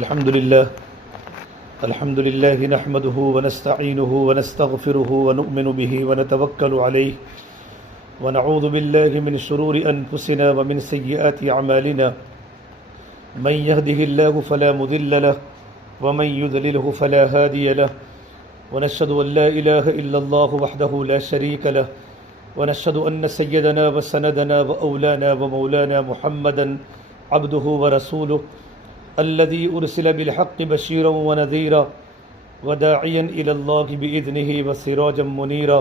الحمد لله نحمده ونستعينه ونستغفره ونؤمن به ونتوكل عليه ونعوذ بالله من شرور أنفسنا ومن سيئات أعمالنا من يهده الله فلا مضل له ومن يضلله فلا هادي له ونشهد أن لا إله إلا الله وحده لا شريك له ونشهد أن سيدنا وسندنا وأولانا ومولانا محمدا عبده ورسوله الذي أرسل بالحق بشيرا ونذيرا وداعيا إلى الله بإذنه وسراجا منيرا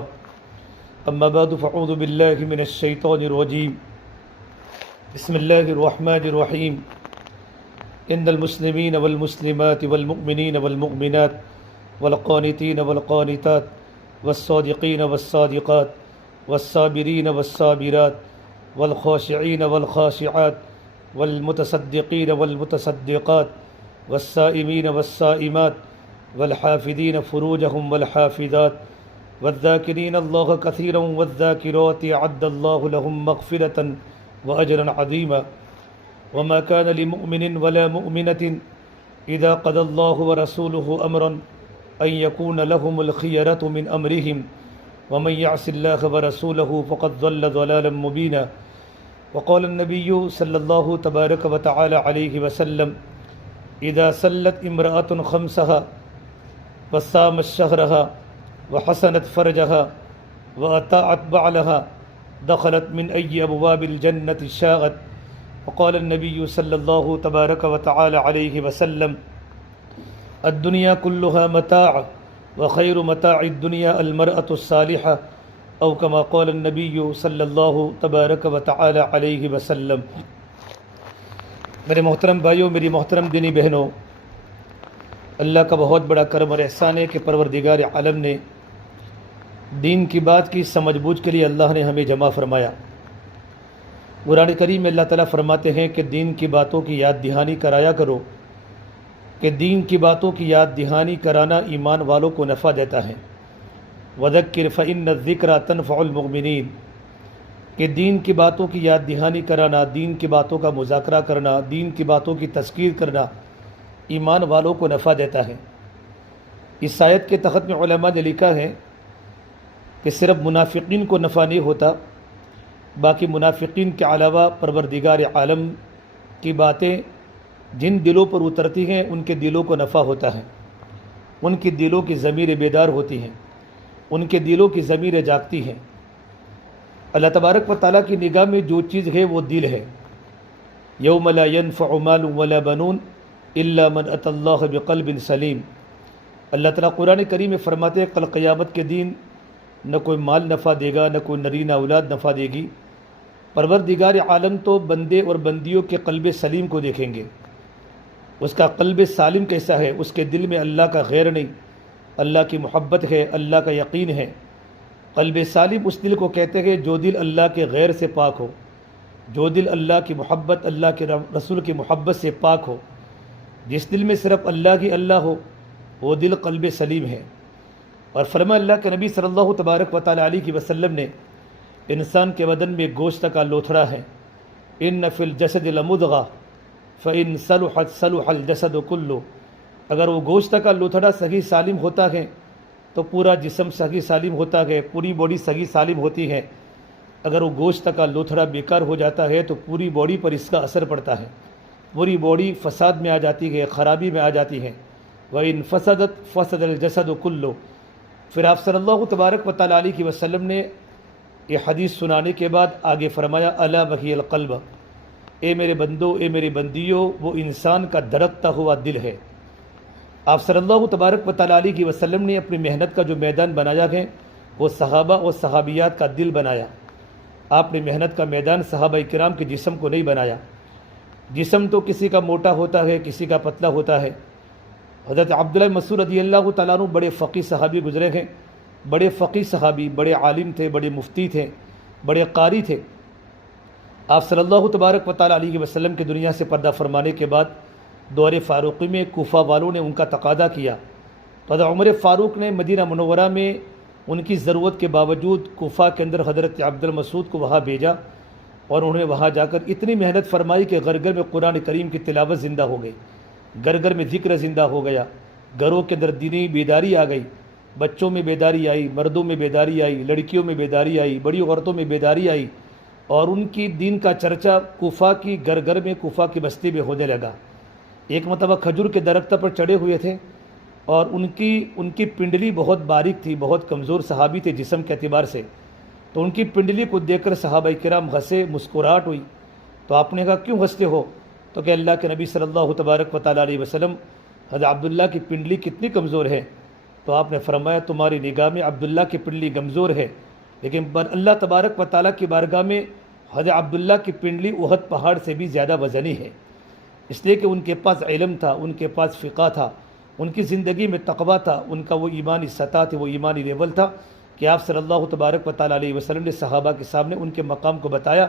أما بعد فأعوذ بالله من الشيطان الرجيم بسم الله الرحمن الرحيم إن المسلمين والمسلمات والمؤمنين والمؤمنات والقانتين والقانتات والصادقين والصادقات والصابرين والصابرات والخاشعين والخاشعات والمتصدقين والمتصدقات والصائمين والصائمات والحافظين فروجهم والحافظات والذاكرين الله كثيرا والذاكرات أعد الله لهم مغفرة وأجرا عظيما وما كان لمؤمن ولا مؤمنة إذا قضى الله ورسوله أمرا أن يكون لهم الخيرة من أمرهم ومن يعص الله ورسوله فقد ضل ضلالا مبينا وقال النبي صلى الله تبارك وتعالى عليه وسلم إذا سلت امرأة خمسها وصامت شهرها وحسنت فرجها وأطاعت بعلها دخلت من أي أبواب الجنة شاءت وقال النبي صلى الله تبارك وتعالى عليه وسلم الدنيا كلها متاع وخير متاع الدنيا المرأة الصالحة او کما قال النبی صلی اللہ تبارک و تعالی علیہ وسلم۔ میرے محترم بھائیوں، میری محترم دینی بہنوں، اللہ کا بہت بڑا کرم اور احسان ہے کہ پروردگار عالم نے دین کی بات کی سمجھ بوجھ کے لیے اللہ نے ہمیں جمع فرمایا۔ قرآن کریم میں اللہ تعالیٰ فرماتے ہیں کہ دین کی باتوں کی یاد دہانی کرایا کرو، کہ دین کی باتوں کی یاد دہانی کرانا ایمان والوں کو نفع دیتا ہے۔ وذکر فإن الذکر تنفع المؤمنین، کہ دین کی باتوں کی یاد دہانی کرانا، دین کی باتوں کا مذاکرہ کرنا، دین کی باتوں کی تذکیر کرنا ایمان والوں کو نفع دیتا ہے۔ اس آیت کے تحت میں علماء نے لکھا ہے کہ صرف منافقین کو نفع نہیں ہوتا، باقی منافقین کے علاوہ پروردگار عالم کی باتیں جن دلوں پر اترتی ہیں ان کے دلوں کو نفع ہوتا ہے، ان کی دلوں کی ضمیر بیدار ہوتی ہیں، ان کے دلوں کی ضمیر جاگتی ہیں۔ اللہ تبارک و تعالیٰ کی نگاہ میں جو چیز ہے وہ دل ہے۔ یوم لا ينفع مال ولا بنون الا من اتى اللہ بقلب سلیم۔ اللہ تعالیٰ قرآن کریم میں فرماتے ہیں کل قیامت کے دن نہ کوئی مال نفع دے گا، نہ کوئی نرینہ اولاد نفع دے گی۔ پروردگار عالم تو بندے اور بندیوں کے قلب سلیم کو دیکھیں گے، اس کا قلب سالم کیسا ہے، اس کے دل میں اللہ کا غیر نہیں، اللہ کی محبت ہے، اللہ کا یقین ہے۔ قلب سالم اس دل کو کہتے ہیں جو دل اللہ کے غیر سے پاک ہو، جو دل اللہ کی محبت، اللہ کے رسول کی محبت سے پاک ہو، جس دل میں صرف اللہ کی اللہ ہو، وہ دل قلب سلیم ہے۔ اور فرمایا اللہ کے نبی صلی اللہ تبارک و تعالی علیہ وسلم نے انسان کے بدن میں گوشت کا لوتھڑا ہے، ان فی الجسد لمضغہ فإن صلحت صلح الجسد کلہ۔ اگر وہ گوشت کا لوتھڑا صحیح سالم ہوتا ہے تو پورا جسم صحیح سالم ہوتا ہے، پوری باڈی صحیح سالم ہوتی ہے۔ اگر وہ گوشت کا لوتھڑا بیکار ہو جاتا ہے تو پوری باڈی پر اس کا اثر پڑتا ہے، پوری باڈی فساد میں آ جاتی ہے، خرابی میں آ جاتی ہے۔ وَإِن فَسَدَتْ فَسَدَ الْجَسَدُ كُلُّهُ۔ پھر آپ صلی اللہ تبارک و تعالی علیہ وسلم نے یہ حدیث سنانے کے بعد آگے فرمایا الا وہی القلب، اے میرے بندو، اے میری بندیوں، وہ انسان کا دھڑکتا ہوا دل ہے۔ آپ صلی اللہ تبارک و تعالی علیہ وسلم نے اپنی محنت کا جو میدان بنایا ہے وہ صحابہ اور صحابیات کا دل بنایا۔ آپ نے محنت کا میدان صحابہ کرام کے جسم کو نہیں بنایا۔ جسم تو کسی کا موٹا ہوتا ہے، کسی کا پتلا ہوتا ہے۔ حضرت عبداللہ مسعود رضی اللہ تعالیٰ عنہ بڑے فقیہ صحابی گزرے ہیں، بڑے فقیہ صحابی، بڑے عالم تھے، بڑے مفتی تھے، بڑے قاری تھے۔ آپ صلی اللہ تبارک و تعالی علیہ وسلم کی دنیا سے پردہ فرمانے کے بعد دور فاروقی میں کوفہ والوں نے ان کا تقاضا کیا تو حضرت عمر فاروق نے مدینہ منورہ میں ان کی ضرورت کے باوجود کوفہ کے اندر حضرت عبدالمسعود کو وہاں بھیجا اور انہوں نے وہاں جا کر اتنی محنت فرمائی کہ گھر گھر میں قرآن کریم کی تلاوت زندہ ہو گئی۔ گھر گھر میں ذکر زندہ ہو گیا، گھروں کے اندر دینی بیداری آ گئی، بچوں میں بیداری آئی، مردوں میں بیداری آئی، لڑکیوں میں بیداری آئی، بڑی عورتوں میں بیداری آئی، اور ان کی دین کا چرچا کوفہ کی گھر گھر میں، کوفہ کی بستی میں ہونے لگا۔ ایک مرتبہ کھجور کے درخت پر چڑھے ہوئے تھے، اور ان کی پنڈلی بہت باریک تھی، بہت کمزور صحابی تھے جسم کے اعتبار سے، تو ان کی پنڈلی کو دیکھ کر صحابہ کرام ہنسے، مسکراہٹ ہوئی۔ تو آپ نے کہا کیوں ہنستے ہو؟ تو کہ اللہ کے نبی صلی اللہ تبارک و تعالیٰ علیہ وسلم، حضرت عبداللہ کی پنڈلی کتنی کمزور ہے؟ تو آپ نے فرمایا تمہاری نگاہ میں عبداللہ کی پنڈلی کمزور ہے، لیکن اللہ تبارک و تعالیٰ کی بارگاہ میں حضرت عبداللہ کی پنڈلی احد پہاڑ سے بھی زیادہ وزنی ہے، اس لیے کہ ان کے پاس علم تھا، ان کے پاس فقہ تھا، ان کی زندگی میں تقویٰ تھا، ان کا وہ ایمانی سطح تھی، وہ ایمانی لیول تھا کہ آپ صلی اللہ تبارک و تعالیٰ علیہ وسلم نے صحابہ کے سامنے ان کے مقام کو بتایا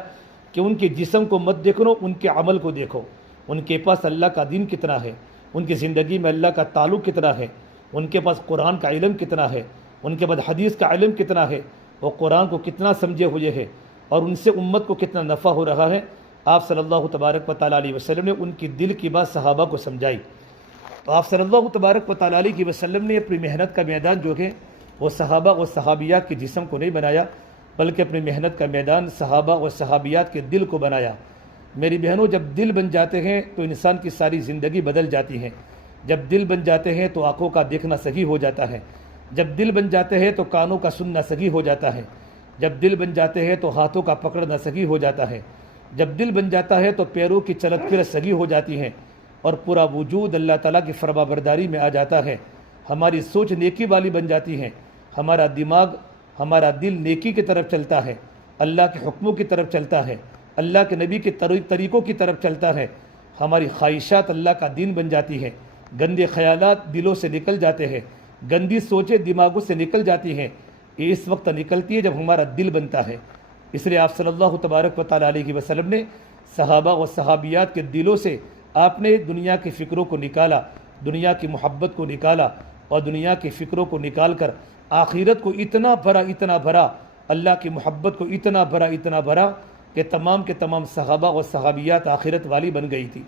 کہ ان کے جسم کو مت دیکھو، ان کے عمل کو دیکھو، ان کے پاس اللہ کا دین کتنا ہے، ان کی زندگی میں اللہ کا تعلق کتنا ہے، ان کے پاس قرآن کا علم کتنا ہے، ان کے بعد حدیث کا علم کتنا ہے، وہ قرآن کو کتنا سمجھے ہوئے ہے، اور ان سے امت کو کتنا نفع ہو رہا ہے۔ آپ صلی اللہ تبارک و تعالیٰ علیہ وسلم نے ان کی دل کی بات صحابہ کو سمجھائی۔ تو آپ صلی اللہ تبارک و تعالیٰ علیہ وسلم نے اپنی محنت کا میدان جو ہے وہ صحابہ و صحابیات کے جسم کو نہیں بنایا، بلکہ اپنی محنت کا میدان صحابہ و صحابیات کے دل کو بنایا۔ میری بہنوں، جب دل بن جاتے ہیں تو انسان کی ساری زندگی بدل جاتی ہے۔ جب دل بن جاتے ہیں تو آنکھوں کا دیکھنا صحیح ہو جاتا ہے، جب دل بن جاتے ہیں تو کانوں کا سننا صحیح ہو جاتا ہے، جب دل بن جاتے ہیں تو ہاتھوں کا پکڑنا صحیح ہو جاتا ہے، جب دل بن جاتا ہے تو پیروں کی چلت پھرت صحیح ہو جاتی ہے، اور پورا وجود اللہ تعالیٰ کی فرما برداری میں آ جاتا ہے۔ ہماری سوچ نیکی والی بن جاتی ہے، ہمارا دماغ، ہمارا دل نیکی کی طرف چلتا ہے، اللہ کے حکموں کی طرف چلتا ہے، اللہ کے نبی کے طریقوں کی طرف چلتا ہے، ہماری خواہشات اللہ کا دین بن جاتی ہے، گندے خیالات دلوں سے نکل جاتے ہیں، گندی سوچیں دماغوں سے نکل جاتی ہیں۔ یہ اس وقت نکلتی ہے جب ہمارا دل بنتا ہے۔ اس لیے آپ صلی اللہ تبارک و تعالیٰ علیہ وسلم نے صحابہ و صحابیات کے دلوں سے آپ نے دنیا کی فکروں کو نکالا، دنیا کی محبت کو نکالا، اور دنیا کی فکروں کو نکال کر آخرت کو اتنا بھرا، اللہ کی محبت کو اتنا بھرا کہ تمام کے تمام صحابہ و صحابیات آخرت والی بن گئی تھی۔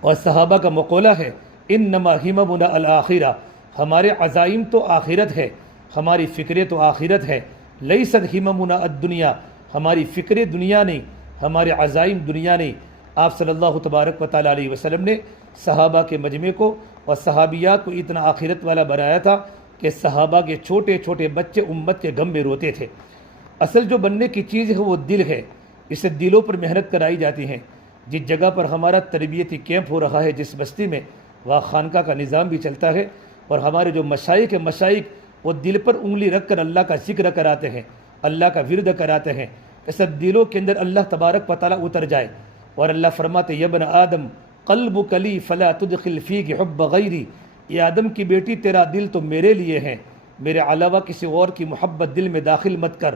اور صحابہ کا مقولہ ہے انما ہممنا الآخرہ، ہمارے عزائم تو آخرت ہے، ہماری فکریں تو آخرت ہے، لیست ہممنا الدنیا، ہماری فکریں دنیا نہیں، ہمارے عزائم دنیا نہیں۔ آپ صلی اللہ تبارک و تعالیٰ علیہ وسلم نے صحابہ کے مجمع کو اور صحابیات کو اتنا آخرت والا بنایا تھا کہ صحابہ کے چھوٹے چھوٹے بچے امت کے غم میں روتے تھے۔ اصل جو بننے کی چیز ہے وہ دل ہے، اسے دلوں پر محنت کرائی جاتی ہے۔ جس جگہ پر ہمارا تربیتی کیمپ ہو رہا ہے، جس بستی میں، وہاں خانقاہ کا نظام بھی چلتا ہے، اور ہمارے جو مشائخ وہ دل پر انگلی رکھ کر اللہ کا ذکر کراتے ہیں، اللہ کا ورد کراتے ہیں، ایسا دلوں کے اندر اللہ تبارک و تعالیٰ اتر جائے۔ اور اللہ فرماتے یا ابن آدم قلبک لی فلا تدخل فیہ حب غیری، یہ آدم کی بیٹی تیرا دل تو میرے لیے ہے، میرے علاوہ کسی اور کی محبت دل میں داخل مت کر۔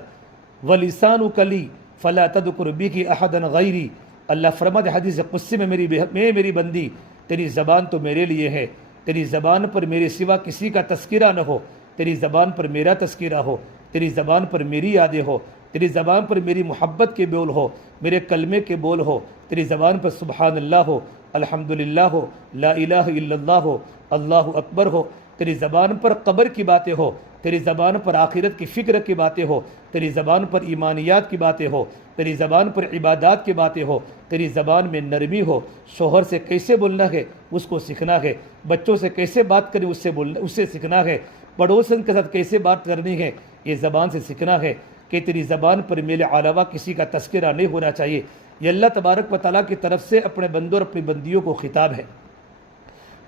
ولسانک لی فلا تذکر بہ احدا غیری، اللہ فرماتے حدیث قدسی میں میری بندی تیری زبان تو میرے لیے ہے، تیری زبان پر میرے سوا کسی کا تذکرہ نہ ہو، تیری زبان پر میرا تذکرہ ہو، تیری زبان پر میری یادیں ہو، تیری زبان پر میری محبت کے بول ہو، میرے کلمے کے بول ہو، تیری زبان پر سبحان اللہ ہو، الحمدللہ ہو، لا الہ الا اللہ ہو، اللہ اکبر ہو، تیری زبان پر قبر کی باتیں ہو، تیری زبان پر آخرت کی فکر کی باتیں ہو، تیری زبان پر ایمانیات کی باتیں ہو، تیری زبان پر عبادات کی باتیں ہو، تیری زبان میں نرمی ہو، شوہر سے کیسے بولنا ہے اس کو سیکھنا ہے، بچوں سے کیسے بات کریں اس سے سیکھنا ہے، پڑوسن کے ساتھ کیسے بات کرنی ہے یہ زبان سے سیکھنا ہے، کہ تیری زبان پر میرے علاوہ کسی کا تذکرہ نہیں ہونا چاہیے۔ یہ اللہ تبارک و تعالیٰ کی طرف سے اپنے بندوں اور اپنی بندیوں کو خطاب ہے۔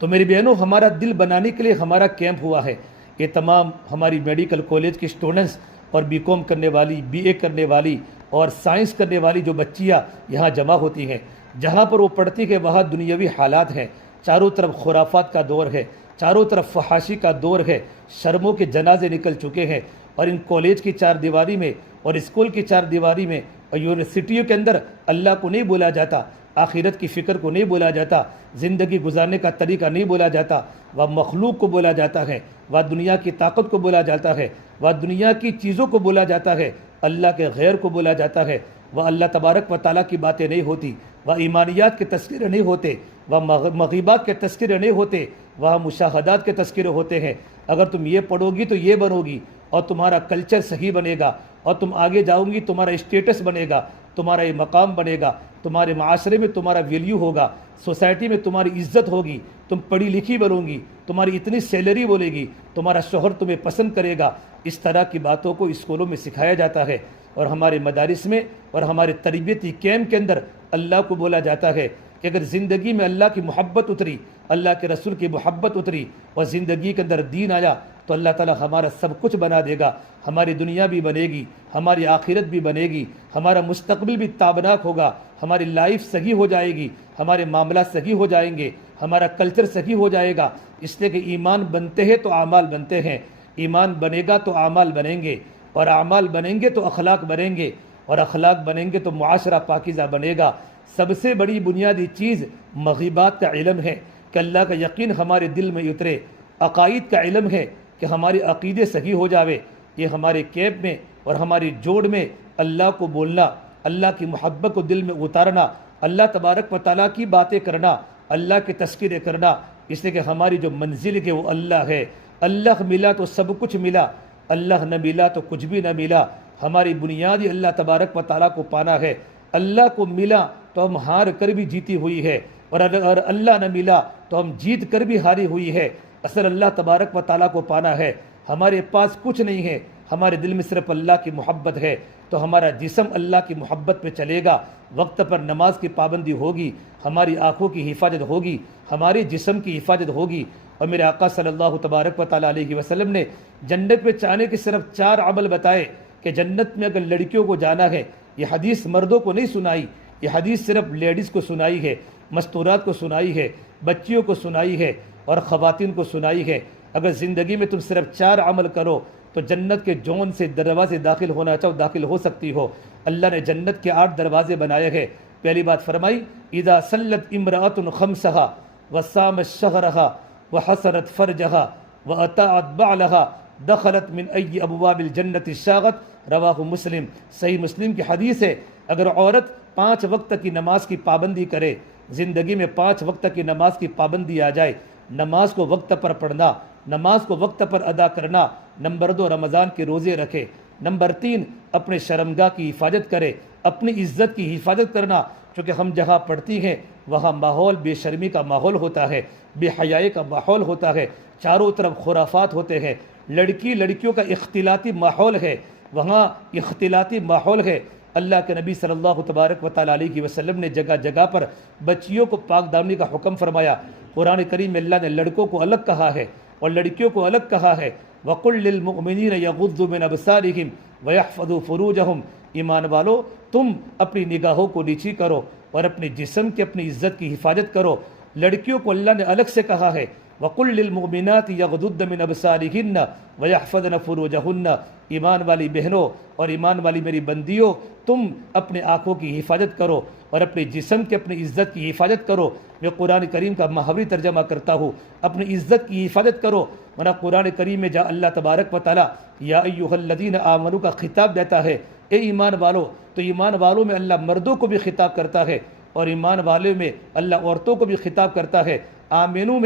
تو میری بہنوں، ہمارا دل بنانے کے لیے ہمارا کیمپ ہوا ہے۔ یہ تمام ہماری میڈیکل کالج کی اسٹوڈنٹس اور بی کام کرنے والی، بی اے کرنے والی اور سائنس کرنے والی جو بچیاں یہاں جمع ہوتی ہیں، جہاں پر وہ پڑھتی ہے وہاں دنیاوی حالات ہیں، چاروں طرف خرافات کا دور ہے، چاروں طرف فحاشی کا دور ہے، شرموں کے جنازے نکل چکے ہیں، اور ان کالج کی چار دیواری میں اور اسکول کی چار دیواری میں اور یونیورسٹیوں کے اندر اللہ کو نہیں بولا جاتا، آخرت کی فکر کو نہیں بولا جاتا، زندگی گزارنے کا طریقہ نہیں بولا جاتا، وہ مخلوق کو بولا جاتا ہے، وہ دنیا کی طاقت کو بولا جاتا ہے، وہ دنیا کی چیزوں کو بولا جاتا ہے، اللہ کے غیر کو بولا جاتا ہے، وہ اللہ تبارک و تعالیٰ کی باتیں نہیں ہوتی، وہاں ایمانیات کے تذکرے نہیں ہوتے، وہاں مغیبات کے تذکرے نہیں ہوتے، وہاں مشاہدات کے تذکرے ہوتے ہیں۔ اگر تم یہ پڑھو گی تو یہ بنو گی، اور تمہارا کلچر صحیح بنے گا، اور تم آگے جاؤ گی، تمہارا اسٹیٹس بنے گا، تمہارا یہ مقام بنے گا، تمہارے معاشرے میں تمہارا ویلیو ہوگا، سوسائٹی میں تمہاری عزت ہوگی، تم پڑھی لکھی بنو گی، تمہاری اتنی سیلری بولے گی، تمہارا شوہر تمہیں پسند کرے گا۔ اس طرح کی باتوں کو اسکولوں میں سکھایا جاتا ہے، اور ہمارے مدارس میں اور ہمارے تربیتی کیمپ کے اندر اللہ کو بولا جاتا ہے کہ اگر زندگی میں اللہ کی محبت اتری، اللہ کے رسول کی محبت اتری، اور زندگی کے اندر دین آیا، تو اللہ تعالیٰ ہمارا سب کچھ بنا دے گا۔ ہماری دنیا بھی بنے گی، ہماری آخرت بھی بنے گی، ہمارا مستقبل بھی تابناک ہوگا، ہماری لائف صحیح ہو جائے گی، ہمارے معاملات صحیح ہو جائیں گے، ہمارا کلچر صحیح ہو جائے گا۔ اس لیے کہ ایمان بنتے ہیں تو اعمال بنتے ہیں، ایمان بنے گا تو اعمال بنیں گے، اور اعمال بنیں گے تو اخلاق بنیں گے، اور اخلاق بنیں گے تو معاشرہ پاکیزہ بنے گا۔ سب سے بڑی بنیادی چیز مغیبات کا علم ہے کہ اللہ کا یقین ہمارے دل میں اترے، عقائد کا علم ہے کہ ہمارے عقیدے صحیح ہو جاوے۔ یہ ہمارے کیمپ میں اور ہماری جوڑ میں اللہ کو بولنا، اللہ کی محبت کو دل میں اتارنا، اللہ تبارک و تعالیٰ کی باتیں کرنا، اللہ کے تذکرے کرنا، اس لیے کہ ہماری جو منزل ہے وہ اللہ ہے۔ اللہ ملا تو سب کچھ ملا، اللہ نہ ملا تو کچھ بھی نہ ملا۔ ہماری بنیادی اللہ تبارک و تعالیٰ کو پانا ہے۔ اللہ کو ملا تو ہم ہار کر بھی جیتی ہوئی ہے، اور اگر اللہ نہ ملا تو ہم جیت کر بھی ہاری ہوئی ہے۔ اصل اللہ تبارک و تعالیٰ کو پانا ہے۔ ہمارے پاس کچھ نہیں ہے، ہمارے دل میں صرف اللہ کی محبت ہے، تو ہمارا جسم اللہ کی محبت پہ چلے گا، وقت پر نماز کی پابندی ہوگی، ہماری آنکھوں کی حفاظت ہوگی، ہمارے جسم کی حفاظت ہوگی۔ اور میرے آقا صلی اللہ تبارک و تعالیٰ علیہ وسلم نے جنت میں جانے کے صرف 4 عمل بتائے کہ جنت میں اگر لڑکیوں کو جانا ہے، یہ حدیث مردوں کو نہیں سنائی، یہ حدیث صرف لیڈیز کو سنائی ہے، مستورات کو سنائی ہے، بچیوں کو سنائی ہے، اور خواتین کو سنائی ہے۔ اگر زندگی میں تم صرف 4 عمل کرو تو جنت کے جون سے دروازے داخل ہونا چاہو داخل ہو سکتی ہو۔ اللہ نے جنت کے 8 دروازے بنائے ہیں۔ پہلی بات فرمائی، اذا صلت امرأۃ خمسہا وصامت شہرہا وحصرت فرجہا واطاعت بعلہا دخلت من ای ابواب الجنت شاغت، رواہ مسلم۔ صحیح مسلم کی حدیث ہے، اگر عورت 5 وقت کی نماز کی پابندی کرے، زندگی میں 5 وقت کی نماز کی پابندی آ جائے، نماز کو وقت پر پڑھنا، نماز کو وقت پر ادا کرنا، نمبر 2 رمضان کے روزے رکھے، نمبر 3 اپنے شرمگاہ کی حفاظت کرے، اپنی عزت کی حفاظت کرنا، چونکہ ہم جہاں پڑھتی ہیں وہاں ماحول بے شرمی کا ماحول ہوتا ہے، بے حیائی کا ماحول ہوتا ہے، چاروں طرف خرافات ہوتے ہیں، لڑکیوں کا اختلاطی ماحول ہے، وہاں اختلاطی ماحول ہے۔ اللہ کے نبی صلی اللہ تبارک و تعالیٰ علیہ وسلم نے جگہ جگہ پر بچیوں کو پاک دامنی کا حکم فرمایا۔ قرآن کریم میں اللہ نے لڑکوں کو الگ کہا ہے اور لڑکیوں کو الگ کہا ہے۔ وَقُلْ لِلْمُؤْمِنِينَ يَغُضُّوا مِنْ أَبْصَارِهِمْ وَيَحْفَظُوا فُرُوجَهُمْ، ایمان والو تم اپنی نگاہوں کو نیچی کرو اور اپنے جسم کی اپنی عزت کی حفاظت کرو۔ لڑکیوں کو اللہ نے الگ سے کہا ہے، وَقُلْ لِلْمُؤْمِنَاتِ يَغْضُضْنَ مِنْ أَبْصَارِهِنَّ وَيَحْفَظْنَ فُرُوجَهُنَّ، ایمان والی بہنوں اور ایمان والی میری بندیوں، تم اپنے آنکھوں کی حفاظت کرو اور اپنے جسم کی اپنی عزت کی حفاظت کرو۔ میں قرآن کریم کا محاوری ترجمہ کرتا ہوں، اپنی عزت کی حفاظت کرو، ورنہ قرآن کریم میں جہاں اللہ تبارک و تعالیٰ یا ایھا الذین آمنوا کا خطاب دیتا ہے، اے ایمان والو، تو ایمان والوں میں اللہ مردوں کو بھی خطاب کرتا ہے، اور ایمان والے میں اللہ عورتوں کو بھی خطاب کرتا ہے۔ آمنو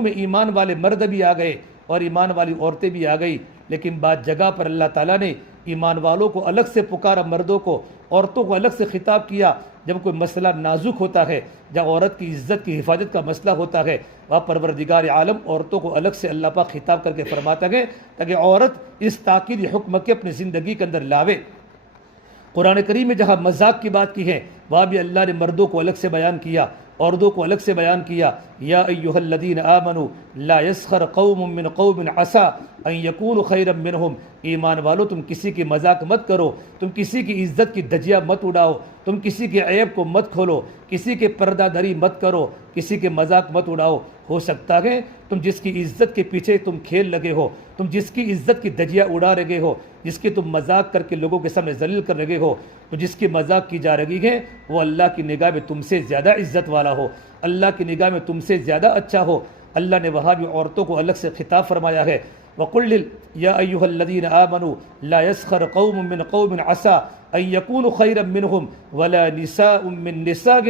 میں ایمان والے مرد بھی آ گئے اور ایمان والی عورتیں بھی آ گئی، لیکن بعض جگہ پر اللہ تعالیٰ نے ایمان والوں کو الگ سے پکارا، مردوں کو، عورتوں کو الگ سے خطاب کیا۔ جب کوئی مسئلہ نازک ہوتا ہے، جب عورت کی عزت کی حفاظت کا مسئلہ ہوتا ہے، وہاں پروردگار عالم عورتوں کو الگ سے اللہ پاک خطاب کر کے فرماتا ہے تاکہ عورت اس تاکیدی حکم کے اپنی زندگی کے اندر لاوے۔ قرآن کریم میں جہاں مذاق کی بات کی ہے، وہاں بھی اللہ نے مردوں کو الگ سے بیان کیا، عورتوں کو الگ سے بیان کیا۔ یا ایھا الذین آمنوا لا یسخر قوم من قوم عسى ان یکونوا خیرا منہم، ایمان والو تم کسی کی مذاق مت کرو، تم کسی کی عزت کی دھجیہ مت اڑاؤ، تم کسی کے عیب کو مت کھولو، کسی کے پردہ دری مت کرو، کسی کے مذاق مت اڑاؤ۔ ہو سکتا ہے تم جس کی عزت کے پیچھے تم کھیل لگے ہو، تم جس کی عزت کی دھجیہ اڑا رہے ہو، جس کی تم مذاق کر کے لوگوں کے سامنے ذلیل کر رہے ہو، تو جس کی مذاق کی جا رہی ہے وہ اللہ کی نگاہ میں تم سے زیادہ عزت والا ہو، اللہ کی نگاہ میں تم سے زیادہ اچھا ہو۔ اللہ نے وہاں بھی عورتوں کو الگ سے خطاب فرمایا ہے، وقل یا ایھا الذین آمنوا لا یسخر قوم من قوم عسى ان یکونوا خیرا منہم ولا نساء من نساء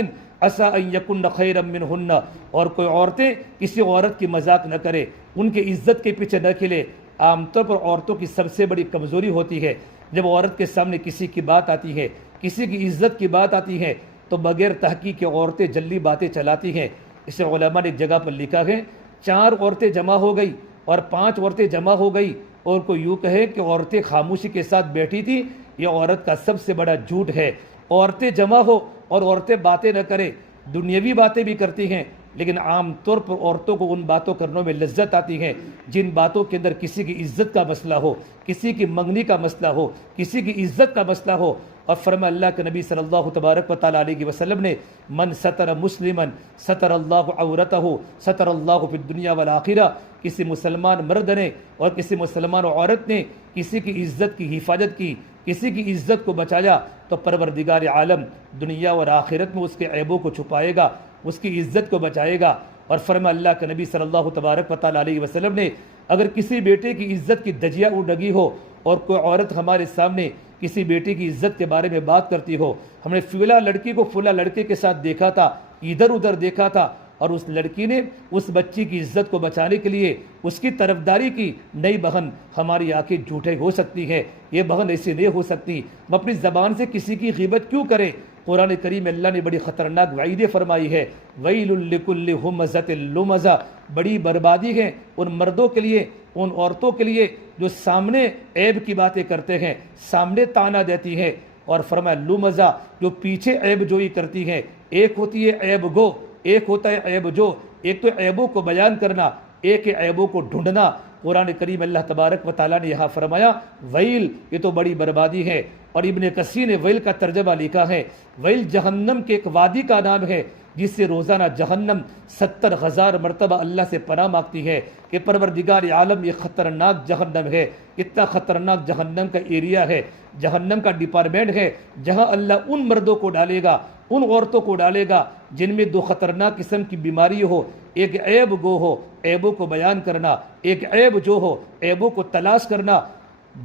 عسى ان یکن خیرا منہن، اور کوئی عورتیں کسی عورت کی مذاق نہ کرے، ان کی عزت کے پیچھے نہ کھلے۔ عام طور پر عورتوں کی سب سے بڑی کمزوری ہوتی ہے جب عورت کے سامنے کسی کی بات آتی ہے، کسی کی عزت کی بات آتی ہے تو بغیر تحقیق کے عورتیں جلدی باتیں چلاتی ہیں۔ اسے علماء نے ایک جگہ پر لکھا ہے 4 عورتیں جمع ہو گئی اور 5 عورتیں جمع ہو گئی اور کوئی یوں کہے کہ عورتیں خاموشی کے ساتھ بیٹھی تھی، یہ عورت کا سب سے بڑا جھوٹ ہے۔ عورتیں جمع ہو اور عورتیں باتیں نہ کریں، دنیاوی باتیں بھی کرتی ہیں، لیکن عام طور پر عورتوں کو ان باتوں کرنے میں لذت آتی ہے جن باتوں کے اندر کسی کی عزت کا مسئلہ ہو، کسی کی منگنی کا مسئلہ ہو، کسی کی عزت کا مسئلہ ہو۔ اور فرمایا اللہ کے نبی صلی اللہ تبارک و تعالیٰ علیہ وسلم نے من ستر مسلما ستر اللہ عورتہ ستر اللہ فی الدنیا والآخرہ، کسی مسلمان مرد نے اور کسی مسلمان عورت نے کسی کی عزت کی حفاظت کی، کسی کی عزت کو بچایا تو پروردگار عالم دنیا اور آخرت میں اس کے عیبوں کو چھپائے گا، اس کی عزت کو بچائے گا۔ اور فرمایا اللہ کے نبی صلی اللہ تبارک و تعالیٰ علیہ وسلم نے اگر کسی بیٹے کی عزت کی دھجیاں اڑ لگی ہو اور کوئی عورت ہمارے سامنے کسی بیٹی کی عزت کے بارے میں بات کرتی ہو، ہم نے فلاں لڑکی کو فلاں لڑکے کے ساتھ دیکھا تھا، ادھر ادھر دیکھا تھا، اور اس لڑکی نے اس بچی کی عزت کو بچانے کے لیے اس کی طرفداری کی، نہیں بہن ہماری آنکھیں جھوٹے ہو سکتی ہیں، یہ بہن ایسی نہیں ہو سکتی، ہم اپنی زبان سے کسی کی غیبت کیوں کریں؟ قرآن کریم میں اللہ نے بڑی خطرناک وعیدیں فرمائی ہے، ویل لکل ہمزۃ لمزہ، بڑی بربادی ہے ان مردوں کے لیے، ان عورتوں کے لیے جو سامنے عیب کی باتیں کرتے ہیں، سامنے طعنہ دیتی ہیں، اور فرمایا لمزہ جو پیچھے عیب جوئی کرتی ہیں۔ ایک ہوتی ہے عیب گو، ایک ہوتا ہے عیب جو، ایک تو عیبوں کو بیان کرنا، ایک ہے عیبوں کو ڈھونڈنا۔ قرآن کریم اللہ تبارک و تعالیٰ نے یہاں فرمایا ویل، یہ تو بڑی بربادی ہے، اور ابن کثیر نے ویل کا ترجمہ لکھا ہے، ویل جہنم کے ایک وادی کا نام ہے جس سے روزانہ جہنم 70,000 مرتبہ اللہ سے پناہ مانگتی ہے کہ پروردگار عالم یہ خطرناک جہنم ہے، اتنا خطرناک جہنم کا ایریا ہے، جہنم کا ڈپارٹمنٹ ہے جہاں اللہ ان مردوں کو ڈالے گا، ان عورتوں کو ڈالے گا جن میں 2 خطرناک قسم کی بیماری ہو، ایک عیب گو ہو، عیبوں کو بیان کرنا، ایک عیب جو ہو، عیبوں کو تلاش کرنا۔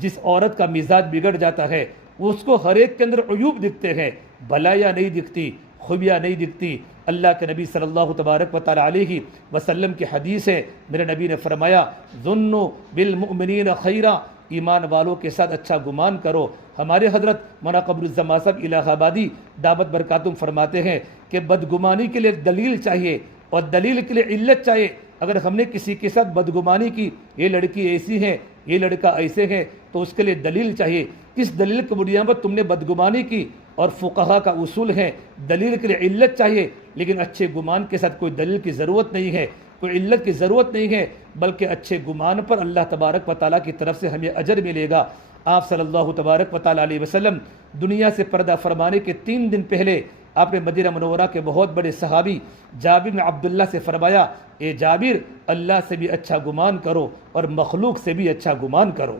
جس عورت کا مزاج بگڑ جاتا ہے اس کو ہر ایک کے اندر عیوب دکھتے ہیں، بھلائیاں نہیں دکھتی، خوبیاں نہیں دکھتی۔ اللہ کے نبی صلی اللہ تبارک و تعالیٰ علیہ وسلم کی حدیث ہے، میرے نبی نے فرمایا ظنوا بالمؤمنین خیرا، ایمان والوں کے ساتھ اچھا گمان کرو۔ ہمارے حضرت مولانا قمر الزمان صاحب الہ آبادی دعوت برکاتہم فرماتے ہیں کہ بدگمانی کے لیے دلیل چاہیے اور دلیل کے لیے علت چاہیے۔ اگر ہم نے کسی کے ساتھ بدگمانی کی، یہ لڑکی ایسی ہے، یہ لڑکا ایسے ہے، تو اس کے لیے دلیل چاہیے، کس دلیل کی بنیاد پر تم نے بدگمانی کی؟ اور فقہا کا اصول ہے دلیل کے لیے علت چاہیے، لیکن اچھے گمان کے ساتھ کوئی دلیل کی ضرورت نہیں ہے، کوئی علت کی ضرورت نہیں ہے، بلکہ اچھے گمان پر اللہ تبارک و تعالیٰ کی طرف سے ہمیں اجر ملے گا۔ آپ صلی اللہ تبارک و تعالیٰ علیہ وسلم دنیا سے پردہ فرمانے کے 3 دن پہلے آپ نے مدینہ منورہ کے بہت بڑے صحابی جابر بن عبداللہ سے فرمایا، اے جابر اللہ سے بھی اچھا گمان کرو اور مخلوق سے بھی اچھا گمان کرو۔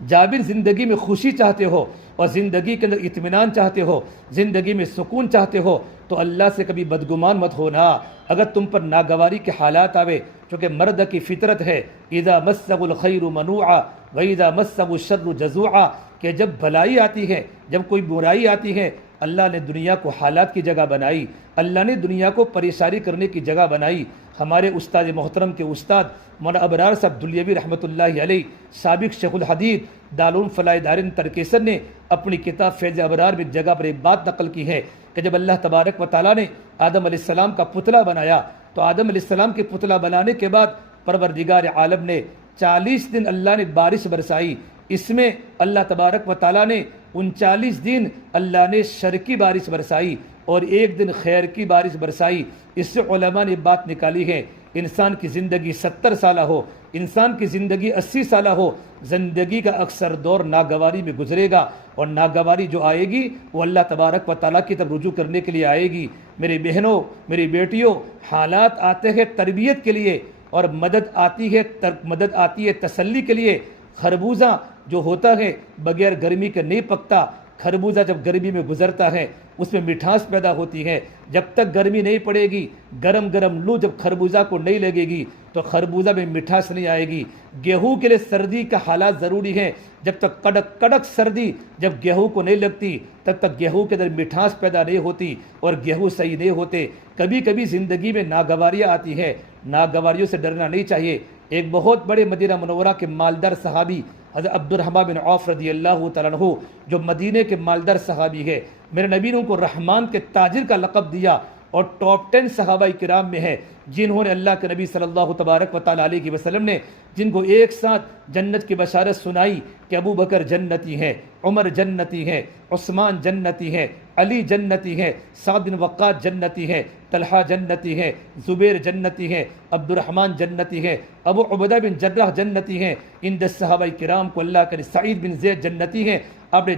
جابر زندگی میں خوشی چاہتے ہو اور زندگی کے اندر اطمینان چاہتے ہو، زندگی میں سکون چاہتے ہو تو اللہ سے کبھی بدگمان مت ہونا۔ اگر تم پر ناگواری کے حالات آوے، چونکہ مرد کی فطرت ہے اذا مسہ الخیر منوعا واذا مسہ الشر جزوعا، کہ جب بھلائی آتی ہے، جب کوئی برائی آتی ہے، اللہ نے دنیا کو حالات کی جگہ بنائی، اللہ نے دنیا کو پریشانی کرنے کی جگہ بنائی۔ ہمارے استاد محترم کے استاد مولانا ابرار صاحب دلیوی رحمۃ اللہ علیہ، سابق شیخ الحدیث دارالعلوم فلاح دارین ترکیسر نے اپنی کتاب فیض ابرار میں جگہ پر ایک بات نقل کی ہے کہ جب اللہ تبارک و تعالیٰ نے آدم علیہ السلام کا پتلا بنایا تو آدم علیہ السلام کے پتلا بنانے کے بعد پروردگار عالم نے 40 دن اللہ نے بارش برسائی، اس میں اللہ تبارک و تعالیٰ نے 39 دن اللہ نے شر کی بارش برسائی اور 1 دن خیر کی بارش برسائی۔ اس سے علماء نے بات نکالی ہے، انسان کی زندگی 70 سالہ ہو، انسان کی زندگی 80 سالہ ہو، زندگی کا اکثر دور ناگواری میں گزرے گا، اور ناگواری جو آئے گی وہ اللہ تبارک و تعالیٰ کی طرف رجوع کرنے کے لیے آئے گی۔ میری بہنوں، میری بیٹیوں، حالات آتے ہیں تربیت کے لیے اور مدد آتی ہے تسلی کے لیے۔ خربوزہ جو ہوتا ہے بغیر گرمی کے نہیں پکتا، خربوزہ جب گرمی میں گزرتا ہے اس میں مٹھاس پیدا ہوتی ہے، جب تک گرمی نہیں پڑے گی، گرم گرم لو جب خربوزہ کو نہیں لگے گی تو خربوزہ میں مٹھاس نہیں آئے گی۔ گیہوں کے لیے سردی کا حالات ضروری ہے، جب تک کڑک کڑک سردی جب گیہوں کو نہیں لگتی تب تک گیہوں کے اندر مٹھاس پیدا نہیں ہوتی اور گیہوں صحیح نہیں ہوتے۔ کبھی کبھی زندگی میں ناگواریاں آتی ہیں، ناگواریوں سے ڈرنا نہیں چاہیے۔ ایک بہت بڑے مدینہ منورہ کے مالدار صحابی حضرت عبد الرحمن بن عوف رضی اللہ تعالیٰ عنہ، جو مدینے کے مالدار صحابی ہے، میرے نبی نے ان کو رحمان کے تاجر کا لقب دیا اور ٹاپ 10 صحابہ کرام میں ہے جنہوں نے اللہ کے نبی صلی اللہ تبارک و تعالیٰ علیہ وسلم نے جن کو ایک ساتھ جنت کی بشارت سنائی کہ ابو بکر جنتی ہیں، عمر جنتی ہیں، عثمان جنتی ہیں، علی جنتی ہیں، سعد بن وقاص جنتی ہیں، طلحہ جنتی ہیں، زبیر جنتی ہیں، عبد الرحمن جنتی ہیں، ابو عبیدہ بن جراح جنتی ہیں۔ ان 10 صحابہ کرام کو اللہ کے سعید بن زید جنتی ہیں۔ آپ نے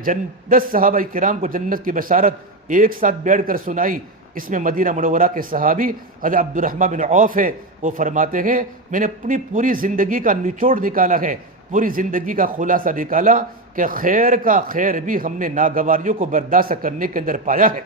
10 صحابہ کرام کو جنت کی بشارت ایک ساتھ بیٹھ کر سنائی۔ اس میں مدینہ منورہ کے صحابی حضرت عبد الرحمن بن عوف ہے، وہ فرماتے ہیں میں نے اپنی پوری زندگی کا نچوڑ نکالا ہے، پوری زندگی کا خلاصہ نکالا کہ خیر کا خیر بھی ہم نے ناگواریوں کو برداشت کرنے کے اندر پایا ہے۔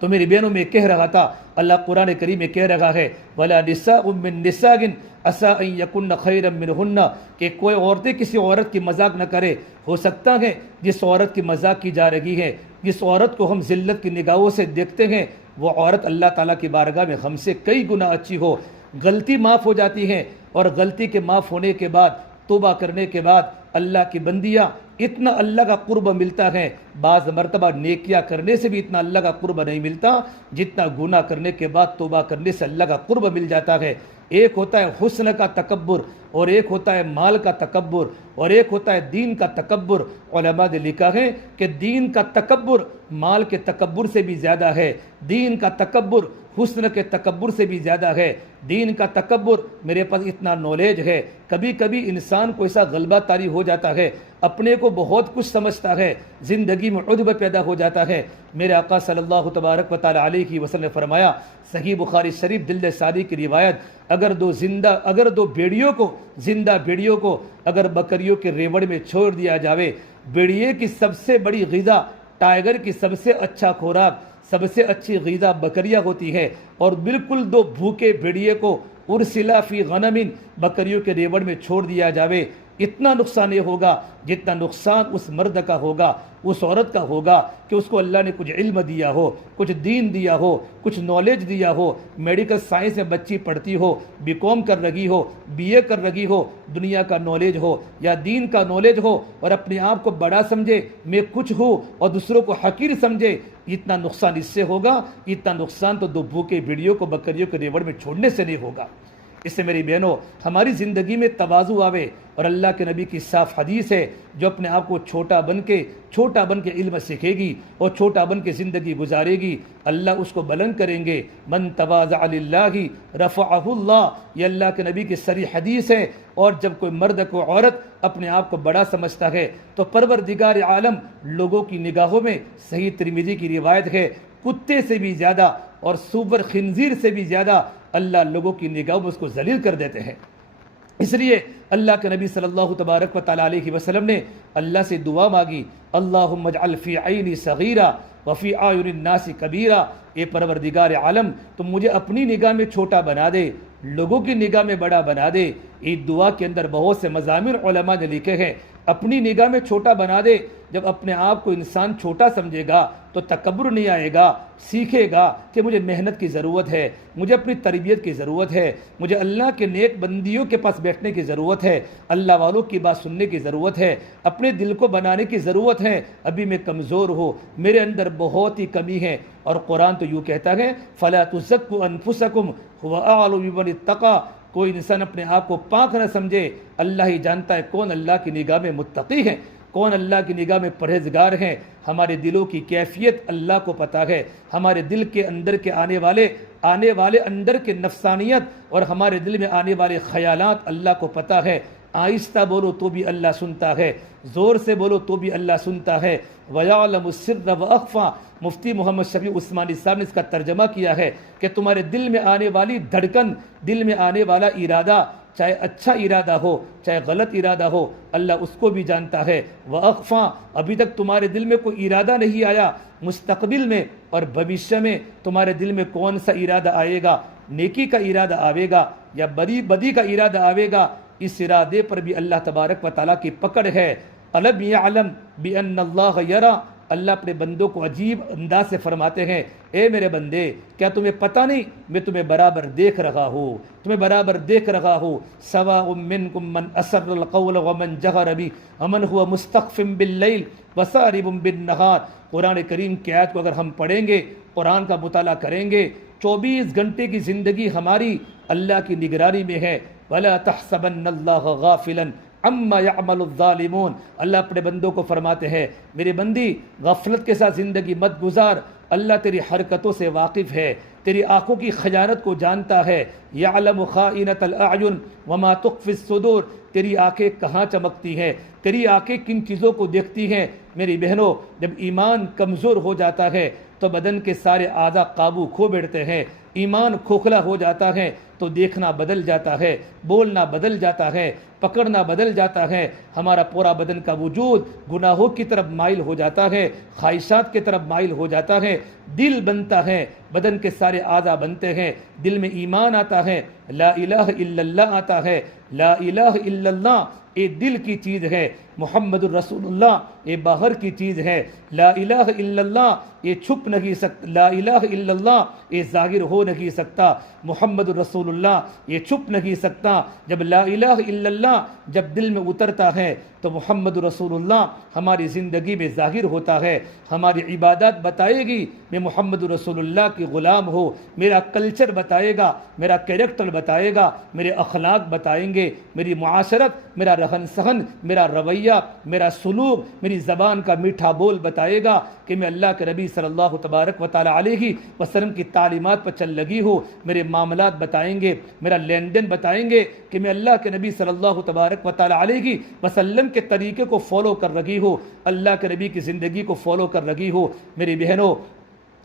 تو میری بہنوں میں کہہ رہا تھا، اللہ قرآن کریم میں کہہ رہا ہے وَلَا نِسَاءٌ مِّن نِسَاءٍ عَسَىٰ أَن يَكُنَّ خَيْرًا مِّنْهُنَّ، کہ کوئی عورتیں کسی عورت کی مذاق نہ کرے۔ ہو سکتا ہے جس عورت کی مذاق کی جا رہی ہے، جس عورت کو ہم ذلت کی نگاہوں سے دیکھتے ہیں، وہ عورت اللہ تعالیٰ کی بارگاہ میں ہم سے کئی گنا اچھی ہو۔ غلطی معاف ہو جاتی ہے اور غلطی کے معاف ہونے کے بعد، توبہ کرنے کے بعد اللہ کی بندیاں اتنا اللہ کا قرب ملتا ہے۔ بعض مرتبہ نیکیاں کرنے سے بھی اتنا اللہ کا قرب نہیں ملتا جتنا گناہ کرنے کے بعد توبہ کرنے سے اللہ کا قرب مل جاتا ہے۔ ایک ہوتا ہے حسن کا تکبر اور ایک ہوتا ہے مال کا تکبر اور ایک ہوتا ہے دین کا تکبر۔ علماء نے لکھا ہے کہ دین کا تکبر مال کے تکبر سے بھی زیادہ ہے، دین کا تکبر حسن کے تکبر سے بھی زیادہ ہے۔ دین کا تکبر میرے پاس اتنا نالج ہے، کبھی کبھی انسان کو ایسا غلبہ طاری ہو جاتا ہے، اپنے کو بہت کچھ سمجھتا ہے، زندگی میں عجب پیدا ہو جاتا ہے۔ میرے آقا صلی اللہ تبارک و تعالیٰ علیہ وسلم نے فرمایا، صحیح بخاری شریف جلد ثانی کی روایت، اگر دو بھیڑیوں کو اگر بکریوں کے ریوڑ میں چھوڑ دیا جاوے، بھیڑیے کی سب سے بڑی غذا، ٹائیگر کی سب سے اچھا خوراک، سب سے اچھی غذا بکریاں ہوتی ہے، اور بالکل دو بھوکے بھیڑیے کو ارسلا فی غنم، بکریوں کے ریوڑ میں چھوڑ دیا جاوے، اتنا نقصان یہ ہوگا جتنا نقصان اس مرد کا ہوگا، اس عورت کا ہوگا کہ اس کو اللہ نے کچھ علم دیا ہو، کچھ دین دیا ہو، کچھ نالج دیا ہو، میڈیکل سائنس میں بچی پڑھتی ہو، بی کام کر رہی ہو، بی اے کر رہی ہو، دنیا کا نالج ہو یا دین کا نالج ہو، اور اپنے آپ کو بڑا سمجھے میں کچھ ہوں اور دوسروں کو حقیر سمجھے، اتنا نقصان اس سے ہوگا، اتنا نقصان تو دو بھوکے بھیڑیوں کو بکریوں کے ریوڑ میں چھوڑنے سے نہیں ہوگا۔ اس سے میری بہنوں ہماری زندگی میں تواضع آوے، اور اللہ کے نبی کی صاف حدیث ہے، جو اپنے آپ کو چھوٹا بن کے علم سیکھے گی اور چھوٹا بن کے زندگی گزارے گی، اللہ اس کو بلند کریں گے۔ من تواضع للہ رفعہ اللہ، یہ اللہ کے نبی کی صریح حدیث ہے۔ اور جب کوئی مرد کو عورت اپنے آپ کو بڑا سمجھتا ہے تو پروردگار عالم لوگوں کی نگاہوں میں، صحیح ترمذی کی روایت ہے، کتے سے بھی زیادہ اور سور خنزیر سے بھی زیادہ اللہ لوگوں کی نگاہوں میں اس کو ذلیل کر دیتے ہیں۔ اس لیے اللہ کے نبی صلی اللہ تبارک و تعالیٰ علیہ وسلم نے اللہ سے دعا مانگی، اللہم اجعل فی عینی صغیرہ وفی اعین الناس کبیرہ، اے پروردگار عالم تم مجھے اپنی نگاہ میں چھوٹا بنا دے، لوگوں کی نگاہ میں بڑا بنا دے۔ اس دعا کے اندر بہت سے مضامین علماء نے لکھے ہیں، اپنی نگاہ میں چھوٹا بنا دے۔ جب اپنے آپ کو انسان چھوٹا سمجھے گا تو تکبر نہیں آئے گا، سیکھے گا کہ مجھے محنت کی ضرورت ہے، مجھے اپنی تربیت کی ضرورت ہے، مجھے اللہ کے نیک بندیوں کے پاس بیٹھنے کی ضرورت ہے، اللہ والوں کی بات سننے کی ضرورت ہے، اپنے دل کو بنانے کی ضرورت ہے۔ ابھی میں کمزور ہوں، میرے اندر بہت ہی کمی ہے، اور قرآن تو یوں کہتا ہے فَلَا تُزَكُّوا أَنفُسَكُمْ هُوَ أَعْلَمُ بِمَنِ اتَّقَىٰ، کوئی انسان اپنے آپ کو پاک نہ سمجھے، اللہ ہی جانتا ہے کون اللہ کی نگاہ میں متقی ہے، کون اللہ کی نگاہ میں پرہیزگار ہیں۔ ہمارے دلوں کی کیفیت اللہ کو پتہ ہے، ہمارے دل کے اندر کے آنے والے اندر کے نفسانیت اور ہمارے دل میں آنے والے خیالات اللہ کو پتہ ہے۔ آہستہ بولو تو بھی اللہ سنتا ہے، زور سے بولو تو بھی اللہ سنتا ہے۔ وَيَعْلَمُ السِّرَّ وَأَخْفَى، مفتی محمد شفیع عثمانی صاحب نے اس کا ترجمہ کیا ہے کہ تمہارے دل میں آنے والی دھڑکن، دل میں آنے والا ارادہ، چاہے اچھا ارادہ ہو چاہے غلط ارادہ ہو، اللہ اس کو بھی جانتا ہے۔ وَأَخْفَى، ابھی تک تمہارے دل میں کوئی ارادہ نہیں آیا، مستقبل میں اور بھوشیہ میں تمہارے دل میں کون سا ارادہ آئے گا، نیکی کا ارادہ آئے گا یا بدی کا ارادہ آئے گا، اس ارادے پر بھی اللہ تبارک و تعالیٰ کی پکڑ ہے۔ أَلَمْ يَعْلَمْ بِأَنَّ اللَّهَ يَرَى، اللہ اپنے بندوں کو عجیب انداز سے فرماتے ہیں، اے میرے بندے کیا تمہیں پتہ نہیں میں تمہیں برابر دیکھ رہا ہوں، تمہیں برابر دیکھ رہا ہوں۔ سواء منکم من اسر القول ومن جہر بہ ومن هو مستخف باللیل وسارب بالنہار۔ قرآن کریم کی آیت کو اگر ہم پڑھیں گے، قرآن کا مطالعہ کریں گے، 24 گھنٹے کی زندگی ہماری اللہ کی نگرانی میں ہے۔ ولا تحسبن اللہ غافلا عما يعمل الظالمون، اللہ اپنے بندوں کو فرماتے ہیں میرے بندی غفلت کے ساتھ زندگی مت گزار، اللہ تیری حرکتوں سے واقف ہے، تیری آنکھوں کی خیانت کو جانتا ہے۔ یعلم خائنۃ الاعین وما تخفی الصدور، تیری آنکھیں کہاں چمکتی ہیں، تیری آنکھیں کن چیزوں کو دیکھتی ہیں۔ میری بہنوں، جب ایمان کمزور ہو جاتا ہے تو بدن کے سارے اعضاء قابو کھو بیٹھتے ہیں، ایمان کھوکھلا ہو جاتا ہے تو دیکھنا بدل جاتا ہے، بولنا بدل جاتا ہے، پکڑنا بدل جاتا ہے، ہمارا پورا بدن کا وجود گناہوں کی طرف مائل ہو جاتا ہے، خواہشات کی طرف مائل ہو جاتا ہے، دل بنتا ہے، بدن کے سارے اعضاء بنتے ہیں، دل میں ایمان آتا ہے، لا الہ الا اللہ آتا ہے۔ لا الہ الا اللہ یہ دل کی چیز ہے، محمد الرسول اللہ یہ باہر کی چیز ہے۔ لا الہ الا اللہ یہ چھپ نہیں سکتا، لا الہ الا اللہ یہ ظاہر ہو نہیں سکتا، محمد الرسول اللہ یہ چھپ نہیں سکتا۔ جب لا الہ الا اللہ جب دل میں اترتا ہے تو محمد رسول اللہ ہماری زندگی میں ظاہر ہوتا ہے، ہماری عبادات بتائے گی میں محمد رسول اللہ کی غلام ہوں، میرا کلچر بتائے گا، میرا کیریکٹر بتائے گا، میرے اخلاق بتائیں گے، میری معاشرت، میرا رہن سہن، میرا رویہ، میرا سلوک، میری زبان کا میٹھا بول بتائے گا کہ میں اللہ کے نبی صلی اللہ تبارک و تعالی علیہ وسلم کی تعلیمات پر چل لگی ہوں۔ میرے معاملات بتائیں گے، میرا لین دین بتائیں گے کہ میں اللہ کے نبی صلی اللہ تبارک و تعالی علیہ وسلم کے طریقے کو فالو کر رہی ہوں، اللہ کے نبی کی زندگی کو فالو کر رہی ہوں۔ میری بہنوں،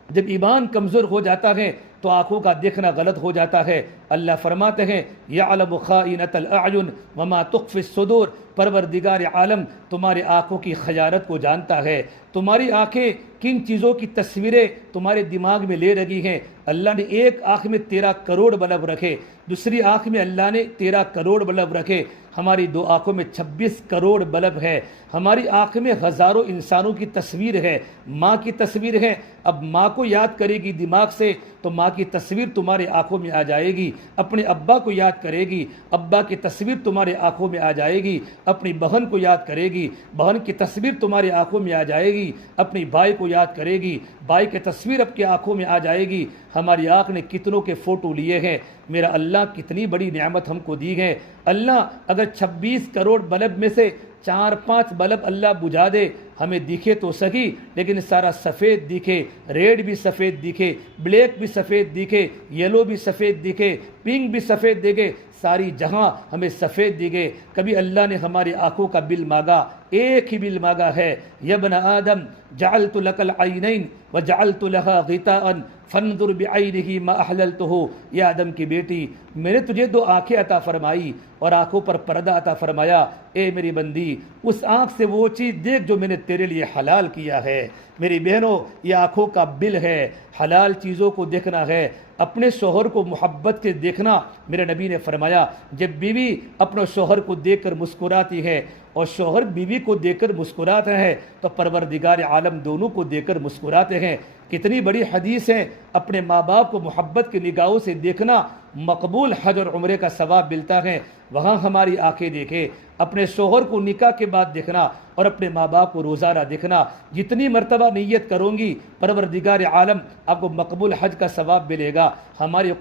جب ایمان کمزور ہو جاتا ہے تو آنکھوں کا دیکھنا غلط ہو جاتا ہے۔ اللہ فرماتے ہیں یعلم خائنۃ الاعین وما تخفی الصدور، پروردگار عالم تمہاری آنکھوں کی خیانت کو جانتا ہے، تمہاری آنکھیں کن چیزوں کی تصویریں تمہارے دماغ میں لے رہی ہیں۔ اللہ نے ایک آنکھ میں 13 کروڑ بلب رکھے، دوسری آنکھ میں اللہ نے 13 کروڑ بلب رکھے، ہماری 2 آنکھوں میں 26 کروڑ بلب ہے، ہماری آنکھ میں ہزاروں انسانوں کی تصویر ہے، ماں کی تصویر ہے۔ اب ماں کو یاد کرے گی دماغ سے تو ماں کی تصویر تمہارے آنکھوں میں آ جائے گی، اپنے ابا کو یاد کرے گی، ابا کی تصویر تمہارے آنکھوں میں آ جائے گی، اپنی بہن کو یاد کرے گی، بہن کی تصویر تمہاری آنکھوں میں آ جائے گی، اپنی بھائی کو یاد کرے گی، بھائی کی تصویر اب کی آنکھوں میں آ جائے گی۔ ہماری آنکھ نے کتنوں کے فوٹو لیے ہیں، میرا اللہ کتنی بڑی نعمت ہم کو دی ہے۔ اللہ اگر 26 کروڑ بلب میں سے 4-5 بلب اللہ بجھا دے، ہمیں دکھے تو صحیح لیکن سارا سفید دکھے، ریڈ بھی سفید دکھے، بلیک بھی سفید دکھے، یلو بھی سفید دکھے، پنک بھی سفید دکھے، ساری جہاں ہمیں سفید دکھے۔ کبھی اللہ نے ہماری آنکھوں کا بل مانگا؟ ایک ہی بل مانگا ہے، یا ابن آدم جعلت لک العینین وجعلت لها غطاء فانظر بعینہ ما احللتہ، یا آدم کی بیٹی میں نے تجھے 2 آنکھیں عطا فرمائی اور آنکھوں پر پردہ عطا فرمایا، اے میری بندی اس آنکھ سے وہ چیز دیکھ جو میں نے تیرے لیے حلال کیا ہے۔ میری بہنوں، یہ آنکھوں کا بل ہے، حلال چیزوں کو دیکھنا ہے، اپنے شوہر کو محبت سے دیکھنا۔ میرے نبی نے فرمایا جب بیوی اپنے شوہر کو دیکھ کر مسکراتی ہے اور شوہر بیوی کو دیکھ کر مسکراتا ہے تو پروردگار عالم دونوں کو دیکھ کر مسکراتے ہیں۔ کتنی بڑی حدیث ہے، اپنے ماں باپ کو محبت کی نگاہوں سے دیکھنا مقبول حج اور عمرے کا ثواب ملتا ہے۔ وہاں ہماری آنکھیں دیکھے، اپنے شوہر کو نکاح کے بعد دیکھنا اور اپنے ماں باپ کو روزانہ دیکھنا، جتنی مرتبہ نیت کروں گی پروردگار عالم آپ کو مقبول حج کا ثواب ملے گا۔ ہماری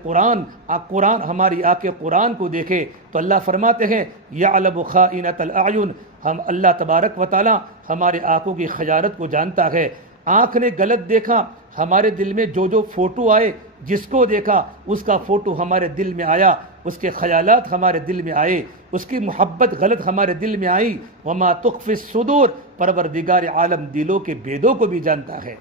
ہماری آنکھیں قرآن کو دیکھے تو اللہ فرماتے ہیں یعلم خائنۃ الاعین، ہم اللہ تبارک و تعالی ہمارے آنکھوں کی خیانت کو جانتا ہے۔ آنکھ نے غلط دیکھا، ہمارے دل میں جو جو فوٹو آئے، جس کو دیکھا اس کا فوٹو ہمارے دل میں آیا، اس کے خیالات ہمارے دل میں آئے، اس کی محبت غلط ہمارے دل میں آئی۔ وما تخفی الصدور، پروردگار عالم دلوں کے بیدوں کو بھی جانتا ہے۔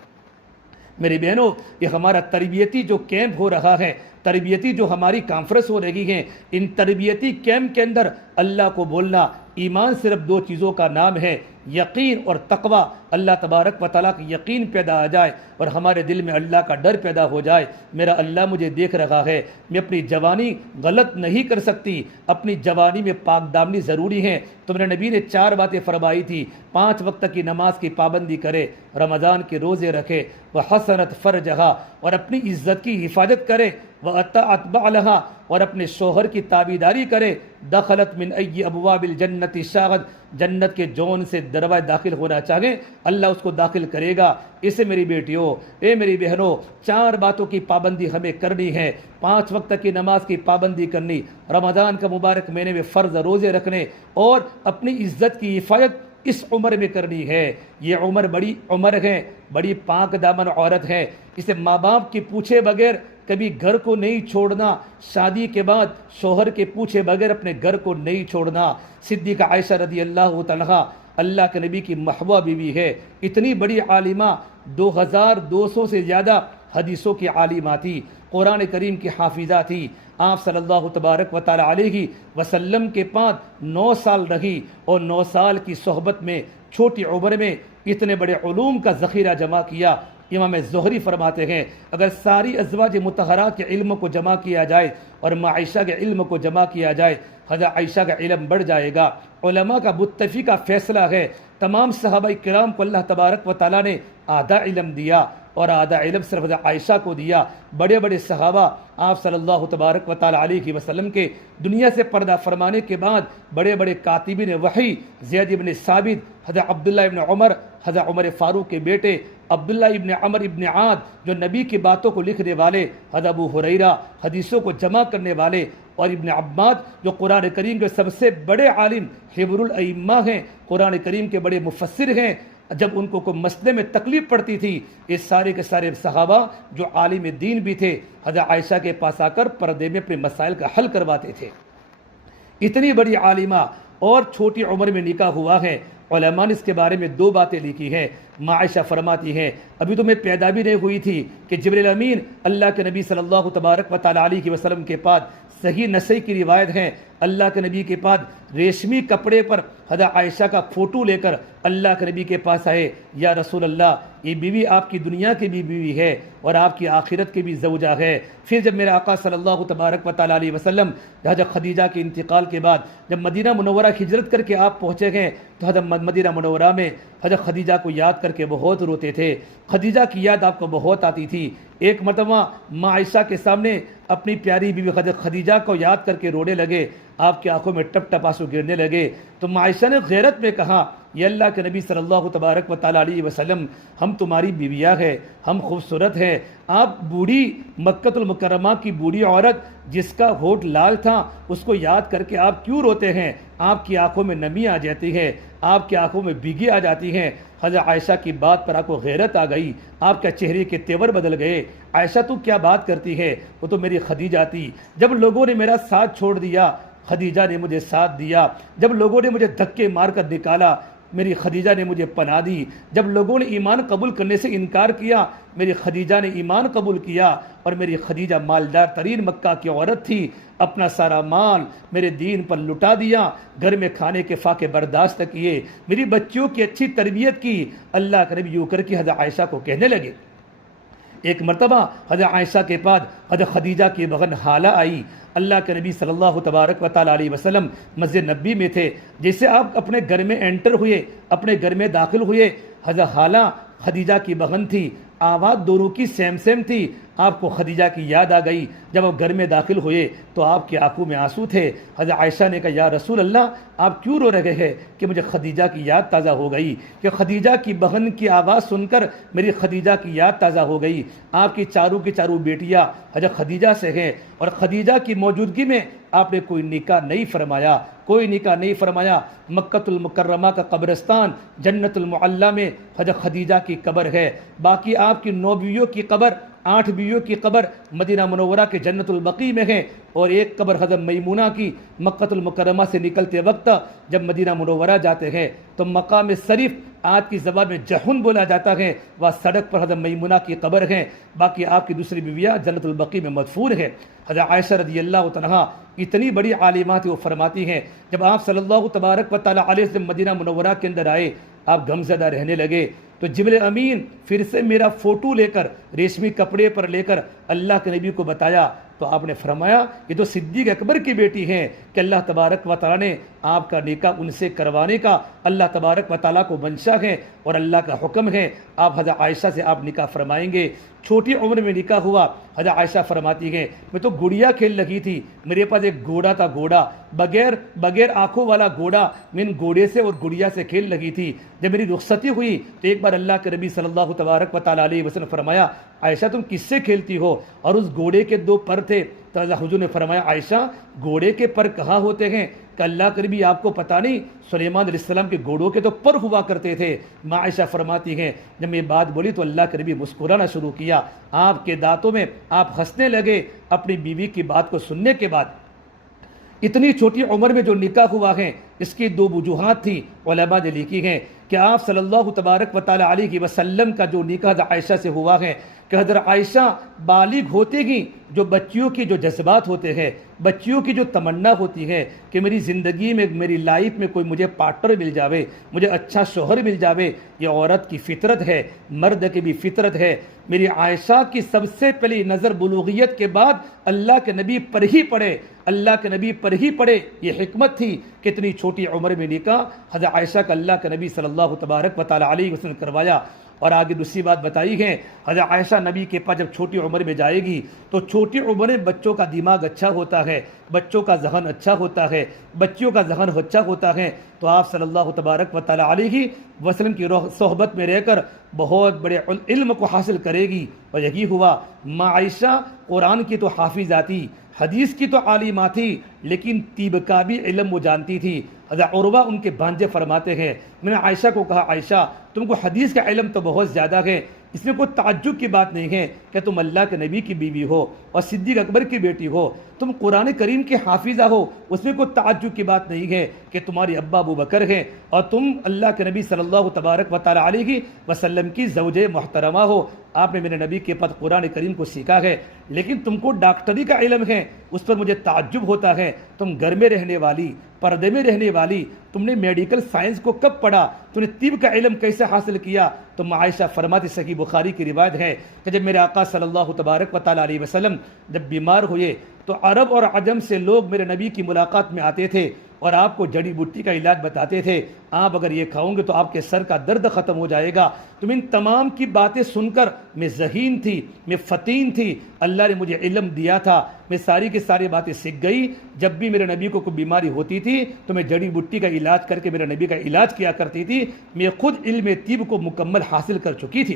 میری بہنوں، یہ ہمارا تربیتی جو کیمپ ہو رہا ہے، تربیتی جو ہماری کانفرنس ہو رہی ہے، ان تربیتی کیمپ کے اندر اللہ کو بولنا، ایمان صرف دو چیزوں کا نام ہے، یقین اور تقوی۔ اللہ تبارک و تعالیٰ کا یقین پیدا آ جائے اور ہمارے دل میں اللہ کا ڈر پیدا ہو جائے، میرا اللہ مجھے دیکھ رہا ہے، میں اپنی جوانی غلط نہیں کر سکتی، اپنی جوانی میں پاک دامنی ضروری ہے۔ تو میرے نبی نے 4 باتیں فرمائی تھی، 5 وقت کی نماز کی پابندی کرے، رمضان کے روزے رکھے، وحسنت فرجہا، اور اپنی عزت کی حفاظت کرے، وَأَطَاعَتْ بَعْلَهَا، اور اپنے شوہر کی تابعداری کرے، دخلت من ای ابواب الجنت شاغد، جنت کے جون سے دروازے داخل ہونا چاہیں اللہ اس کو داخل کرے گا۔ اسے میری بیٹیوں، اے میری بہنوں، 4 باتوں کی پابندی ہمیں کرنی ہے، 5 وقت کی نماز کی پابندی کرنی، رمضان کا مبارک مہینے میں فرض روزے رکھنے، اور اپنی عزت کی حفاظت اس عمر میں کرنی ہے۔ یہ عمر بڑی عمر ہے، بڑی پاک دامن عورت ہے، اسے ماں باپ کے پوچھے بغیر کبھی گھر کو نہیں چھوڑنا، شادی کے بعد شوہر کے پوچھے بغیر اپنے گھر کو نہیں چھوڑنا۔ صدیقہ عائشہ رضی اللہ تعالیٰ اللہ کے نبی کی محبوبہ بیوی ہے، اتنی بڑی عالمہ، 2200 سے زیادہ حدیثوں کی عالمہ تھی، قرآن کریم کی حافظہ تھی۔ آپ صلی اللہ تبارک و تعالی علیہ وسلم کے پاس 9 سال رہی، اور 9 سال کی صحبت میں چھوٹی عمر میں اتنے بڑے علوم کا ذخیرہ جمع کیا۔ امام زہری فرماتے ہیں اگر ساری ازواج مطہرات کے علم کو جمع کیا جائے اور ماں عائشہ کے علم کو جمع کیا جائے، حضرت عائشہ کا علم بڑھ جائے گا۔ علماء کا متفقہ فیصلہ ہے، تمام صحابہ کرام کو اللہ تبارک و تعالیٰ نے آدھا علم دیا، اور آدھا علم صرف حضرت عائشہ کو دیا۔ بڑے بڑے صحابہ آپ صلی اللہ تبارک و تعالی علیہ وسلم کے دنیا سے پردہ فرمانے کے بعد بڑے بڑے کاتبین وحی، زید ابن ثابت، حضرت عبداللہ ابن عمر، حضرت عمر فاروق کے بیٹے عبداللہ ابن عمر ابن عاد، جو نبی کی باتوں کو لکھنے والے، حضرت ابو ہریرہ حدیثوں کو جمع کرنے والے، اور ابن عباس جو قرآن کریم کے سب سے بڑے عالم حبر الائمہ ہیں، قرآن کریم کے بڑے مفسر ہیں، جب ان کو کوئی مسئلے میں تکلیف پڑتی تھی، یہ سارے کے سارے صحابہ جو عالم دین بھی تھے حضرت عائشہ کے پاس آ کر پردے میں اپنے مسائل کا حل کرواتے تھے۔ اتنی بڑی عالمہ اور چھوٹی عمر میں نکاح ہوا ہے۔ علماء نے اس کے بارے میں 2 باتیں لکھی ہیں۔ ماں عائشہ فرماتی ہیں ابھی تو میں پیدا بھی نہیں ہوئی تھی کہ جبریل امین اللہ کے نبی صلی اللہ تبارک و تعالی علیہ وسلم کے پاس، صحیح نسائی کی روایت ہے، اللہ کے نبی کے پاس ریشمی کپڑے پر حضرت عائشہ کا فوٹو لے کر اللہ کے نبی کے پاس آئے، یا رسول اللہ یہ بیوی آپ کی دنیا کی بھی بیوی ہے اور آپ کی آخرت کی بھی زوجہ ہے۔ پھر جب میرے آقا صلی اللہ تبارک و تعالی علیہ وسلم حضرت خدیجہ کے انتقال کے بعد جب مدینہ منورہ ہجرت کر کے آپ پہنچے گئے تو حضرت مدینہ منورہ میں حضرت خدیجہ کو یاد کر کے بہت روتے تھے، خدیجہ کی یاد آپ کو بہت آتی تھی۔ ایک مرتبہ ماں عائشہ کے سامنے اپنی پیاری بیوی حضرت خدیجہ کو یاد کر کے رونے لگے، آپ کی آنکھوں میں ٹپ ٹپ آنسو گرنے لگے، تو ماں عائشہ نے غیرت میں کہا یہ اللہ کے نبی صلی اللہ تبارک و تعالی علیہ وسلم، ہم تمہاری بیویاں ہیں، ہم خوبصورت ہیں، آپ بوڑھی مکہ المکرمہ کی بوڑھی عورت جس کا ہونٹ لال تھا اس کو یاد کر کے آپ کیوں روتے ہیں؟ آپ کی آنکھوں میں نمی آ جاتی ہے، آپ کی آنکھوں میں بھیگی آ جاتی ہیں۔ حضرت عائشہ کی بات پر آپ کو غیرت آ گئی، آپ کے چہرے کے تیور بدل گئے۔ عائشہ تو کیا بات کرتی ہے، وہ تو میری خدیجہ تھی، جب لوگوں نے میرا ساتھ چھوڑ دیا خدیجہ نے مجھے ساتھ دیا، جب لوگوں نے مجھے دھکے مار کر نکالا میری خدیجہ نے مجھے پناہ دی، جب لوگوں نے ایمان قبول کرنے سے انکار کیا میری خدیجہ نے ایمان قبول کیا، اور میری خدیجہ مالدار ترین مکہ کی عورت تھی، اپنا سارا مال میرے دین پر لٹا دیا، گھر میں کھانے کے فاقے برداشت کیے، میری بچیوں کی اچھی تربیت کی۔ اللہ کے نبی یوں کر کے حضرت عائشہ کو کہنے لگے۔ ایک مرتبہ حضرت عائشہ کے پاس حضرت خدیجہ کی بہن حالہ آئی، اللہ کے نبی صلی اللہ تبارک و تعالی علیہ وسلم مسجد نبی میں تھے، جیسے آپ اپنے گھر میں انٹر ہوئے، اپنے گھر میں داخل ہوئے، حضرت حالہ خدیجہ کی بہن تھی، آواز دونوں کی سیم سیم تھی۔ آپ کو خدیجہ کی یاد آ گئی۔ جب آپ گھر میں داخل ہوئے تو آپ کی آنکھوں میں آنسو تھے۔ حضرت عائشہ نے کہا یا رسول اللہ آپ کیوں رو رہے ہیں؟ کہ مجھے خدیجہ کی یاد تازہ ہو گئی، کہ خدیجہ کی بہن کی آواز سن کر میری خدیجہ کی یاد تازہ ہو گئی۔ آپ کی چاروں بیٹیاں حضرت خدیجہ سے ہیں، اور خدیجہ کی موجودگی میں آپ نے کوئی نکاح نہیں فرمایا، کوئی نکاح نہیں فرمایا۔ مکہ المکرمہ کا قبرستان جنت المعلی میں حضرت خدیجہ کی قبر ہے۔ باقی آپ کی 9 بیویوں کی قبر، 8 بیویوں کی قبر مدینہ منورہ کے جنت البقیع میں ہے، اور ایک قبر حضرت میمونہ کی مکہ المکرمہ سے نکلتے وقت جب مدینہ منورہ جاتے ہیں تو مقام شریف آج کی زبان میں جہن بولا جاتا ہے، وہ سڑک پر حضرت میمونہ کی قبر ہے۔ باقی آپ کی دوسری بیویاں جنت البقیع میں مدفون ہیں۔ حضرت عائشہ رضی اللہ عنہا اتنی بڑی عالمات وہ فرماتی ہیں جب آپ صلی اللہ تبارک و تعالیٰ علیہ وسلم مدینہ منورہ کے اندر آئے، آپ غمزدہ رہنے لگے تو جبرائیل امین پھر سے میرا فوٹو لے کر ریشمی کپڑے پر لے کر اللہ کے نبی کو بتایا، تو آپ نے فرمایا یہ تو صدیق اکبر کی بیٹی ہیں کہ اللہ تبارک و تعالیٰ نے آپ کا نکاح ان سے کروانے کا اللہ تبارک و تعالیٰ کو منشا ہے اور اللہ کا حکم ہے، آپ حضرت عائشہ سے آپ نکاح فرمائیں گے۔ چھوٹی عمر میں نکاح ہوا۔ حضرت عائشہ فرماتی ہیں میں تو گڑیا کھیل لگی تھی، میرے پاس ایک گھوڑا تھا، گھوڑا بغیر آنکھوں والا گھوڑا، میں ان گھوڑے سے اور گڑیا سے کھیل لگی تھی۔ جب میری رخصتی ہوئی تو ایک بار اللہ کے نبی صلی اللہ تبارک و تعالیٰ علیہ وسلم فرمایا عائشہ تم کس سے کھیلتی ہو؟ اور اس گھوڑے کے 2 پر تھے، تو حضور نے فرمایا عائشہ گھوڑے کے پر کہاں ہوتے ہیں؟ کہ اللہ کے نبی آپ کو پتہ نہیں سلیمان علیہ السلام کے گھوڑوں کے تو پر ہوا کرتے تھے۔ ماں عائشہ فرماتی ہیں جب میں بات بولی تو اللہ کے نبی مسکرانا شروع کیا، آپ کے دانتوں میں آپ ہنسنے لگے اپنی بیوی کی بات کو سننے کے بعد۔ اتنی چھوٹی عمر میں جو نکاح ہوا ہے اس کی 2 وجوہات تھی، علماء نے لکھی ہیں کہ آپ صلی اللہ تبارک و تعالیٰ علیہ وسلم کا جو نکاح حضرت عائشہ سے ہوا ہے کہ حضرت عائشہ بالغ ہوتے ہی جو بچیوں کی جو جذبات ہوتے ہیں، بچیوں کی جو تمنا ہوتی ہے کہ میری زندگی میں میری لائف میں کوئی مجھے پارٹنر مل جاوے، مجھے اچھا شوہر مل جاوے، یہ عورت کی فطرت ہے، مرد کی بھی فطرت ہے۔ میری عائشہ کی سب سے پہلی نظر بلوغیت کے بعد اللہ کے نبی پر ہی پڑے، اللہ کے نبی پر ہی پڑے، یہ حکمت تھی کہ اتنی چھوٹی عمر میں نکاح حضرت عائشہ کا اللہ کے نبی صلی اللہ تبارک و تعالیٰ علیہ وسلم کروایا۔ اور آگے دوسری بات بتائی ہے حضرت عائشہ نبی کے پاس جب چھوٹی عمر میں جائے گی تو چھوٹی عمر میں بچوں کا دماغ اچھا ہوتا ہے، بچوں کا ذہن اچھا ہوتا ہے، بچیوں کا ذہن اچھا ہوتا ہے، تو آپ صلی اللہ تبارک و تعالیٰ علیہ وسلم کی صحبت میں رہ کر بہت بڑے علم کو حاصل کرے گی۔ اور یہی ہوا، ماں عائشہ قرآن کی تو حافظہ تھی، حدیث کی تو عالمہ تھی، لیکن طب کا بھی علم وہ جانتی تھی۔ حضرت عروہ ان کے بھانجے فرماتے ہیں میں نے عائشہ کو کہا عائشہ تم کو حدیث کا علم تو بہت زیادہ ہے، اس میں کوئی تعجب کی بات نہیں ہے کہ تم اللہ کے نبی کی بیوی ہو اور صدیق اکبر کی بیٹی ہو، تم قرآن کریم کے حافظہ ہو، اس میں کوئی تعجب کی بات نہیں ہے کہ تمہاری ابا ابو بکر ہیں اور تم اللہ کے نبی صلی اللہ تبارک و تعالیٰ علیہ وسلم کی زوجہ محترمہ ہو، آپ نے میرے نبی کے پاس قرآن کریم کو سیکھا ہے، لیکن تم کو ڈاکٹری کا علم ہے، اس پر مجھے تعجب ہوتا ہے، تم گھر میں رہنے والی، پردے میں رہنے والی، تم نے میڈیکل سائنس کو کب پڑھا، تم نے طب کا علم کیسے حاصل کیا؟ تو عائشہ فرماتی، صحیح بخاری کی روایت ہے کہ جب میرے آقا صلی اللہ تبارک و تعالیٰ علیہ وسلم جب بیمار ہوئے تو عرب اور عجم سے لوگ میرے نبی کی ملاقات میں آتے تھے اور آپ کو جڑی بوٹی کا علاج بتاتے تھے، آپ اگر یہ کھاؤں گے تو آپ کے سر کا درد ختم ہو جائے گا۔ تم ان تمام کی باتیں سن کر میں ذہین تھی، میں فتین تھی، اللہ نے مجھے علم دیا تھا، میں ساری کی ساری باتیں سیکھ گئی۔ جب بھی میرے نبی کو کوئی بیماری ہوتی تھی تو میں جڑی بوٹی کا علاج کر کے میرے نبی کا علاج کیا کرتی تھی، میں خود علم طب کو مکمل حاصل کر چکی تھی۔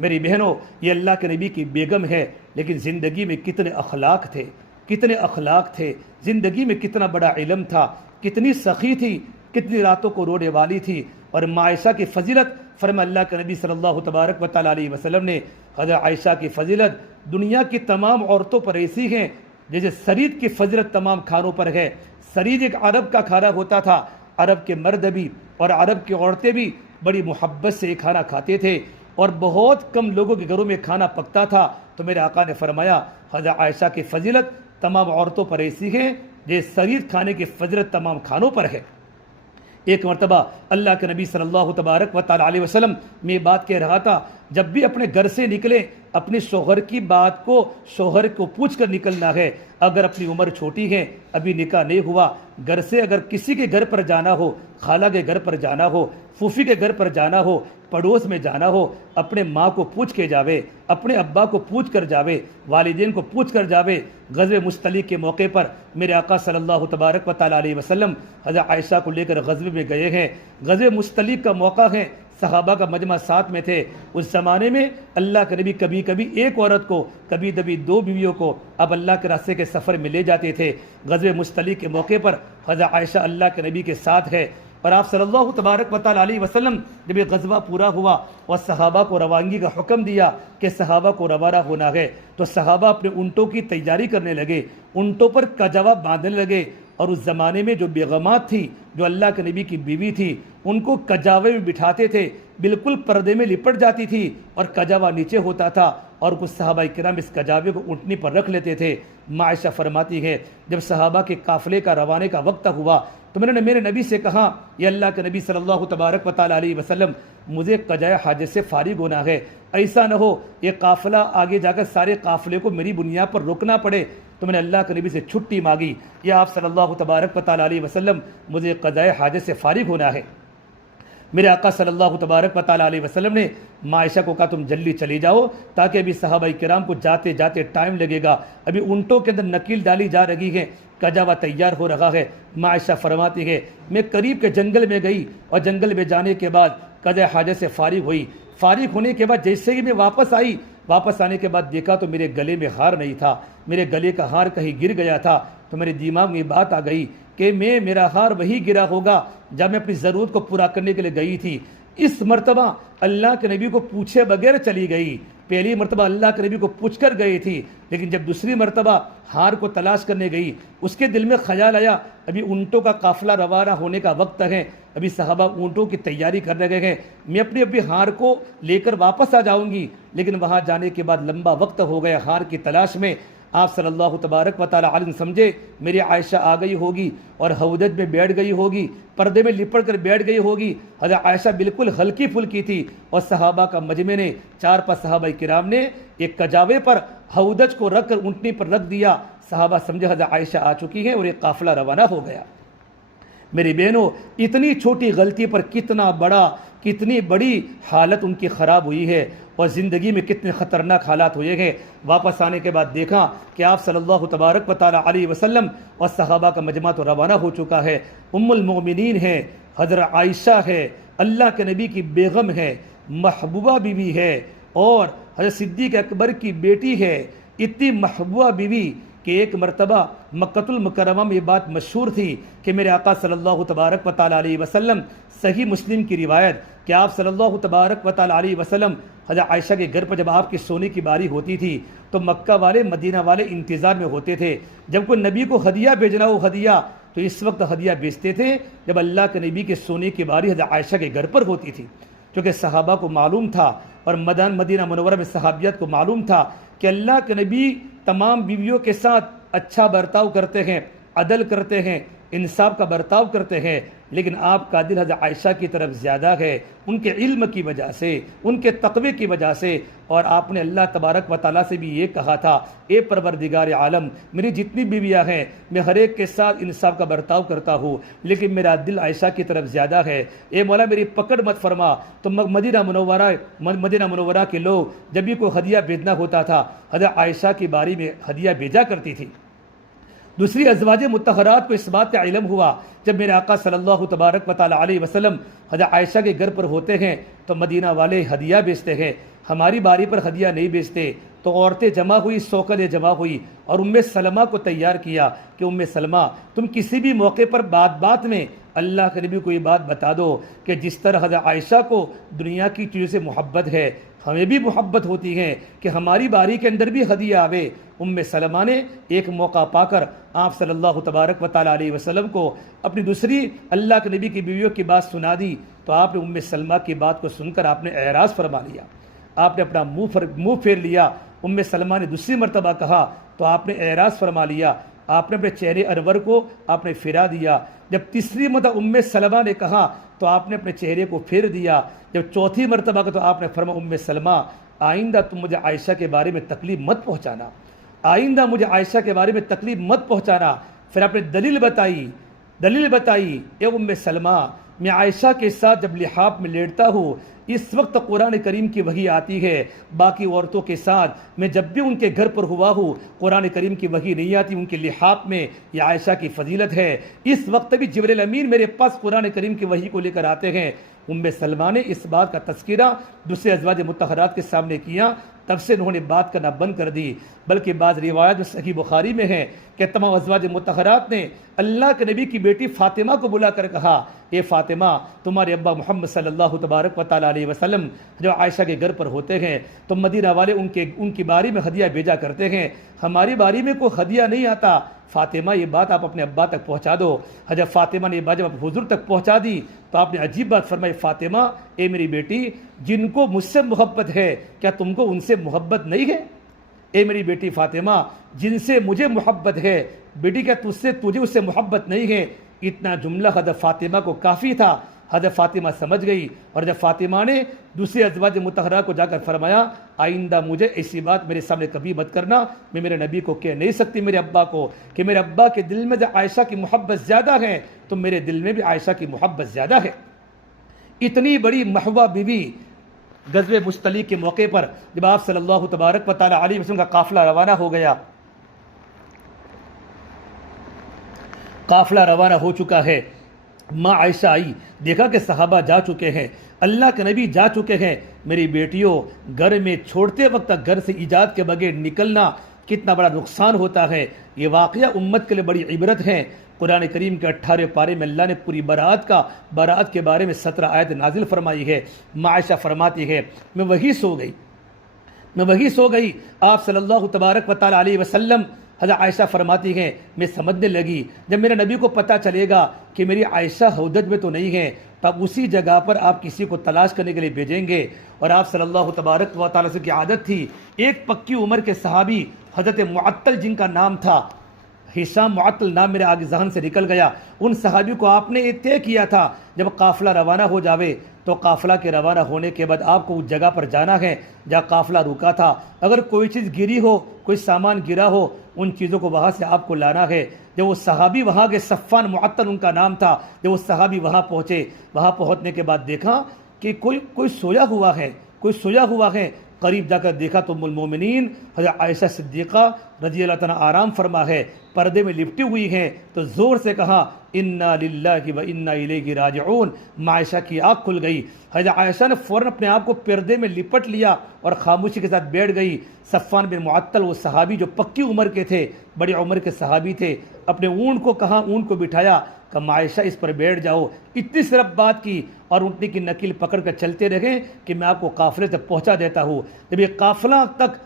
میری بہنوں، یہ اللہ کے نبی کی بیگم ہے، لیکن زندگی میں کتنے اخلاق تھے، کتنے اخلاق تھے، زندگی میں کتنا بڑا علم تھا، کتنی سخی تھی، کتنی راتوں کو رونے والی تھی۔ اور ماں عائشہ کی فضیلت فرما اللہ کے نبی صلی اللہ تبارک و تعالیٰ علیہ وسلم نے حضرت عائشہ کی فضیلت دنیا کی تمام عورتوں پر ایسی ہیں جیسے سرید کی فضیلت تمام کھانوں پر ہے۔ سرید ایک عرب کا کھانا ہوتا تھا، عرب کے مرد بھی اور عرب کی عورتیں بھی بڑی محبت سے یہ کھانا کھاتے تھے اور بہت کم لوگوں کے گھروں میں کھانا پکتا تھا۔ تو میرے آقا نے فرمایا حضرت عائشہ کی فضیلت تمام عورتوں پر ایسی ہے جیسے سرید کھانے کی فضیلت تمام کھانوں پر ہے۔ ایک مرتبہ اللہ کے نبی صلی اللہ تبارک و تعالیٰ علیہ وسلم میں بات کہہ رہا تھا، جب بھی اپنے گھر سے نکلیں اپنے شوہر کی بات کو شوہر کو پوچھ کر نکلنا ہے. اگر اپنی عمر چھوٹی ہے، ابھی نکاح نہیں ہوا، گھر سے اگر کسی کے گھر پر جانا ہو، خالہ کے گھر پر جانا ہو، پھوپھی کے گھر پر جانا ہو، پڑوس میں جانا ہو، اپنے ماں کو پوچھ کے جاوے، اپنے ابا کو پوچھ کر جاوے، والدین کو پوچھ کر جاوے. غزوہ مستلق کے موقع پر میرے آقا صلی اللہ تبارک و تعالیٰ علیہ وسلم حضرت عائشہ کو لے کر غزوے میں گئے ہیں. غزوہ مستلق کا موقع ہے، صحابہ کا مجمع ساتھ میں تھے. اس زمانے میں اللہ کے نبی کبھی کبھی ایک عورت کو، کبھی کبھی دو بیویوں کو اب اللہ کے راستے کے سفر میں لے جاتے تھے. غزوہ مستلق کے موقع پر حضرت عائشہ اللہ کے نبی کے ساتھ ہے، اور آپ صلی اللہ تبارک و تعالیٰ علیہ وسلم جب یہ غزوہ پورا ہوا اور صحابہ کو روانگی کا حکم دیا کہ صحابہ کو روانہ ہونا ہے، تو صحابہ اپنے اونٹوں کی تیاری کرنے لگے، اونٹوں پر کجاوا باندھنے لگے. اور اس زمانے میں جو بیگمات تھی، جو اللہ کے نبی کی بیوی تھی، ان کو کجاوے میں بٹھاتے تھے، بالکل پردے میں لپٹ جاتی تھی اور کجاوا نیچے ہوتا تھا، اور کچھ صحابہ کرام اس کجاوے کو اونٹنی پر رکھ لیتے تھے. عائشہ فرماتی ہے جب صحابہ کے قافلے کا روانے کا وقت ہوا تو میں نے میرے نبی سے کہا، یہ اللہ کے نبی صلی اللہ تبارک و تعالیٰ علیہ وسلم، مجھے قضائے حاجت سے فارغ ہونا ہے، ایسا نہ ہو یہ قافلہ آگے جا کر سارے قافلے کو میری بنیاد پر روکنا پڑے. تو میں نے اللہ کے نبی سے چھٹی مانگی، یا آپ صلی اللہ تبارک و تعالیٰ علیہ وسلم مجھے قضائے حاجت سے فارغ ہونا ہے. میرے آقا صلی اللہ تبارک و تعالیٰ علیہ وسلم نے عائشہ کو کہا تم جلدی چلی جاؤ، تاکہ ابھی صحابہ کرام کو جاتے جاتے ٹائم لگے گا، ابھی اونٹوں کے اندر نکیل ڈالی جا رہی ہے، کجاوا تیار ہو رہا ہے. عائشہ فرماتی ہے میں قریب کے جنگل میں گئی، اور جنگل میں جانے کے بعد قضائے حاجت سے فارغ ہوئی. فارغ ہونے کے بعد جیسے ہی میں واپس آنے کے بعد دیکھا تو میرے گلے میں ہار نہیں تھا، میرے گلے کا ہار کہیں گر گیا تھا. تو میرے دماغ میں بات آ گئی کہ میرا ہار وہی گرا ہوگا جب میں اپنی ضرورت کو پورا کرنے کے لیے گئی تھی. اس مرتبہ اللہ کے نبی کو پوچھے بغیر چلی گئی. پہلی مرتبہ اللہ کے نبی کو پوچھ کر گئی تھی، لیکن جب دوسری مرتبہ ہار کو تلاش کرنے گئی، اس کے دل میں خیال آیا ابھی اونٹوں کا قافلہ روانہ ہونے کا وقت ہے، ابھی صحابہ اونٹوں کی تیاری کر رہے ہیں، میں اپنے ہار کو لے کر واپس آ جاؤں گی. لیکن وہاں جانے کے بعد لمبا وقت ہو گیا ہار کی تلاش میں. آپ صلی اللہ تبارک و تعالیٰ علیہ سمجھے میری عائشہ آ گئی ہوگی اور حوض میں بیٹھ گئی ہوگی، پردے میں لپٹ کر بیٹھ گئی ہوگی. حضرت عائشہ بالکل ہلکی پھلکی تھی، اور صحابہ کا مجمع نے 4-5 صحابہ کرام نے ایک کجاوے پر حوض کو رکھ کر اونٹنی پر رکھ دیا. صحابہ سمجھے حضرت عائشہ آ چکی ہے اور ایک قافلہ روانہ ہو گیا. میری بہنوں، اتنی چھوٹی غلطی پر کتنی بڑی حالت ان کی خراب ہوئی ہے، اور زندگی میں کتنے خطرناک حالات ہوئے ہیں. واپس آنے کے بعد دیکھا کہ آپ صلی اللہ تبارک و تعالیٰ علیہ وسلم اور صحابہ کا مجمع تو روانہ ہو چکا ہے. ام المؤمنین ہے، حضرت عائشہ ہے، اللہ کے نبی کی بیگم ہے، محبوبہ بیوی ہے، اور حضرت صدیق اکبر کی بیٹی ہے. اتنی محبوبہ بیوی کہ ایک مرتبہ مکہ المکرمہ میں یہ بات مشہور تھی کہ میرے آقا صلی اللہ تبارک و تعالیٰ علیہ وسلم، صحیح مسلم کی روایت کہ آپ صلی اللہ تبارک و تعالیٰ علیہ وسلم حضرت عائشہ کے گھر پر جب آپ کی سونے کی باری ہوتی تھی تو مکہ والے مدینہ والے انتظار میں ہوتے تھے. جب کوئی نبی کو ہدیہ بھیجنا ہو تو اس وقت ہدیہ بیچتے تھے جب اللہ کے نبی کے سونے کی باری حضرت عائشہ کے گھر پر ہوتی تھی. کیونکہ صحابہ کو معلوم تھا اور مدینہ منورہ میں صحابیت کو معلوم تھا کہ اللہ کے نبی تمام بیویوں کے ساتھ اچھا برتاؤ کرتے ہیں، عدل کرتے ہیں، انصاف کا برتاؤ کرتے ہیں. لیکن آپ کا دل حضرت عائشہ کی طرف زیادہ ہے، ان کے علم کی وجہ سے، ان کے تقوی کی وجہ سے. اور آپ نے اللہ تبارک و تعالیٰ سے بھی یہ کہا تھا اے پروردگار عالم، میری جتنی بیویاں ہیں میں ہر ایک کے ساتھ انصاف کا برتاؤ کرتا ہوں، لیکن میرا دل عائشہ کی طرف زیادہ ہے. اے مولا میری پکڑ مت فرما. تو مدینہ منورہ کے لوگ جب بھی کوئی ہدیہ بھیجنا ہوتا تھا حضرت عائشہ کی باری میں ہدیہ بھیجا کرتی تھی. دوسری ازواج مطہرات کو اس بات کا علم ہوا جب میرے آقا صلی اللہ تبارک و تعالیٰ علیہ وسلم حضرت عائشہ کے گھر پر ہوتے ہیں تو مدینہ والے ہدیہ بیچتے ہیں، ہماری باری پر ہدیہ نہیں بیچتے. تو عورتیں جمع ہوئی، سوکلیں جمع ہوئی، اور ام سلمہ کو تیار کیا کہ ام سلمہ تم کسی بھی موقع پر بات میں اللہ کے نبی کو یہ بات بتا دو کہ جس طرح حضرت عائشہ کو دنیا کی چیزوں سے محبت ہے، ہمیں بھی محبت ہوتی ہے کہ ہماری باری کے اندر بھی ہدیہ آوے. ام سلمہ نے ایک موقع پا کر آپ صلی اللہ تبارک و تعالیٰ علیہ وسلم کو اپنی دوسری اللہ کے نبی کی بیویوں کی بات سنا دی. تو آپ نے ام سلمہ کی بات کو سن کر آپ نے اعراض فرما لیا، آپ نے اپنا منہ پھیر لیا. ام سلمہ نے دوسری مرتبہ کہا تو آپ نے اعراض فرما لیا. آپ نے اپنے چہرے انور کو آپ نے پھرا دیا۔ جب تیسری مرتبہ سلمہ نے کہا تو آپ نے اپنے چہرے کو پھیر دیا۔ جب چوتھی مرتبہ کا تو آپ نے فرمایا سلمہ آئندہ تم مجھے عائشہ کے بارے میں تکلیف مت پہنچانا، آئندہ مجھے عائشہ کے بارے میں تکلیف مت پہنچانا۔ پھر آپ نے دلیل بتائی اے سلمہ، میں عائشہ کے ساتھ جب لحاف میں لیٹتا ہوں اس وقت قرآن کریم کی وحی آتی ہے، باقی عورتوں کے ساتھ میں جب بھی ان کے گھر پر ہوا ہوں قرآن کریم کی وحی نہیں آتی، ان کے لحاف میں یہ عائشہ کی فضیلت ہے۔ اس وقت بھی جبریل امین میرے پاس قرآن کریم کی وحی کو لے کر آتے ہیں۔ سلمہ نے اس بات کا تذکرہ دوسرے ازواج مطہرات کے سامنے کیا، تب سے انہوں نے بات کرنا بند کر دی۔ بلکہ بعض روایات میں صحیح بخاری میں ہے کہ تمام ازواج مطہرات نے اللہ کے نبی کی بیٹی فاطمہ کو بلا کر کہا اے فاطمہ، تمہارے ابا محمد صلی اللہ تبارک و تعالیٰ علیہ وسلم جو عائشہ کے گھر پر ہوتے ہیں تو مدینہ والے ان کی باری میں ہدیہ بھیجا کرتے ہیں، ہماری باری میں کوئی ہدیہ نہیں آتا، فاطمہ یہ بات آپ اپنے ابا تک پہنچا دو۔ حضرت فاطمہ نے یہ بات جب حضور تک پہنچا دی تو آپ نے عجیب بات فرمائی، فاطمہ اے میری بیٹی، جن کو مجھ سے محبت ہے کیا تم کو ان سے محبت نہیں ہے؟ اے میری بیٹی فاطمہ، جن سے مجھے محبت ہے بیٹی کیا تجھے اس سے محبت نہیں ہے؟ اتنا جملہ حضرت فاطمہ کو کافی تھا۔ حضرت فاطمہ سمجھ گئی اور جب فاطمہ نے دوسری ازواج مطہرہ کو جا کر فرمایا آئندہ مجھے ایسی بات میرے سامنے کبھی مت کرنا، میں میرے نبی کو کہہ نہیں سکتی میرے ابا کو کہ میرے ابا کے دل میں جب عائشہ کی محبت زیادہ ہے تو میرے دل میں بھی عائشہ کی محبت زیادہ ہے۔ اتنی بڑی محبوبہ بیوی غزوہ مستلق کے موقع پر جب آپ صلی اللہ تبارک و تعالیٰ علیہ وسلم کا قافلہ روانہ ہو چکا ہے، ماں عائشہ آئی، دیکھا کہ صحابہ جا چکے ہیں، اللہ کے نبی جا چکے ہیں، میری بیٹیوں گھر میں چھوڑتے وقت گھر سے ایجاد کے بغیر نکلنا کتنا بڑا نقصان ہوتا ہے۔ یہ واقعہ امت کے لیے بڑی عبرت ہے۔ قرآن کریم کے 18 پارے میں اللہ نے پوری برات کے بارے میں 17 آیت نازل فرمائی ہے۔ ماں عائشہ فرماتی ہے میں وہی سو گئی، آپ صلی اللہ تبارک و تعالیٰ علیہ وسلم، حضرت عائشہ فرماتی ہیں میں سمجھنے لگی جب میرے نبی کو پتہ چلے گا کہ میری عائشہ ہودج میں تو نہیں ہے تب اسی جگہ پر آپ کسی کو تلاش کرنے کے لیے بھیجیں گے۔ اور آپ صلی اللہ تبارک و تعالیٰ کی عادت تھی، ایک پکی عمر کے صحابی حضرت معطل جن کا نام تھا، ہشام معطل نام میرے آگے ذہن سے نکل گیا، ان صحابی کو آپ نے طے کیا تھا جب قافلہ روانہ ہو جاوے تو قافلہ کے روانہ ہونے کے بعد آپ کو اس جگہ پر جانا ہے جہاں قافلہ رکا تھا، اگر کوئی چیز گری ہو، کوئی سامان گرا ہو، ان چیزوں کو وہاں سے آپ کو لانا ہے۔ جب وہ صحابی وہاں کے صفان معطل ان کا نام تھا، جب وہ صحابی وہاں پہنچے، وہاں پہنچنے کے بعد دیکھا کہ کوئی سویا ہوا ہے، قریب جا کر دیکھا تو ام المومنین حضرت عائشہ صدیقہ رضی اللہ تعالیٰ آرام فرما ہے، پردے میں لپٹی ہوئی ہیں، تو زور سے کہا انا للہ و انا الیہ راجعون۔ عائشہ کی آنکھ کھل گئی، حضرت عائشہ نے فوراً اپنے آپ کو پردے میں لپٹ لیا اور خاموشی کے ساتھ بیٹھ گئی۔ صفان بن معطل وہ صحابی جو پکی عمر کے تھے، بڑی عمر کے صحابی تھے، اپنے اونٹ کو کہا، اونٹ کو بٹھایا، کہ عائشہ اس پر بیٹھ جاؤ، اتنی صرف بات کی اور اونٹنی کی نکیل پکڑ کر چلتے رہے کہ میں آپ کو قافلے تک پہنچا دیتا ہوں۔ جب یہ قافلہ تک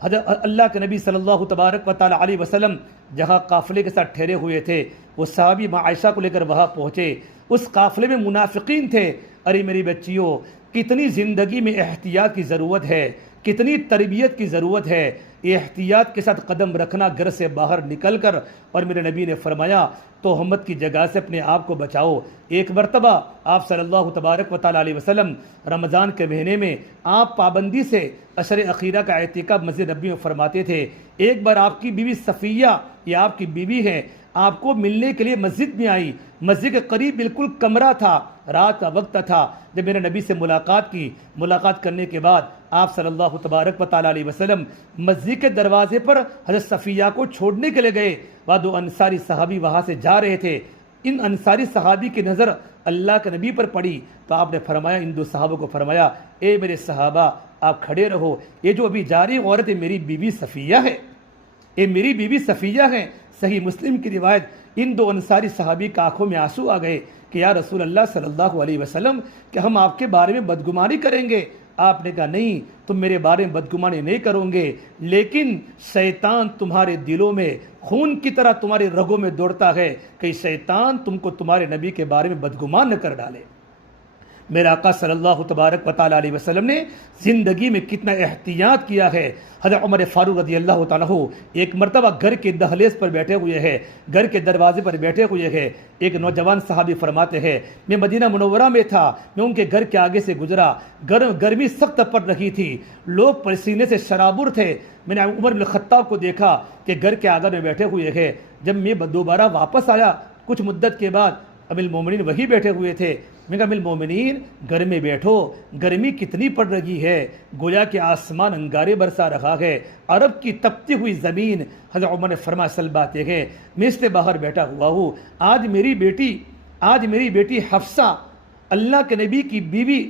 حضرت اللہ کے نبی صلی اللہ تبارک و تعالیٰ علیہ وسلم جہاں قافلے کے ساتھ ٹھہرے ہوئے تھے، وہ صحابی ماں عائشہ کو لے کر وہاں پہنچے، اس قافلے میں منافقین تھے۔ ارے میری بچیوں، کتنی زندگی میں احتیاط کی ضرورت ہے، کتنی تربیت کی ضرورت ہے، یہ احتیاط کے ساتھ قدم رکھنا گھر سے باہر نکل کر۔ اور میرے نبی نے فرمایا تہمت کی جگہ سے اپنے آپ کو بچاؤ۔ ایک مرتبہ آپ صلی اللہ تبارک و تعالیٰ علیہ وسلم رمضان کے مہینے میں آپ پابندی سے عشر اخیرہ کا اعتکاف مسجد نبوی میں فرماتے تھے۔ ایک بار آپ کی بیوی صفیہ، یہ آپ کی بیوی ہے، آپ کو ملنے کے لیے مسجد میں آئی، مسجد کے قریب بالکل کمرہ تھا، رات کا وقت تھا۔ جب میرے نبی سے ملاقات کی، ملاقات کرنے کے بعد آپ صلی اللہ تبارک و تعالیٰ علیہ وسلم مسجد کے دروازے پر حضرت صفیہ کو چھوڑنے کے لیے گئے، وہ دو انصاری صحابی وہاں سے جا رہے تھے۔ ان انصاری صحابی کی نظر اللہ کے نبی پر پڑی تو آپ نے فرمایا، ان دو صحابوں کو فرمایا اے میرے صحابہ آپ کھڑے رہو، یہ جو ابھی جا رہی عورت ہے میری بیوی صفیہ ہے، یہ میری بیوی صفیہ ہے۔ صحیح مسلم کی روایت، ان دو انصاری صحابی کی آنکھوں میں آنسو آ گئے کہ یا رسول اللہ صلی اللہ علیہ وسلم کہ ہم آپ کے بارے میں بدگمانی کریں گے؟ آپ نے کہا نہیں، تم میرے بارے میں بدگمانی نہیں کرو گے، لیکن شیطان تمہارے دلوں میں خون کی طرح تمہارے رگوں میں دوڑتا ہے کہ شیطان تم کو تمہارے نبی کے بارے میں بدگمان نہ کر ڈالے۔ میرے آقا صلی اللہ تبارک و تعالیٰ علیہ وسلم نے زندگی میں کتنا احتیاط کیا ہے۔ حضرت عمر فاروق رضی اللہ تعالیٰ ایک مرتبہ گھر کے دہلیز پر بیٹھے ہوئے ہیں، گھر کے دروازے پر بیٹھے ہوئے ہیں، ایک نوجوان صحابی فرماتے ہیں میں مدینہ منورہ میں تھا، میں ان کے گھر کے آگے سے گزرا، گرمی سخت پڑ رہی تھی، لوگ پسینے سے شرابور تھے، میں نے عمر بن الخطاب کو دیکھا کہ گھر کے آگے میں بیٹھے ہوئے ہیں۔ جب میں دوبارہ واپس آیا کچھ مدت کے بعد، امیر المومنین وہی بیٹھے ہوئے تھے۔ میں کہا امیر المومنین گھر میں بیٹھو، گرمی کتنی پڑ رہی ہے، گویا کہ آسمان انگارے برسا رہا ہے، عرب کی تپتی ہوئی زمین۔ حضرت عمر نے فرمایا اصل بات یہ ہے میں اس سے باہر بیٹھا ہوا ہوں، آج میری بیٹی حفصہ، اللہ کے نبی کی بیوی،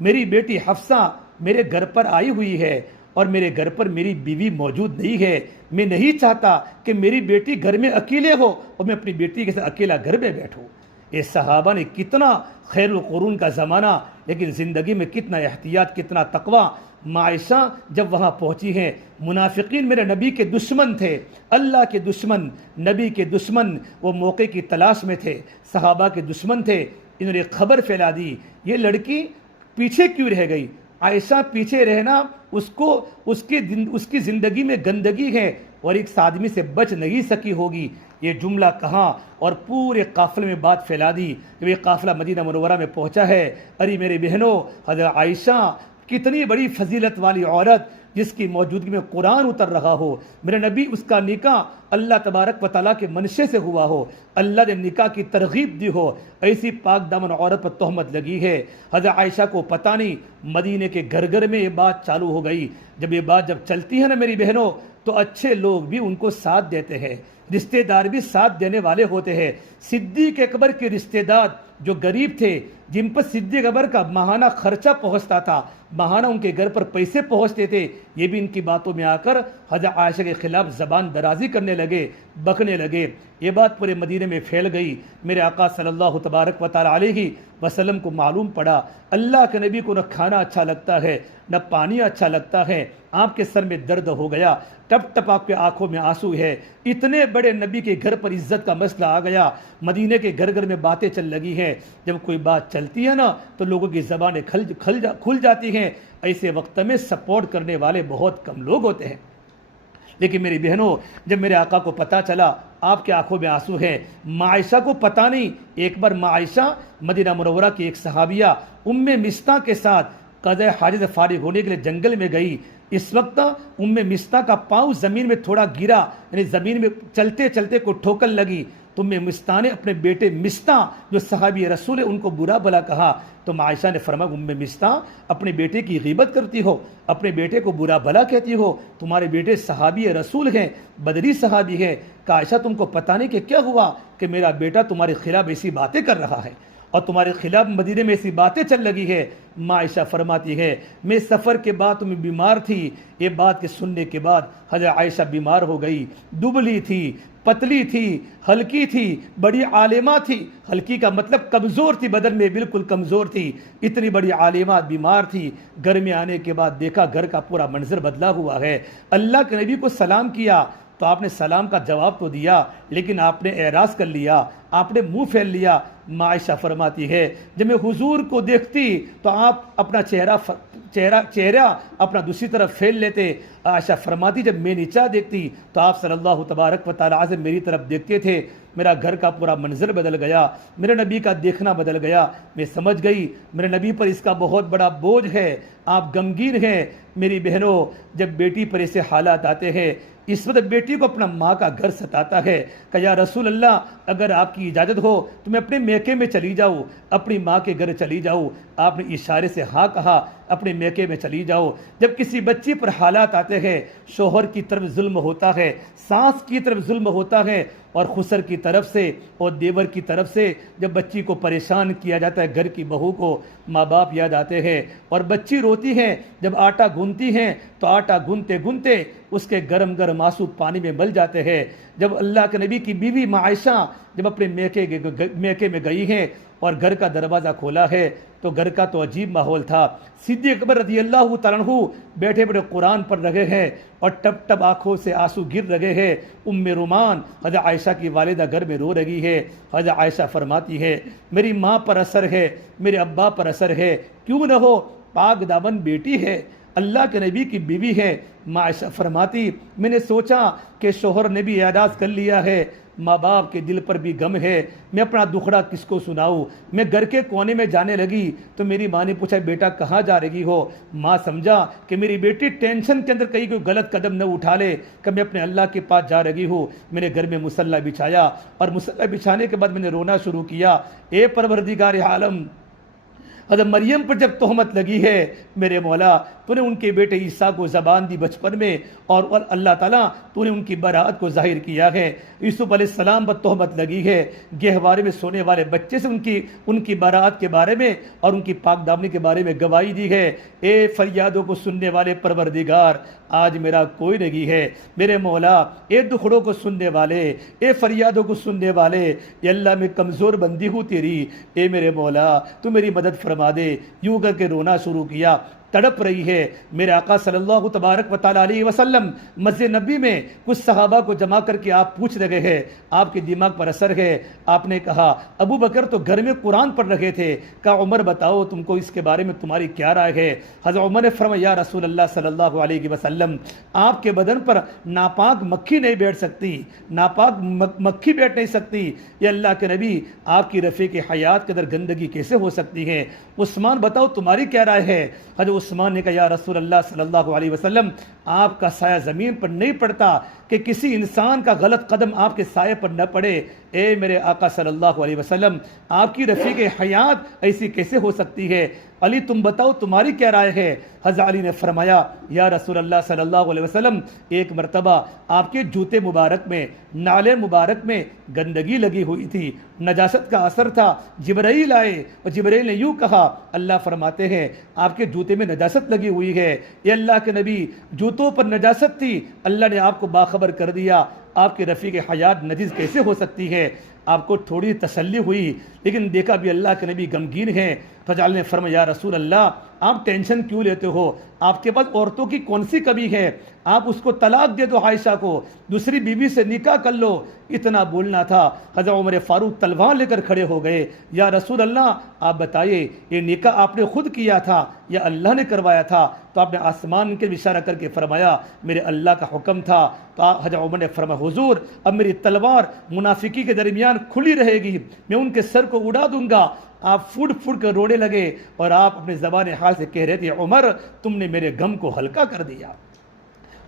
میری بیٹی حفصہ میرے گھر پر آئی ہوئی ہے اور میرے گھر پر میری بیوی موجود نہیں ہے، میں نہیں چاہتا کہ میری بیٹی گھر میں اکیلے ہو اور میں اپنی بیٹی کے ساتھ اکیلا گھر میں بیٹھوں۔ یہ صحابہ نے کتنا خیر القرون کا زمانہ، لیکن زندگی میں کتنا احتیاط، کتنا تقوی۔ عائشہ جب وہاں پہنچی ہیں، منافقین میرے نبی کے دشمن تھے، اللہ کے دشمن، نبی کے دشمن، وہ موقع کی تلاش میں تھے، صحابہ کے دشمن تھے۔ انہوں نے خبر پھیلا دی یہ لڑکی پیچھے کیوں رہ گئی، عائشہ پیچھے رہنا اس کی زندگی میں گندگی ہے اور ایک آدمی سے بچ نہیں سکی ہوگی۔ یہ جملہ کہاں اور پورے قافلے میں بات پھیلا دی۔ جب یہ قافلہ مدینہ منورہ میں پہنچا ہے، ارے میرے بہنوں، حضرت عائشہ کتنی بڑی فضیلت والی عورت جس کی موجودگی میں قرآن اتر رہا ہو، میرے نبی اس کا نکاح اللہ تبارک و تعالیٰ کے منشے سے ہوا ہو، اللہ نے نکاح کی ترغیب دی ہو، ایسی پاک دامن عورت پر تہمت لگی ہے۔ حضرت عائشہ کو پتہ نہیں، مدینے کے گھر گھر میں یہ بات چالو ہو گئی۔ جب یہ بات جب چلتی ہے نا میری بہنوں، تو اچھے لوگ بھی ان کو ساتھ دیتے ہیں، رشتہ دار بھی ساتھ دینے والے ہوتے ہیں۔ صدیق اکبر کے رشتہ دار جو غریب تھے، جن پر صدیق اکبر کا ماہانہ خرچہ پہنچتا تھا، ماہانہ ان کے گھر پر پیسے پہنچتے تھے، یہ بھی ان کی باتوں میں آ کر حضرت عائشہ کے خلاف زبان درازی کرنے لگے، بکنے لگے۔ یہ بات پورے مدینے میں پھیل گئی۔ میرے آقا صلی اللہ تبارک و تعالیٰ علیہ وسلم کو معلوم پڑا اللہ کے نبی کو نہ کھانا اچھا لگتا ہے نہ پانی اچھا لگتا ہے، آپ کے سر میں درد ہو گیا، ٹپ ٹپ آپ کے آنکھوں میں آنسو ہے۔ اتنے بڑے نبی کے گھر پر عزت کا مسئلہ آ گیا، مدینے کے گھر گھر میں باتیں چل لگی ہیں۔ جب کوئی بات چلتی ہے نا تو لوگوں کی زبانیں کھل جاتی ہیں۔ ایسے وقت میں سپورٹ کرنے والے بہت کم لوگ ہوتے ہیں۔ لیکن میری بہنوں، جب میرے آقا کو پتہ چلا، آپ کے آنکھوں میں آنسو ہے، عائشہ کو پتہ نہیں۔ ایک بار عائشہ مدینہ منورہ کی ایک صحابیہ ام مستہ کے ساتھ قضاء حاجت سے فارغ ہونے کے لیے جنگل میں گئی۔ اس وقت ام مستہ کا پاؤں زمین میں تھوڑا گرا، یعنی زمین میں چلتے چلتے کو ٹھوکر لگی۔ تو ام مستہ نے اپنے بیٹے مستہ جو صحابی رسول ہے ان کو برا بھلا کہا۔ تو عائشہ نے فرمایا ام مستہ اپنے بیٹے کی غیبت کرتی ہو، اپنے بیٹے کو برا بھلا کہتی ہو، تمہارے بیٹے صحابی رسول ہیں، بدری صحابی ہے۔ کہ عائشہ تم کو پتہ نہیں کہ کیا ہوا کہ میرا بیٹا تمہارے خلاف ایسی باتیں کر رہا ہے اور تمہارے خلاف مدینے میں ایسی باتیں چل لگی ہے۔ عائشہ فرماتی ہے میں سفر کے بعد تمہیں بیمار تھی، یہ بات کے سننے کے بعد حضرت عائشہ بیمار ہو گئی، دبلی تھی، پتلی تھی، ہلکی تھی، بڑی عالمہ تھی۔ ہلکی کا مطلب کمزور تھی، بدن میں بالکل کمزور تھی، اتنی بڑی عالمہ بیمار تھی۔ گھر میں آنے کے بعد دیکھا گھر کا پورا منظر بدلا ہوا ہے۔ اللہ کے نبی کو سلام کیا تو آپ نے سلام کا جواب تو دیا، لیکن آپ نے اعراض کر لیا، آپ نے منہ پھیل لیا۔ عائشہ فرماتی ہے جب میں حضور کو دیکھتی تو آپ اپنا چہرہ اپنا دوسری طرف پھیل لیتے۔ عائشہ فرماتی جب میں نیچا دیکھتی تو آپ صلی اللہ تبارک و تعالیٰ سے میری طرف دیکھتے تھے، میرا گھر کا پورا منظر بدل گیا، میرے نبی کا دیکھنا بدل گیا۔ میں سمجھ گئی میرے نبی پر اس کا بہت بڑا بوجھ ہے، آپ غمگین ہیں۔ میری بہنوں، جب بیٹی پر ایسے حالات آتے ہیں، اس وقت بیٹی کو اپنا ماں کا گھر ستاتا ہے کہ یا رسول اللہ اگر آپ کی اجازت ہو تو میں اپنے میکے میں چلی جاؤں، اپنی ماں کے گھر چلی جاؤں۔ آپ نے اشارے سے ہاں کہا، اپنے میکے میں چلی جاؤ۔ جب کسی بچی پر حالات آتے ہیں، شوہر کی طرف ظلم ہوتا ہے، ساس کی طرف ظلم ہوتا ہے اور خسر کی طرف سے اور دیور کی طرف سے جب بچی کو پریشان کیا جاتا ہے، گھر کی بہو کو ماں باپ یاد آتے ہیں اور بچی روتی ہے۔ جب آٹا گوندتی ہیں تو آٹا گوندتے گوندتے اس کے گرم گرم آنسو پانی میں مل جاتے ہیں۔ جب اللہ کے نبی کی بیوی ماں عائشہ جب اپنے میکے میں گئی ہیں اور گھر کا دروازہ کھولا ہے تو گھر کا تو عجیب ماحول تھا۔ صدیق اکبر رضی اللہ تعالیٰ عنہ بیٹھے بیٹھے قرآن پڑھ رہے ہیں اور ٹپ ٹپ آنکھوں سے آنسو گر رہے ہیں۔ ام رومان حضرت عائشہ کی والدہ گھر میں رو رہی ہے۔ حضرت عائشہ فرماتی ہے میری ماں پر اثر ہے، میرے ابا پر اثر ہے، کیوں نہ ہو، پاک دامن بیٹی ہے، اللہ کے نبی کی بیوی ہے۔ ماں عائشہ فرماتی میں نے سوچا کہ شوہر نے بھی اعراض کر لیا ہے، ماں باپ کے دل پر بھی غم ہے، میں اپنا دکھڑا کس کو سناؤں۔ میں گھر کے کونے میں جانے لگی تو میری ماں نے پوچھا بیٹا کہاں جا رہی ہو؟ ماں سمجھا کہ میری بیٹی ٹینشن کے اندر کہیں کوئی غلط قدم نہ اٹھا لے کہ میں اپنے اللہ کے پاس جا رہی ہوں۔ میں نے گھر میں مصلی بچھایا اور مصلی بچھانے کے بعد میں نے رونا شروع کیا، اے پروردگار عالم، حضرت مریم پر جب تہمت لگی ہے میرے مولا، تو نے ان کے بیٹے عیسیٰ کو زبان دی بچپن میں، اور اللہ تعالیٰ تو نے ان کی براءت کو ظاہر کیا ہے۔ یوسف علیہ السلام پر تہمت لگی ہے، گہوارے میں سونے والے بچے سے ان کی براءت کے بارے میں اور ان کی پاک دامنی کے بارے میں گواہی دی ہے۔ اے فریادوں کو سننے والے پروردگار، آج میرا کوئی نہیں ہے میرے مولا، اے دکھڑوں کو سننے والے، اے فریادوں کو سننے والے، یا اللہ میں کمزور بندی ہوں تیری، اے میرے مولا تو میری مدد فرما دے۔ یوں کر کے رونا شروع کیا، تڑپ رہی ہے۔ میرے آقا صلی اللہ تبارک و تعالیٰ علیہ وسلم مسجد نبی میں کچھ صحابہ کو جمع کر کے آپ پوچھ رہے ہیں، آپ کے دماغ پر اثر ہے۔ آپ نے کہا ابو بکر تو گھر میں قرآن پڑھ رہے تھے، کہا عمر بتاؤ تم کو اس کے بارے میں تمہاری کیا رائے ہے؟ حضرت عمر نے فرمایا یا رسول اللہ صلی اللہ علیہ وسلم، آپ کے بدن پر ناپاک مکھی نہیں بیٹھ سکتی، ناپاک مکھی بیٹھ نہیں سکتی، یا اللہ کے نبی آپ کی رفیق حیات کے اندر گندگی کیسے ہو سکتی ہے؟ عثمان بتاؤ تمہاری کیا رائے ہے؟ حضرت عثمان نے کہا یا رسول اللہ صلی اللہ علیہ وسلم، آپ کا سایہ زمین پر نہیں پڑتا کہ کسی انسان کا غلط قدم آپ کے سائے پر نہ پڑے۔ اے میرے آقا صلی اللہ علیہ وسلم، آپ کی رفیق حیات ایسی کیسے ہو سکتی ہے؟ علی تم بتاؤ تمہاری کیا رائے ہے؟ حضرت علی نے فرمایا یا رسول اللہ صلی اللہ علیہ وسلم، ایک مرتبہ آپ کے جوتے مبارک میں، نالے مبارک میں گندگی لگی ہوئی تھی، نجاست کا اثر تھا، جبرائیل آئے اور جبرائیل نے یوں کہا، اللہ فرماتے ہیں آپ کے جوتے میں نجاست لگی ہوئی ہے۔ یہ اللہ کے نبی جوتوں پر نجاست تھی، اللہ نے آپ کو باخبر کر دیا، آپ کے رفیق حیات نجس کیسے ہو سکتی ہے؟ آپ کو تھوڑی تسلی ہوئی، لیکن دیکھا بھی اللہ کے نبی غمگین ہیں۔ فجعل نے فرمایا یا رسول اللہ، آپ ٹینشن کیوں لیتے ہو؟ آپ کے پاس عورتوں کی کون سی کمی ہے؟ آپ اس کو طلاق دے دو، عائشہ کو دوسری بیوی سے نکاح کر لو، اتنا بولنا تھا۔ حضرت عمر فاروق تلوار لے کر کھڑے ہو گئے، یا رسول اللہ آپ بتائیے یہ نکاح آپ نے خود کیا تھا یا اللہ نے کروایا تھا؟ تو آپ نے آسمان کے اشارہ کر کے فرمایا میرے اللہ کا حکم تھا۔ تو حضرت عمر نے فرمایا حضور اب میری تلوار منافقی کے درمیان کھلی رہے گی، میں ان کے سر کو اڑا دوں گا۔ آپ پھوٹ پھوٹ کر رونے لگے اور آپ اپنے زبان حال سے کہہ رہے تھے عمر تم نے میرے غم کو ہلکا کر دیا،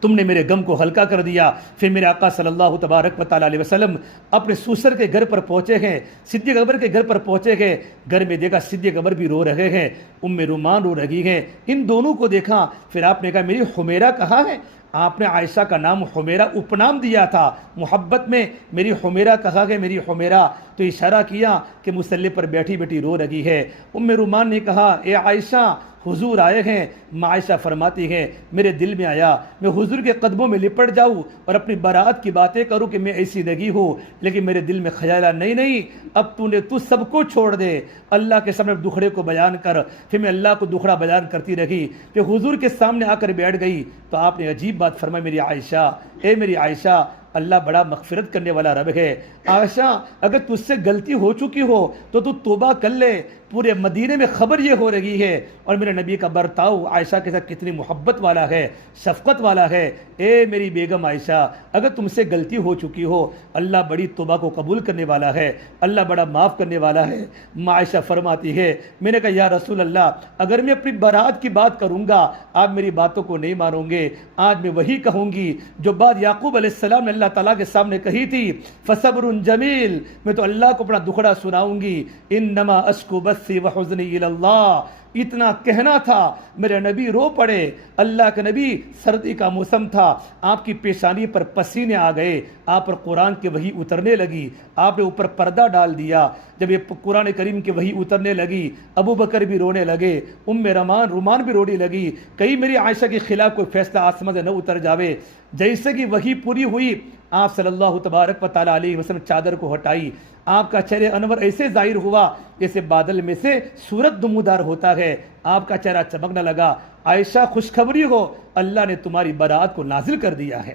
تم نے میرے غم کو ہلکا کر دیا۔ پھر میرے آقا صلی اللہ تبارک و تعالیٰ علیہ وسلم اپنے سسر کے گھر پر پہنچے ہیں، صدیق اکبر کے گھر پر پہنچے ہیں۔ گھر میں دیکھا صدیق اکبر بھی رو رہے ہیں، ام رومان رو رہی ہیں، ان دونوں کو دیکھا۔ پھر آپ نے کہا میری حمیرہ کہاں ہے؟ آپ نے عائشہ کا نام حمیرہ اپنام دیا تھا محبت میں، میری حمیرہ کہا گیا، میری حمیرہ، تو اشارہ کیا کہ مصلی پر بیٹھی بیٹھی رو رہی ہے۔ ام رومان نے کہا اے عائشہ حضور آئے ہیں۔ عائشہ فرماتی ہے میرے دل میں آیا میں حضور کے قدموں میں لپٹ جاؤں اور اپنی براءت کی باتیں کروں کہ میں ایسی نہیں ہوں، لیکن میرے دل میں خیال آیا نہیں اب تو سب کو چھوڑ دے، اللہ کے سامنے دکھڑے کو بیان کر۔ پھر میں اللہ کو دکھڑا بیان کرتی رہی، پھر حضور کے سامنے آ کر بیٹھ گئی تو آپ نے عجیب بات فرمائی میری عائشہ، اے میری عائشہ اللہ بڑا مغفرت کرنے والا رب ہے۔ عائشہ اگر تجھ سے غلطی ہو چکی ہو تو توبہ کر لے، پورے مدینے میں خبر یہ ہو رہی ہے اور میرے نبی کا برتاؤ عائشہ کے ساتھ کتنی محبت والا ہے، شفقت والا ہے۔ اے میری بیگم عائشہ اگر تم سے غلطی ہو چکی ہو اللہ بڑی توبہ کو قبول کرنے والا ہے، اللہ بڑا معاف کرنے والا ہے۔ عائشہ فرماتی ہے میں نے کہا یا رسول اللہ اگر میں اپنی برات کی بات کروں گا آپ میری باتوں کو نہیں مانو گے، آج میں وہی کہوں گی جو بات یعقوب علیہ السلام نے اللہ تعالیٰ کے سامنے کہی تھی، فصبر جمیل، میں تو اللہ کو اپنا دکھڑا سناؤں گی، انما اشکو بثی وحزنی الی اللہ، اتنا کہنا تھا میرے نبی رو پڑے۔ اللہ کے نبی، سردی کا موسم تھا، آپ کی پیشانی پر پسینے آ گئے، آپ پر قرآن کی وحی اترنے لگی، آپ نے اوپر پردہ ڈال دیا۔ جب یہ قرآن کریم کی وحی اترنے لگی، ابو بکر بھی رونے لگے، رومان بھی رونے لگی، کہیں میری عائشہ کے خلاف کوئی فیصلہ آسمان سے نہ اتر جاوے۔ جیسے کہ وحی پوری ہوئی، آپ صلی اللہ تبارک و تعالیٰ علیہ وسلم چادر کو ہٹائی، آپ کا چہرہ انور ایسے ظاہر ہوا جیسے بادل میں سے سورج نمودار ہوتا ہے، آپ کا چہرہ چمکنے لگا۔ عائشہ خوشخبری ہو، اللہ نے تمہاری برات کو نازل کر دیا ہے۔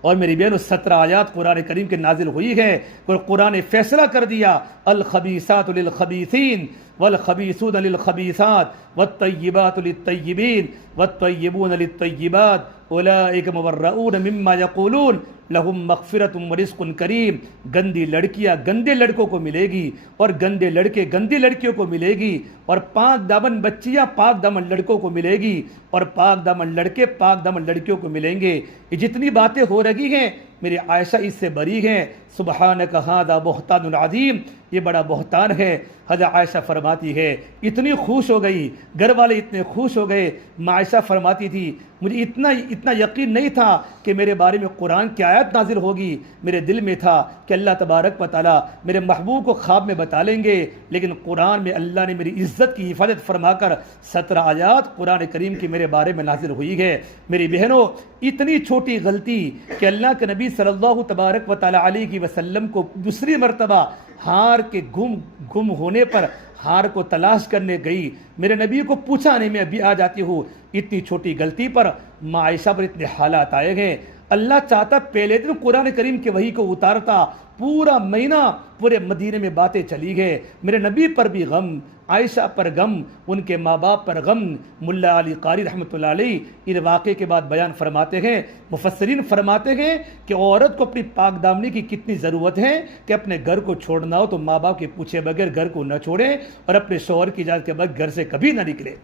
اور میری بہنوں 17 آیات قرآن کریم کے نازل ہوئی ہے، قرآن نے فیصلہ کر دیا، الخبیثات للخبیثین والخبیثون للخبیثات والطیبات للطیبین والطیبون للطیبات اولئک مبرؤون مما یقولون لہم مغفرۃ ورزق کریم۔ گندی لڑکیاں گندے لڑکوں کو ملے گی، اور گندے لڑکے گندی لڑکیوں کو ملے گی، اور پاک دامن بچیاں پاک دامن لڑکوں کو ملے گی، اور پاک دامن لڑکے پاک دامن لڑکیوں کو ملیں گے۔ یہ جتنی باتیں ہو رہی ہیں میری عائشہ اس سے بری ہیں۔ سبحانک ھذا بہتان عظیم، یہ بڑا بہتان ہے۔ حضرت عائشہ فرماتی ہے اتنی خوش ہو گئی، گھر والے اتنے خوش ہو گئے۔ عائشہ فرماتی تھی مجھے اتنا یقین نہیں تھا کہ میرے بارے میں قرآن کی آیت نازل ہوگی، میرے دل میں تھا کہ اللہ تبارک و تعالیٰ میرے محبوب کو خواب میں بتا لیں گے، لیکن قرآن میں اللہ نے میری عزت کی حفاظت فرما کر 17 آیات قرآن کریم کی میرے بارے میں نازل ہوئی ہے۔ میری بہنوں، اتنی چھوٹی غلطی کہ اللہ کے نبی صلی اللہ تبارک و تعالیٰ علیہ وسلم کو دوسری مرتبہ ہار کے گم ہونے پر ہار کو تلاش کرنے گئی، میرے نبی کو پوچھا نہیں، میں ابھی آ جاتی ہوں۔ اتنی چھوٹی غلطی پر ماں عائشہ پر اتنے حالات آئے گئے۔ اللہ چاہتا پہلے دن قرآن کریم کی وحی کو اتارتا، پورا مہینہ پورے مدینے میں باتیں چلی گئے، میرے نبی پر بھی غم، عائشہ پر غم، ان کے ماں باپ پر غم۔ ملا علی قاری رحمۃ اللہ علیہ ان واقعے کے بعد بیان فرماتے ہیں، مفسرین فرماتے ہیں کہ عورت کو اپنی پاک دامنی کی کتنی ضرورت ہے کہ اپنے گھر کو چھوڑنا ہو تو ماں باپ کے پوچھے بغیر گھر کو نہ چھوڑے، اور اپنے شوہر کی اجازت کے بغیر گھر سے کبھی نہ نکلے۔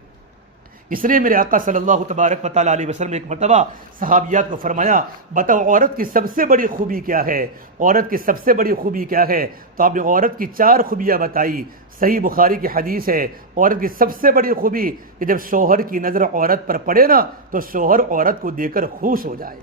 اس لیے میرے آقا صلی اللہ تبارک و تعالیٰ علیہ وسلم نے ایک مرتبہ صحابیات کو فرمایا بتاؤ عورت کی سب سے بڑی خوبی کیا ہے؟ عورت کی سب سے بڑی خوبی کیا ہے؟ تو آپ نے عورت کی 4 خوبیاں بتائی۔ صحیح بخاری کی حدیث ہے، عورت کی سب سے بڑی خوبی کہ جب شوہر کی نظر عورت پر پڑے نا تو شوہر عورت کو دیکھ کر خوش ہو جائے۔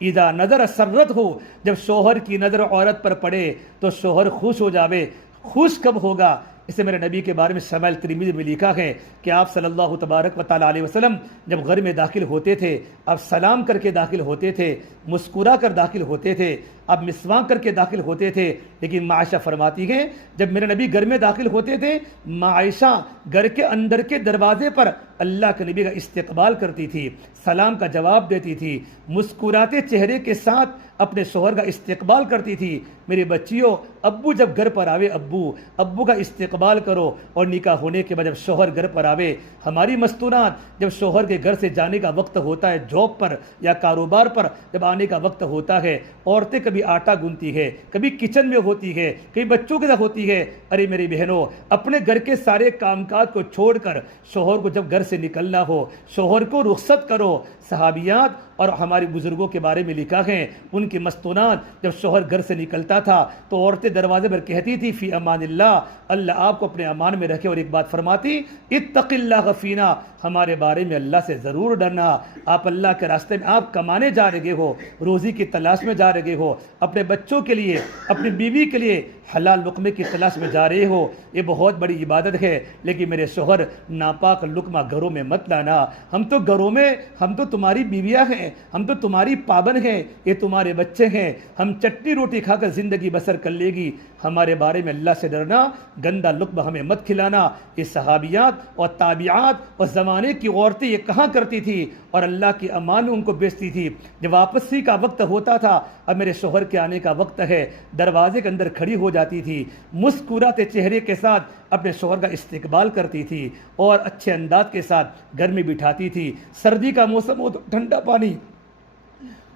اذا نظر سرت ہو، جب شوہر کی نظر عورت پر پڑے تو شوہر خوش ہو جاوے۔ خوش کب ہوگا؟ اسے میرے نبی کے بارے میں شمائل ترمذی میں لکھا ہے کہ آپ صلی اللہ تبارک و تعالیٰ علیہ وسلم جب گھر میں داخل ہوتے تھے، آپ سلام کر کے داخل ہوتے تھے، مسکرا کر داخل ہوتے تھے، آپ مسواک کر کے داخل ہوتے تھے۔ لیکن ماں عائشہ فرماتی ہیں جب میرے نبی گھر میں داخل ہوتے تھے، ماں عائشہ گھر کے اندر کے دروازے پر اللہ کے نبی کا استقبال کرتی تھی، سلام کا جواب دیتی تھی، مسکراتے چہرے کے ساتھ اپنے شوہر کا استقبال کرتی تھی۔ میری بچیوں، ابو جب گھر پر آوے ابو کا استقبال کرو، اور نکاح ہونے کے بعد جب شوہر گھر پر آوے، ہماری مستورات جب شوہر کے گھر سے جانے کا وقت ہوتا ہے، جاب پر یا کاروبار پر جب آنے کا وقت ہوتا ہے، عورتیں کبھی آٹا گونتی ہے، کبھی کچن میں ہوتی ہے، کبھی بچوں کے ساتھ ہوتی ہے۔ ارے میری بہنوں، اپنے گھر کے سارے کام کاج کو چھوڑ کر شوہر کو جب گھر سے نکلنا ہو، شوہر کو رخصت کرو۔ صحابیات اور ہمارے بزرگوں کے بارے میں لکھا ہے، ان کی مستورات جب شوہر گھر سے نکلتا تھا تو عورتیں دروازے پر کہتی تھی فی امان اللہ، اللہ آپ کو اپنے امان میں رکھے، اور ایک بات فرماتی اتق اللہ فینا، ہمارے بارے میں اللہ سے ضرور ڈرنا۔ آپ اللہ کے راستے میں آپ کمانے جا رہے ہو، روزی کی تلاش میں جا رہے ہو، اپنے بچوں کے لیے، اپنی بیوی کے لیے حلال لقمے کی تلاش میں جا رہے ہو، یہ بہت بڑی عبادت ہے۔ لیکن میرے شوہر ناپاک لقمہ گھروں میں مت لانا، ہم تو تمہاری بیویاں ہیں، ہم تو تمہاری پابند ہیں، یہ تمہارے بچے ہیں، ہم چٹنی روٹی کھا کر زندگی بسر کر لے گی، ہمارے بارے میں اللہ سے ڈرنا، گندا لقمہ ہمیں مت کھلانا۔ یہ صحابیات اور تابعات اور زمانے کی عورتیں یہ کہاں کرتی تھی، اور اللہ کی امان ان کو بیچتی تھی۔ جب واپسی کا وقت ہوتا تھا، اب میرے شوہر کے آنے کا وقت ہے، دروازے کے اندر کھڑی ہو جاتی تھی، مسکراتے چہرے کے ساتھ اپنے شوہر کا استقبال کرتی تھی، اور اچھے انداز کے ساتھ گھر میں بٹھاتی تھی۔ سردی کا موسم ہو تو ٹھنڈا پانی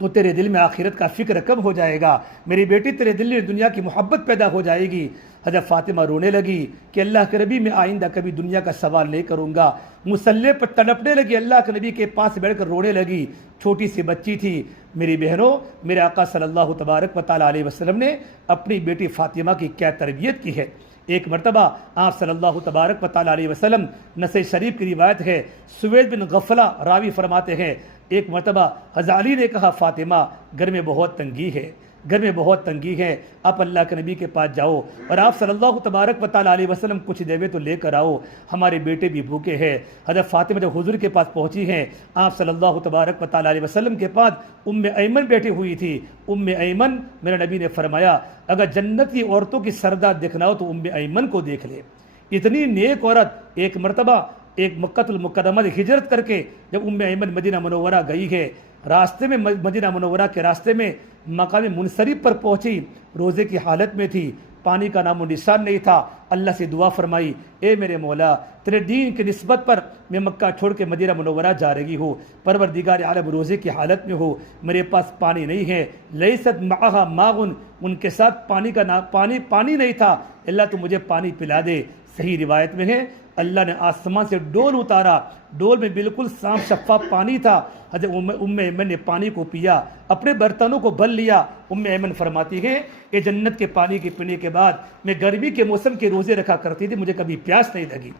تو تیرے دل میں آخرت کا فکر کب ہو جائے گا؟ میری بیٹی تیرے دل میں دنیا کی محبت پیدا ہو جائے گی۔ حضرت فاطمہ رونے لگی کہ اللہ کے نبی میں آئندہ کبھی دنیا کا سوال نہیں کروں گا۔ مصلی پر تڑپنے لگی، اللہ کے نبی کے پاس بیٹھ کر رونے لگی۔ چھوٹی سی بچی تھی۔ میری بہنوں، میرے آقا صلی اللہ تبارک و تعالیٰ علیہ وسلم نے اپنی بیٹی فاطمہ کی کیا تربیت کی ہے۔ ایک مرتبہ آپ صلی اللہ تبارک و تعالیٰ علیہ وسلم، نسائی شریف کی روایت ہے، سوید بن غفلہ راوی فرماتے ہیں، ایک مرتبہ حضرت علی نے کہا فاطمہ گھر میں بہت تنگی ہے، گھر میں بہت تنگی ہے، آپ اللہ کے نبی کے پاس جاؤ اور آپ صلی اللہ تبارک و تعالیٰ علیہ وسلم کچھ دیوے تو لے کر آؤ، ہمارے بیٹے بھی بھوکے ہیں۔ حضرت فاطمہ جب حضور کے پاس پہنچی ہیں، آپ صلی اللہ تبارک و تعالیٰ علیہ وسلم کے پاس ایمن بیٹھی ہوئی تھی۔ ایمن، میرے نبی نے فرمایا اگر جنتی عورتوں کی سردار دیکھنا ہو تو ایمن کو دیکھ لے۔ اتنی نیک عورت، ایک مرتبہ ایک مکہ المکرمہ ہجرت کر کے جب ایمن مدینہ منورہ گئی ہے، راستے میں مدینہ منورہ کے راستے میں مقام منصرف پر پہنچی، روزے کی حالت میں تھی، پانی کا نام و نشان نہیں تھا۔ اللہ سے دعا فرمائی، اے میرے مولا، تیرے دین کی نسبت پر میں مکہ چھوڑ کے مدینہ منورہ جا رہی ہوں، پروردگار عالم روزے کی حالت میں ہوں، میرے پاس پانی نہیں ہے، لیست معہا ماغن، ان کے ساتھ پانی نہیں تھا، اللہ تو مجھے پانی پلا دے۔ صحیح روایت میں ہے اللہ نے آسمان سے ڈول اتارا، ڈول میں بالکل صاف شفاف پانی تھا۔ حضرت ایمن نے پانی کو پیا، اپنے برتنوں کو بھر لیا۔ ایمن فرماتی ہے کہ جنت کے پانی کے پینے کے بعد میں گرمی کے موسم کے روزے رکھا کرتی تھی، مجھے کبھی پیاس نہیں لگی۔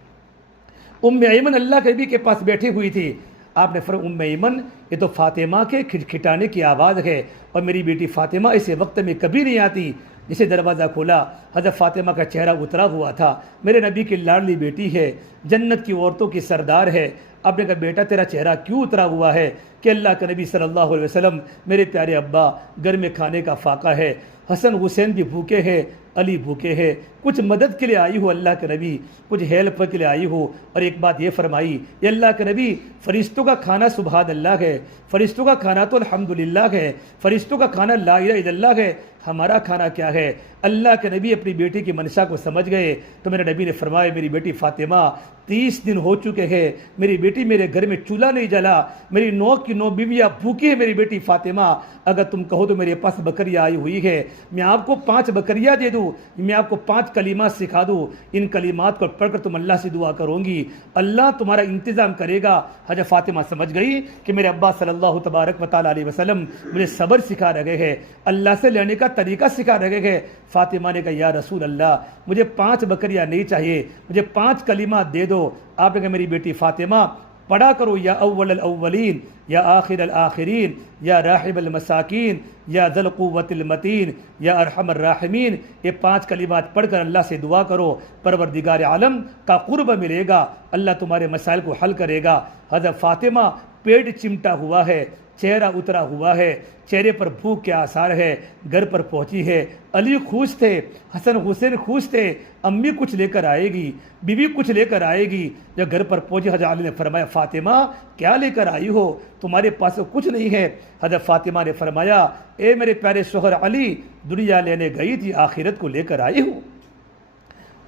ایمن اللہ کے نبی کے پاس بیٹھی ہوئی تھی۔ آپ نے فرمایا ایمن، یہ تو فاطمہ کے کھٹکھٹانے کی آواز ہے، اور میری بیٹی فاطمہ ایسے وقت میں کبھی نہیں آتی۔ جسے دروازہ کھولا، حضرت فاطمہ کا چہرہ اترا ہوا تھا، میرے نبی کی لاڈلی بیٹی ہے، جنت کی عورتوں کی سردار ہے۔ آپ نے کہا بیٹا تیرا چہرہ کیوں اترا ہوا ہے؟ کہ اللہ کے نبی صلی اللہ علیہ وسلم، میرے پیارے ابا، گھر میں کھانے کا فاقہ ہے، حسن حسین بھی بھوکے ہیں، علی بھوکے ہیں، کچھ مدد کے لیے آئی ہو اللہ کے نبی، کچھ ہیلپ کے لیے آئی ہو۔ اور ایک بات یہ فرمائی، یہ اللہ کے نبی، فرشتوں کا کھانا سبحان اللہ ہے، فرشتوں کا کھانا تو الحمدللہ ہے، فرشتوں کا کھانا لا الہ الا اللہ ہے، ہمارا کھانا کیا ہے؟ اللہ کے نبی اپنی بیٹی کی منشا کو سمجھ گئے تو میرے نبی نے فرمایا میری بیٹی فاطمہ 30 دن ہو چکے ہیں، میری بیٹی میرے گھر میں چولہا نہیں جلا، میری 9 بیویاں بھوکی ہے، میری بیٹی فاطمہ اگر تم کہو تو میرے پاس بکریاں آئی ہوئی ہے، میں آپ کو 5 بکریاں دے دوں، میں آپ کو 5 کلمات سکھا دوں، ان کلمات کو پڑھ کر تم اللہ سے دعا کروں گی، اللہ تمہارا انتظام کرے گا۔ حضرت فاطمہ سمجھ گئی کہ میرے ابا صلی اللہ تبارک و تعالیٰ علیہ وسلم مجھے صبر سکھا رہے ہیں، اللہ سے لینے کا طریقہ سکھا رہے ہیں۔ فاطمہ نے کہا یا رسول اللہ، مجھے 5 بکریاں نہیں چاہیے، مجھے 5 کلمات دے دو۔ آپ نے کہا میری بیٹی فاطمہ پڑھا کرو، یا اول الاولین، یا آخر الآخرین، یا راحم المساکین، یا ذی القوۃ المتین، یا ارحم الراحمین، یہ 5 کلمات پڑھ کر اللہ سے دعا کرو، پروردگار عالم کا قرب ملے گا، اللہ تمہارے مسائل کو حل کرے گا۔ حضرت فاطمہ پیٹ چمٹا ہوا ہے، چہرہ اترا ہوا ہے، چہرے پر بھوک کے آثار ہے، گھر پر پہنچی ہے، علی خوش تھے، حسن حسین خوش تھے، امی کچھ لے کر آئے گی، بیوی کچھ لے کر آئے گی۔ جب گھر پر پہنچی حضرت علی نے فرمایا فاطمہ کیا لے کر آئی ہو؟ تمہارے پاس کچھ نہیں ہے۔ حضرت فاطمہ نے فرمایا اے میرے پیارے شوہر علی، دنیا لینے گئی تھی، آخرت کو لے کر آئی ہوں،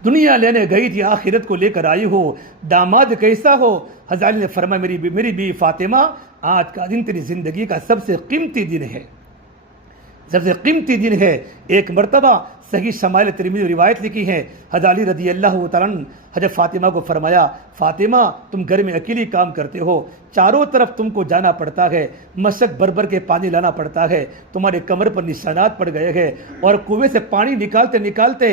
دنیا لینے گئی تھی، آخرت کو لے کر آئی ہو، داماد کیسا ہو؟ حضرت علی نے فرمایا میری بیوی فاطمہ، آج کا دن تیری زندگی کا سب سے قیمتی دن ہے، سب سے قیمتی دن ہے۔ ایک مرتبہ صحیح شمائل ترمذی روایت لکھی ہے، حضرت علی رضی اللہ تعالیٰ عنہ حضرت فاطمہ کو فرمایا فاطمہ تم گھر میں اکیلی کام کرتے ہو، چاروں طرف تم کو جانا پڑتا ہے، مشق بھر کے پانی لانا پڑتا ہے، تمہارے کمر پر نشانات پڑ گئے ہیں، اور کنویں سے پانی نکالتے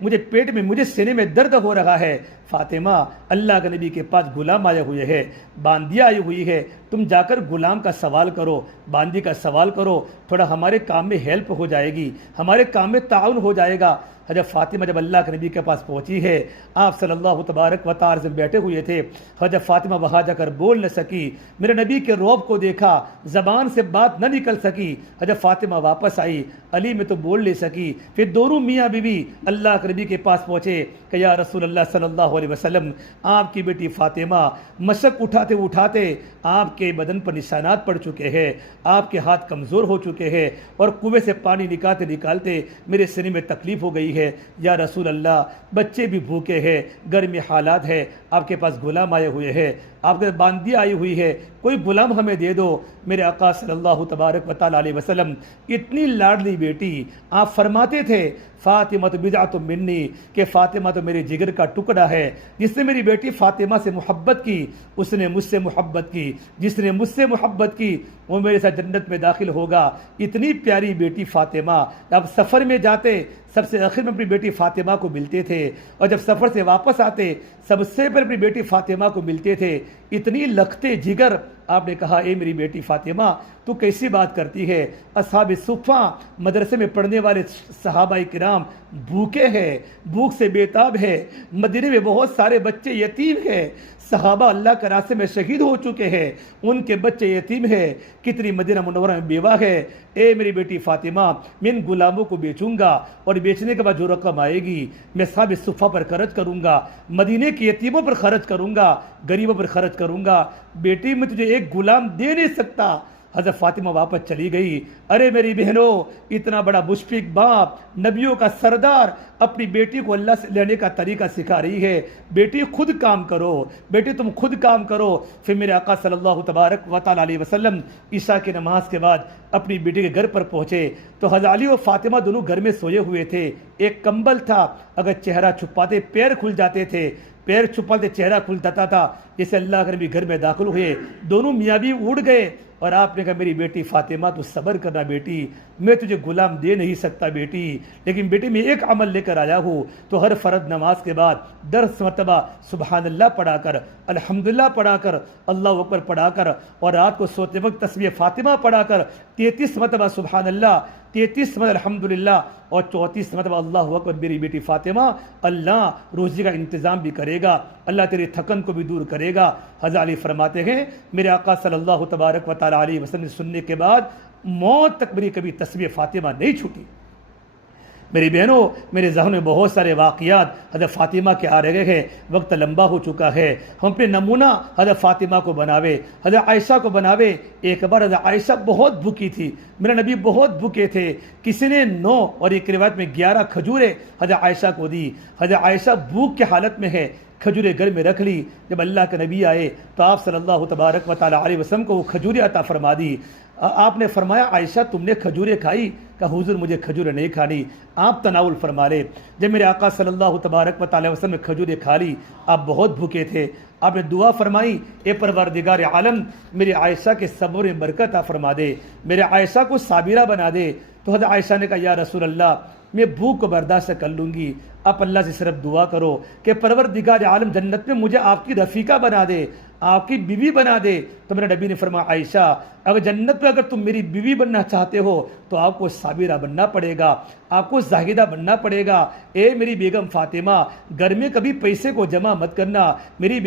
مجھے پیٹ میں، مجھے سینے میں درد ہو رہا ہے۔ فاطمہ اللہ کے نبی کے پاس غلام آئے ہوئے ہیں، باندی آئی ہوئی ہے، تم جا کر غلام کا سوال کرو، باندی کا سوال کرو، تھوڑا ہمارے کام میں ہیلپ ہو جائے گی، ہمارے کام میں تعاون ہو جائے گا۔ حضرت فاطمہ جب اللہ کے نبی کے پاس پہنچی ہے، آپ صلی اللہ تبارک و تعالیٰ سے بیٹھے ہوئے تھے، حضرت فاطمہ وہاں جا کر بول نہ سکی، میرے نبی کے روب کو دیکھا، زبان سے بات نہ نکل سکی۔ حضرت فاطمہ واپس آئی، علی میں تو بول نہیں سکی، پھر دونوں میاں بیوی اللہ کے نبی کے پاس پہنچے کہ یا رسول اللہ صلی اللہ علیہ وسلم، آپ کی بیٹی فاطمہ مشق اٹھاتے آپ کے بدن پر نشانات پڑ چکے ہیں، آپ کے ہاتھ کمزور ہو چکے ہیں، اور کنویں سے پانی نکالتے میرے سینے میں تکلیف ہو گئی ہے یا رسول اللہ بچے بھی بھوکے ہیں، گھر میں حالات ہے، آپ کے پاس غلام آئے ہوئے ہیں، آپ کے باندی آئی ہوئی ہے، کوئی غلام ہمیں دے دو۔ میرے آقا صلی اللہ تبارک و تعالیٰ علیہ وسلم اتنی لاڈلی بیٹی، آپ فرماتے تھے فاطمہ تو بضعۃ منی، کہ فاطمہ تو میرے جگر کا ٹکڑا ہے۔ جس نے میری بیٹی فاطمہ سے محبت کی اس نے مجھ سے محبت کی، جس نے مجھ سے محبت کی وہ میرے ساتھ جنت میں داخل ہوگا۔ اتنی پیاری بیٹی فاطمہ، اب سفر میں جاتے سب سے آخر میں اپنی بیٹی فاطمہ کو ملتے تھے، اور جب سفر سے واپس آتے سب سے پہلے اپنی بیٹی فاطمہ کو ملتے تھے۔ اتنی لختے جگر، آپ نے کہا اے میری بیٹی فاطمہ تو کیسی بات کرتی ہے؟ اصحاب صفہ مدرسے میں پڑھنے والے صحابہ کرام بھوکے ہیں، بھوک سے بےتاب ہے، مدینے میں بہت سارے بچے یتیم ہیں، صحابہ اللہ کے راستے میں شہید ہو چکے ہیں، ان کے بچے یتیم ہیں، کتنی مدینہ منورہ میں بیوہ ہے۔ اے میری بیٹی فاطمہ میں ان غلاموں کو بیچوں گا، اور بیچنے کے بعد جو رقم آئے گی میں صحاب صفہ پر خرچ کروں گا، مدینے کے یتیموں پر خرچ کروں گا، غریبوں پر خرچ کروں گا۔ بیٹی میں تجھے ایک غلام دے نہیں سکتا۔ حضرت فاطمہ واپس چلی گئی۔ ارے میری بہنوں، اتنا بڑا مشفق باپ، نبیوں کا سردار اپنی بیٹی کو اللہ سے لینے کا طریقہ سکھا رہی ہے۔ بیٹی خود کام کرو، بیٹی تم خود کام کرو۔ پھر میرے آقا صلی اللہ تبارک و تعالیٰ علیہ وسلم عشاء کی نماز کے بعد اپنی بیٹی کے گھر پر پہنچے تو حضرت علی و فاطمہ دونوں گھر میں سوئے ہوئے تھے۔ ایک کمبل تھا، اگر چہرہ چھپاتے پیر کھل جاتے تھے، پیر چھپاتے چہرہ کھل جاتا تھا۔ جیسے اللہ کے نبی گھر میں داخل ہوئے، دونوں میاں بیوی اڑ گئے، اور آپ نے کہا میری بیٹی فاطمہ تو صبر کرنا بیٹی، میں تجھے غلام دے نہیں سکتا بیٹی، لیکن بیٹی میں ایک عمل لے کر آیا ہوں۔ تو ہر فرض نماز کے بعد 10 مرتبہ سبحان اللہ پڑھا کر، الحمدللہ پڑھا کر، اللہ اکبر پڑھا کر، اور رات کو سوتے وقت تسبیح فاطمہ پڑھا کر 33 مرتبہ سبحان اللہ، 33 مرتبہ الحمدللہ، اور 34 مرتبہ اللہ اکبر۔ میری بیٹی فاطمہ، اللہ روزی کا انتظام بھی کرے گا، اللہ تیری تھکن کو بھی دور کرے گا۔ حضرت علی فرماتے ہیں میرے آقا صلی اللہ تبارک و تعالیٰ علیہ وسلم سننے کے بعد موت تک میری کبھی تسبیح فاطمہ نہیں چھوٹی۔ میری بہنوں، میرے ذہن میں بہت سارے واقعات حضرت فاطمہ کے آ رہے ہیں، وقت لمبا ہو چکا ہے، ہم اپنے نمونہ حضرت فاطمہ کو بناوے، حضرت عائشہ کو بناوے۔ ایک بار حضرت عائشہ بہت بھوکی تھی، میرا نبی بہت بھوکے تھے، کسی نے 9 اور ایک روایت میں 11 کھجوریں حضرت عائشہ کو دی۔ حضرت عائشہ بھوک کے حالت میں ہے، کھجوریں گھر میں رکھ لی۔ جب اللہ کے نبی آئے تو آپ صلی اللہ تبارک و تعالیٰ علیہ وسلم کو وہ کھجوریں عطا فرما دی۔ آپ نے فرمایا عائشہ تم نے کھجوریں کھائی؟ کہا حضور مجھے کھجوریں نہیں کھانی، آپ تناول فرما لے۔ جب میرے آقا صلی اللہ تبارک و تعالیٰ وسلم نے کھجوریں کھا لی، آپ بہت بھوکے تھے، آپ نے دعا فرمائی اے پروردگار عالم میرے عائشہ کے صبر میں برکت عطا فرما دے، میرے عائشہ کو صابرہ بنا دے۔ تو حضرت عائشہ نے کہا یا رسول اللہ میں بھوک کو برداشت کر لوں گی، آپ اللہ سے صرف دعا کرو کہ پروردگار عالم جنت میں مجھے آپ کی رفیقہ بنا دے، آپ کی بیوی بنا دے۔ تو میرے نبی نے فرمایا عائشہ اگر جنت میں اگر تم میری بیوی بننا چاہتے ہو تو آپ کو صابرہ بننا پڑے گا، آپ کو زاہدہ بننا پڑے گا۔ اے میری بیگم فاطمہ گھر میں کبھی پیسے کو جمع مت کرنا، میری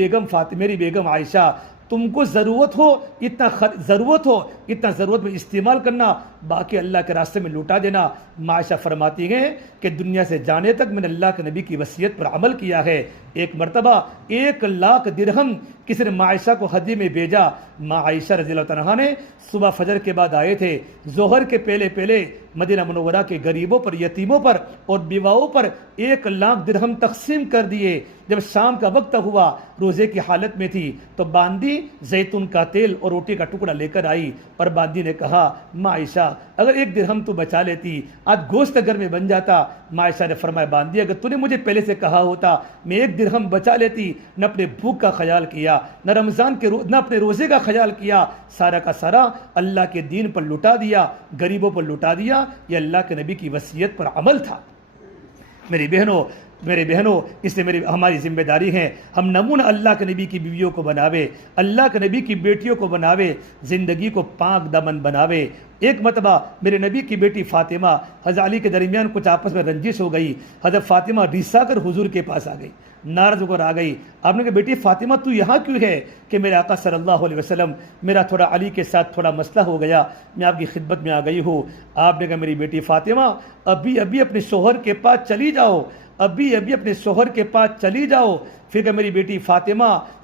بیگم عائشہ تم کو ضرورت ہو اتنا ضرورت میں استعمال کرنا، باقی اللہ کے راستے میں لوٹا دینا۔ عائشہ فرماتی ہیں کہ دنیا سے جانے تک میں نے اللہ کے نبی کی وصیت پر عمل کیا ہے۔ ایک مرتبہ 1,00,000 درہم کسی نے عائشہ کو ہدیے میں بھیجا۔ عائشہ رضی اللہ عنہا نے صبح فجر کے بعد آئے تھے، ظہر کے پہلے مدینہ منورہ کے غریبوں پر، یتیموں پر اور بیواؤں پر 1,00,000 درہم تقسیم کر دیے۔ جب شام کا وقت ہوا، روزے کی حالت میں تھی، تو باندی زیتون کا تیل اور روٹی کا ٹکڑا لے کر آئی، اور باندی نے کہا عائشہ اگر 1 درہم تو بچا لیتی، آج گوشت گھر میں بن جاتا۔ عائشہ نے فرمایا باندی اگر تو نے مجھے پہلے سے کہا ہوتا میں 1 درہم بچا لیتی، نہ اپنے بھوک کا خیال کیا، نہ رمضان کے نہ اپنے روزے کا خیال کیا، سارا کا سارا اللہ کے دین پر لٹا دیا، غریبوں پر لٹا دیا۔ یہ اللہ کے نبی کی وصیت پر عمل تھا۔ میری بہنوں اس لیے ہماری ذمہ داری ہے ہم نمونہ اللہ کے نبی کی بیویوں کو بناوے، اللہ کے نبی کی بیٹیوں کو بناوے، زندگی کو پاک دامن بناوے۔ ایک مرتبہ میرے نبی کی بیٹی فاطمہ حضرت علی کے درمیان کچھ آپس میں رنجش ہو گئی، حضرت فاطمہ رسا کر حضور کے پاس آ گئی، ناراض ہو کر آ گئی۔ آپ نے کہا بیٹی فاطمہ تو یہاں کیوں ہے؟ کہ میرے آقا صلی اللہ علیہ وسلم میرا تھوڑا علی کے ساتھ تھوڑا مسئلہ ہو گیا، میں آپ کی خدمت میں آ گئی ہوں۔ آپ نے کہا میری بیٹی فاطمہ ابھی اپنے شوہر کے پاس چلی جاؤ، ابھی اپنے شوہر کے پاس چلی جاؤ۔ پھر کہ میری بیٹی فاطمہ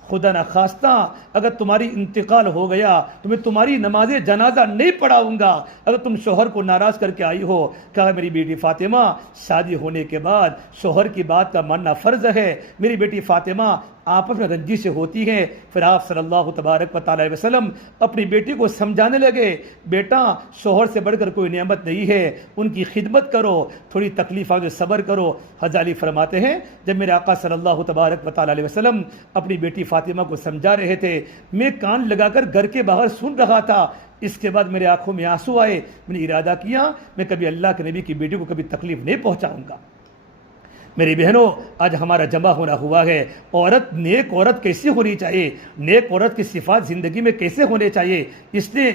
خدا نخواستہ اگر تمہاری انتقال ہو گیا تو میں تمہاری نماز جنازہ نہیں پڑھاؤں گا اگر تم شوہر کو ناراض کر کے آئی ہو۔ کہا میری بیٹی فاطمہ شادی ہونے کے بعد شوہر کی بات کا ماننا فرض ہے۔ میری بیٹی فاطمہ آپس میں رنجش سے ہوتی ہیں۔ پھر آپ صلی اللہ تبارک و تعالی علیہ وسلم اپنی بیٹی کو سمجھانے لگے، بیٹا شوہر سے بڑھ کر کوئی نعمت نہیں ہے، ان کی خدمت کرو، تھوڑی تکلیف آئے صبر کرو۔ حضرت علی فرماتے ہیں جب میرے آقا صلی اللہ تبارک و تعالی علیہ وسلم اپنی بیٹی فاطمہ کو سمجھا رہے تھے، میں کان لگا کر گھر کے باہر سن رہا تھا۔ اس کے بعد میرے آنکھوں میں آنسو آئے، میں نے ارادہ کیا میں کبھی اللہ کے نبی کی بیٹی کو کبھی تکلیف نہیں پہنچاؤں گا۔ میری بہنوں، آج ہمارا جمع ہونا ہوا ہے۔ عورت، نیک عورت کیسی ہونی چاہیے، نیک عورت کی صفات زندگی میں کیسے ہونے چاہیے، اس لیے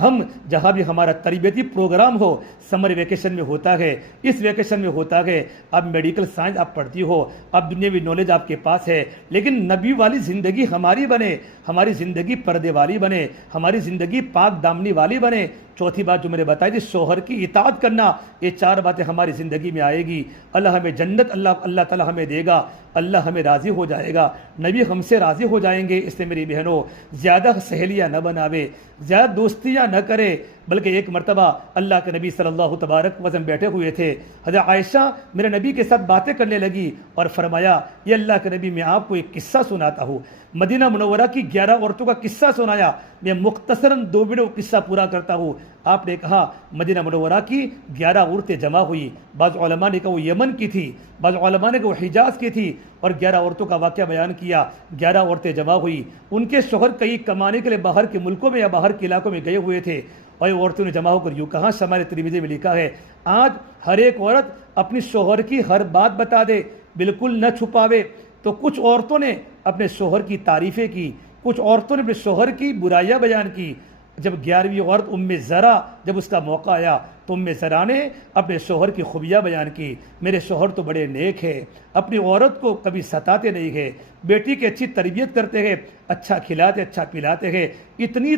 ہم جہاں بھی ہمارا تربیتی پروگرام ہو، سمر ویکیشن میں ہوتا ہے، اس ویکیشن میں ہوتا ہے، اب میڈیکل سائنس آپ پڑھتی ہو، اب دنیاوی نالج آپ کے پاس ہے، لیکن نبی والی زندگی ہماری بنے، ہماری زندگی پردے والی بنے، ہماری زندگی پاک دامنی والی بنے۔ چوتھی بات جو میں نے بتائی تھی، شوہر کی اطاعت کرنا، یہ 4 باتیں ہماری زندگی میں آئے گی، اللہ ہمیں جنت اللہ تعالی ہمیں دے گا، اللہ ہمیں راضی ہو جائے گا، نبی ہم سے راضی ہو جائیں گے۔ اس لیے میری بہنوں زیادہ سہیلیاں نہ بناوے، زیادہ دوستیاں نہ کرے، بلکہ ایک مرتبہ اللہ کے نبی صلی اللہ تبارک وسلم بیٹھے ہوئے تھے، حضرت عائشہ میرے نبی کے ساتھ باتیں کرنے لگی اور فرمایا یہ اللہ کے نبی میں آپ کو ایک قصہ سناتا ہوں۔ مدینہ منورہ کی 11 عورتوں کا قصہ سنایا، میں مختصراً 2 منٹ قصہ پورا کرتا ہوں۔ آپ نے کہا مدینہ منورہ کی 11 عورتیں جمع ہوئی، بعض علماء نے کہا وہ یمن کی تھی، بعض علماء نے کہا وہ حجاز کی تھی، اور 11 عورتوں کا واقعہ بیان کیا۔ 11 عورتیں جمع ہوئی، ان کے شوہر کہیں کمانے کے لیے باہر کے ملکوں میں یا باہر کے علاقوں میں گئے ہوئے تھے، اور عورتوں نے جمع ہو کر یوں کہا، شمال ترمذی میں لکھا ہے آج ہر ایک عورت اپنی شوہر کی ہر بات بتا دے، بالکل نہ چھپاوے۔ تو کچھ عورتوں نے اپنے شوہر کی تعریفیں کی، کچھ عورتوں نے اپنے شوہر کی برائیاں بیان کی۔ جب 11ویں عورت ام زرع جب اس کا موقع آیا تو ام زرع نے اپنے شوہر کی خوبیاں بیان کی، میرے شوہر تو بڑے نیک ہے، اپنی عورت کو کبھی ستاتے نہیں ہے، بیٹی کی اچھی تربیت کرتے ہیں، اچھا کھلاتے اچھا پلاتے ہیں، اتنی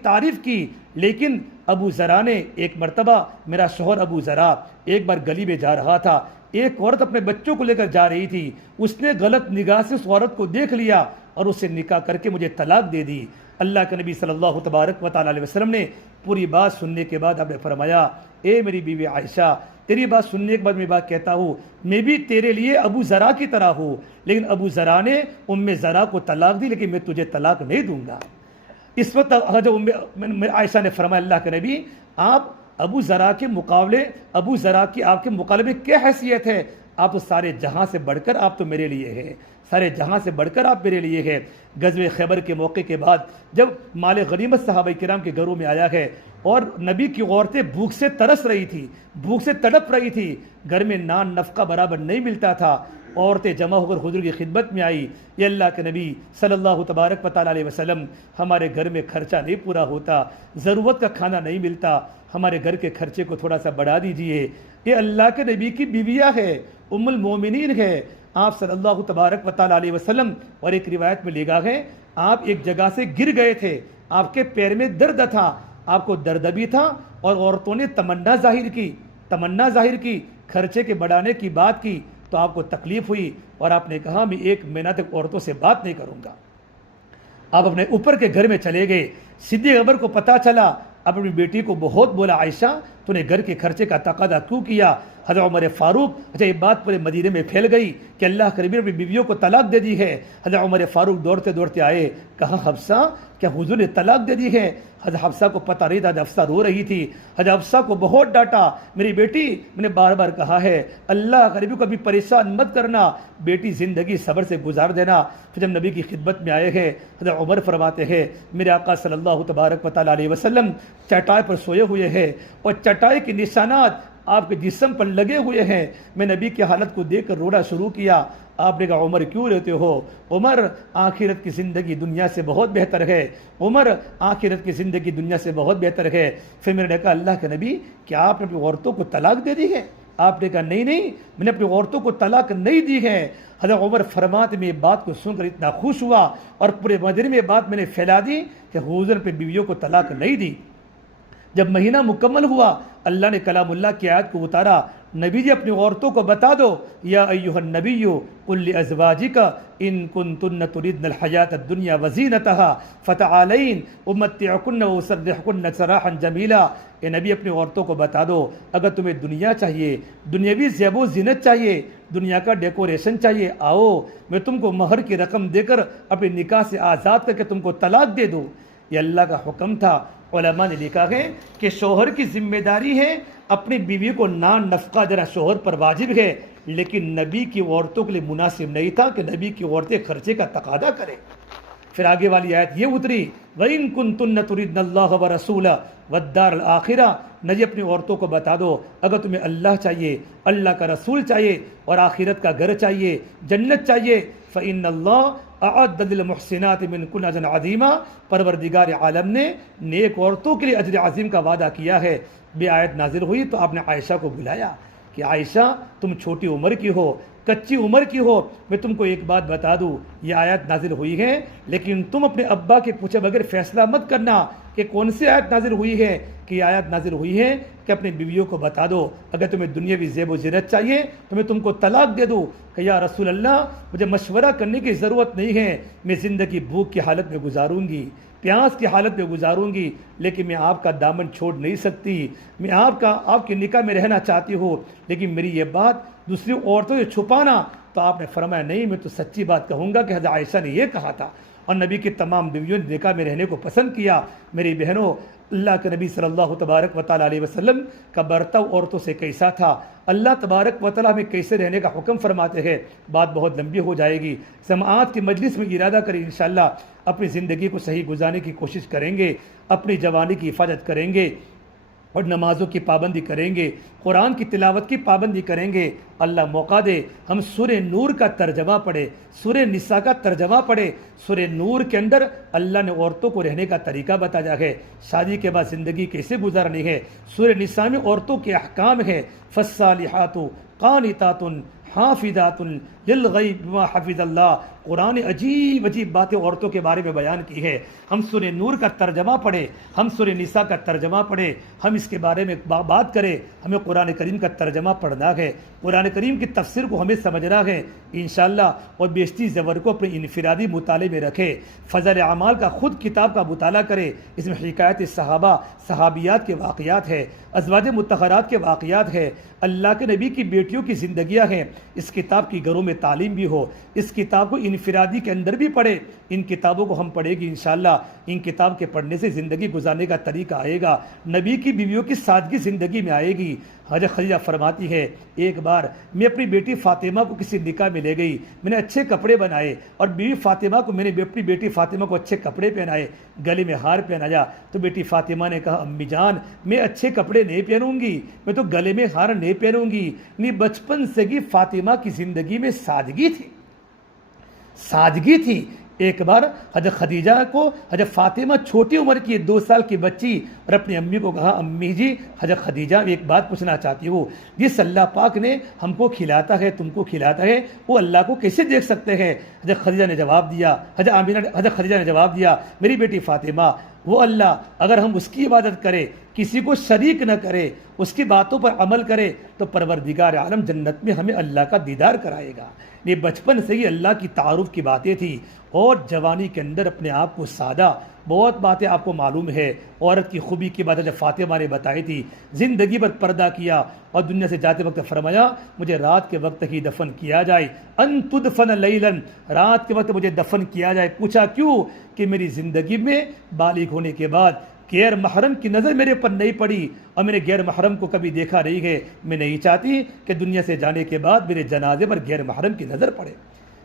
تعریف کی۔ لیکن ابو زرع نے ایک مرتبہ، میرا شوہر ابو زرع ایک بار گلی میں جا رہا تھا، ایک عورت اپنے بچوں کو لے کر جا رہی تھی، اس نے غلط نگاہ سے اس عورت کو دیکھ لیا اور اسے نکاح کر کے مجھے طلاق دے دی۔ اللہ کے نبی صلی اللہ تبارک و تعالی علیہ وسلم نے پوری بات سننے کے بعد آپ نے فرمایا، اے میری بیوی عائشہ، تیری بات سننے کے بعد میں بات کہتا ہوں، میں بھی تیرے لیے ابو زرع کی طرح ہوں، لیکن ابو زرع نے ام زرع کو طلاق دی، لیکن میں تجھے طلاق نہیں دوں گا۔ اس وقت عائشہ نے فرمایا، اللہ کے نبی آپ ابو زرع کے مقابلے، ابو زرع کی آپ کے مقابلے میں کیا حیثیت ہے؟ آپ تو سارے جہاں سے بڑھ کر آپ تو میرے لیے ہیں، سارے جہاں سے بڑھ کر آپ میرے لیے ہیں۔ غزوہ خیبر کے موقع کے بعد جب مال غنیمت صحابہ کرام کے گھروں میں آیا ہے اور نبی کی عورتیں بھوک سے ترس رہی تھی، بھوک سے تڑپ رہی تھی، گھر میں نان نفقہ برابر نہیں ملتا تھا، عورتیں جمع ہو کر حضور کی خدمت میں آئی، یہ اللہ کے نبی صلی اللہ تبارک و تعالی علیہ وسلم، ہمارے گھر میں خرچہ نہیں پورا ہوتا، ضرورت کا کھانا نہیں ملتا، ہمارے گھر کے خرچے کو تھوڑا سا بڑھا دیجئے۔ یہ اللہ کے نبی کی بیویاں ہے، ام المومنین ہے، آپ صلی اللہ تبارک و تعالی علیہ وسلم، اور ایک روایت میں لکھا ہے آپ ایک جگہ سے گر گئے تھے، آپ کے پیر میں درد تھا، آپ کو درد بھی تھا، اور عورتوں نے تمنا ظاہر کی خرچے کے بڑھانے کی بات کی، تو آپ کو تکلیف ہوئی اور آپ نے کہا میں 1 مہینہ تک عورتوں سے بات نہیں کروں گا۔ آپ اپنے اوپر کے گھر میں چلے گئے، صدیق اکبر کو پتہ چلا، اپنی بیٹی کو بہت بولا، عائشہ تو نے گھر کے خرچے کا تقاضا کیوں کیا؟ حضرت عمر فاروق، یہ بات پورے مدینے میں پھیل گئی کہ اللہ کے نبی نے اپنی بیویوں کو طلاق دے دی ہے۔ حضرت عمر فاروق دوڑتے آئے، کہا حفصہ کیا حضور نے طلاق دے دی ہے؟ حضرت حفصہ کو پتہ نہیں تھا، حفصہ رو رہی تھی، حضرت حفصہ کو بہت ڈانٹا، میری بیٹی میں نے بار بار کہا ہے اللہ کے نبی کو کبھی پریشان مت کرنا، بیٹی زندگی صبر سے گزار دینا۔ پھر جب نبی کی خدمت میں آئے ہیں، حضرت عمر فرماتے ہیں میرے آقا صلی اللہ تبارک و تعالی علیہ وسلم چٹائی پر سوئے ہوئے ہیں اور چٹائی کے نشانات آپ کے جسم پر لگے ہوئے ہیں، میں نبی کی حالت کو دیکھ کر رونا شروع کیا۔ آپ نے کہا عمر کیوں روتے ہو؟ عمر آخرت کی زندگی دنیا سے بہت بہتر ہے، عمر آخرت کی زندگی دنیا سے بہت بہتر ہے۔ پھر میں نے کہا اللہ کے نبی کیا آپ نے اپنی عورتوں کو طلاق دے دی ہے؟ آپ نے کہا نہیں میں نے اپنی عورتوں کو طلاق نہیں دی ہے۔ حضرت عمر فرماتے میں بات کو سن کر اتنا خوش ہوا اور پورے مدینے میں بات میں نے پھیلا دی کہ حضور نے بیویوں کو طلاق نہیں دی۔ جب مہینہ مکمل ہوا، اللہ نے کلام اللہ کی آیت کو اتارا، نبی جی اپنی عورتوں کو بتا دو یا ایھا النبی قل لازواجک ان کنتن تردن الحیات الدنیا وزینتها فتعالین امتعکن واسرحکن سراحا جمیلا، اے نبی اپنی عورتوں کو بتا دو اگر تمہیں دنیا چاہیے، دنیاوی زیب و زینت چاہیے، دنیا کا ڈیکوریشن چاہیے، آؤ میں تم کو مہر کی رقم دے کر اپنے نکاح سے آزاد کر کے تم کو طلاق دے دوں۔ یہ اللہ کا حکم تھا۔ علماء نے لکھا ہے کہ شوہر کی ذمہ داری ہے اپنی بیوی کو نان نفقہ دینا شوہر پر واجب ہے، لیکن نبی کی عورتوں کے لیے مناسب نہیں تھا کہ نبی کی عورتیں خرچے کا تقاضا کریں۔ پھر آگے والی آیت یہ اتری وَإِن كُنتُنَّ تُرِدْنَ اللَّهَ وَرَسُولَهُ وَالدَّارَ الْآخِرَةَ، نبی اپنی عورتوں کو بتا دو اگر تمہیں اللہ چاہیے، اللہ کا رسول چاہیے اور آخرت کا گھر چاہیے، جنت چاہیے، فَإِنَّ اللَّهَ أَعَدَّ لِلْمُحْسِنَاتِ مِنْكُنَّ أَجْرًا عَظِيمًا، پروردگار عالم نے نیک عورتوں کے لیے اجر عظیم کا وعدہ کیا ہے۔ یہ آیت نازل ہوئی تو آپ نے عائشہ کو بلایا کہ عائشہ تم چھوٹی عمر کی ہو، کچی عمر کی ہو، میں تم کو ایک بات بتا دوں، یہ آیت نازل ہوئی ہے لیکن تم اپنے ابا کے پوچھے بغیر فیصلہ مت کرنا کہ کون سی آیت نازل ہوئی ہے، کہ یہ آیت نازل ہوئی ہے کہ اپنے بیویوں کو بتا دو اگر تمہیں دنیاوی زیب و زینت چاہیے تو میں تم کو طلاق دے دوں، کہ یا رسول اللہ مجھے مشورہ کرنے کی ضرورت نہیں ہے، میں زندگی بھوک کی حالت میں گزاروں گی، پیاس کی حالت میں گزاروں گی، لیکن میں آپ کا دامن چھوڑ نہیں سکتی، میں آپ کے نکاح میں رہنا چاہتی ہوں، لیکن میری یہ بات دوسری عورتوں سے چھپانا۔ تو آپ نے فرمایا نہیں، میں تو سچی بات کہوں گا کہ حضرت عائشہ نے یہ کہا تھا، اور نبی کی تمام بیویوں نے نکاح میں رہنے کو پسند کیا۔ میری بہنوں، اللہ کے نبی صلی اللہ تبارک و تعالیٰ علیہ وسلم کا برتاؤ عورتوں سے کیسا تھا، اللہ تبارک و تعالیٰ ہمیں کیسے رہنے کا حکم فرماتے ہیں، بات بہت لمبی ہو جائے گی۔ سماعت کی مجلس میں ارادہ کریں انشاءاللہ اپنی زندگی کو صحیح گزارنے کی کوشش کریں گے، اپنی جوانی کی حفاظت کریں گے اور نمازوں کی پابندی کریں گے، قرآن کی تلاوت کی پابندی کریں گے۔ اللہ موقع دے ہم سورہ نور کا ترجمہ پڑھے، سورہ نساء کا ترجمہ پڑھے۔ سورہ نور کے اندر اللہ نے عورتوں کو رہنے کا طریقہ بتایا ہے، شادی کے بعد زندگی کیسے گزارنی ہے۔ سورہ نساء میں عورتوں کے احکام ہے، فالصالحات قانتات حافظات للغیب بما حفظ اللہ، قرآن عجیب عجیب باتیں عورتوں کے بارے میں بیان کی ہے۔ ہم سورہ نور کا ترجمہ پڑھیں، ہم سورہ نساء کا ترجمہ پڑھیں، ہم اس کے بارے میں بات کریں۔ ہمیں قرآن کریم کا ترجمہ پڑھنا ہے، قرآن کریم کی تفسیر کو ہمیں سمجھنا ہے انشاءاللہ، اور بیشتی زبر کو اپنے انفرادی مطالعے میں رکھے۔ فضل اعمال کا خود کتاب کا مطالعہ کرے، اس میں حکایت صحابہ صحابیات کے واقعات ہے، ازواج مطہرات کے واقعات ہے، اللہ کے نبی کی بیٹیوں کی زندگیاں ہیں۔ اس کتاب کی گھروں میں تعلیم بھی ہو، اس کتاب کو انفرادی کے اندر بھی پڑھے۔ ان کتابوں کو ہم پڑھے گی انشاءاللہ، ان کتاب کے پڑھنے سے زندگی گزارنے کا طریقہ آئے گا، نبی کی بیویوں کی سادگی زندگی میں آئے گی۔ حضرت خدیجہ فرماتی ہے ایک بار میں اپنی بیٹی فاطمہ کو کسی نکاح میں لے گئی، میں نے اچھے کپڑے بنائے اور بیوی فاطمہ کو میں نے اپنی بیٹی فاطمہ کو اچھے کپڑے پہنائے، گلے میں ہار پہنایا، تو بیٹی فاطمہ نے کہا امی جان میں اچھے کپڑے نہیں پہنوں گی، میں تو گلے میں ہار نہیں پہنوں گی۔ نہیں، بچپن سے ہی فاطمہ کی زندگی میں سادگی تھی، سادگی تھی۔ ایک بار حضرت خدیجہ کو حضرت فاطمہ چھوٹی عمر کی 2 سال کی بچی اور اپنی امی کو کہا امی جی حضرت خدیجہ ایک بات پوچھنا چاہتی ہوں، جس اللہ پاک نے ہم کو کھلاتا ہے تم کو کھلاتا ہے وہ اللہ کو کیسے دیکھ سکتے ہیں؟ حضرت خدیجہ نے جواب دیا، حضرت خدیجہ نے جواب دیا میری بیٹی فاطمہ، وہ اللہ اگر ہم اس کی عبادت کریں، کسی کو شریک نہ کرے، اس کی باتوں پر عمل کرے تو پروردگار عالم جنت میں ہمیں اللہ کا دیدار کرائے گا۔ یہ بچپن سے ہی اللہ کی تعارف کی باتیں تھی، اور جوانی کے اندر اپنے آپ کو سادہ، بہت باتیں آپ کو معلوم ہے، عورت کی خوبی کی باتیں جب فاطمہ نے بتائی تھی، زندگی پر پردہ کیا اور دنیا سے جاتے وقت فرمایا مجھے رات کے وقت ہی دفن کیا جائے، ان تدفن لیلاً، رات کے وقت مجھے دفن کیا جائے۔ پوچھا کیوں؟ کہ میری زندگی میں بالغ ہونے کے بعد غیر محرم کی نظر میرے پر نہیں پڑی اور میں نے غیر محرم کو کبھی دیکھا نہیں ہے، میں نہیں چاہتی کہ دنیا سے جانے کے بعد میرے جنازے پر غیر محرم کی نظر پڑے۔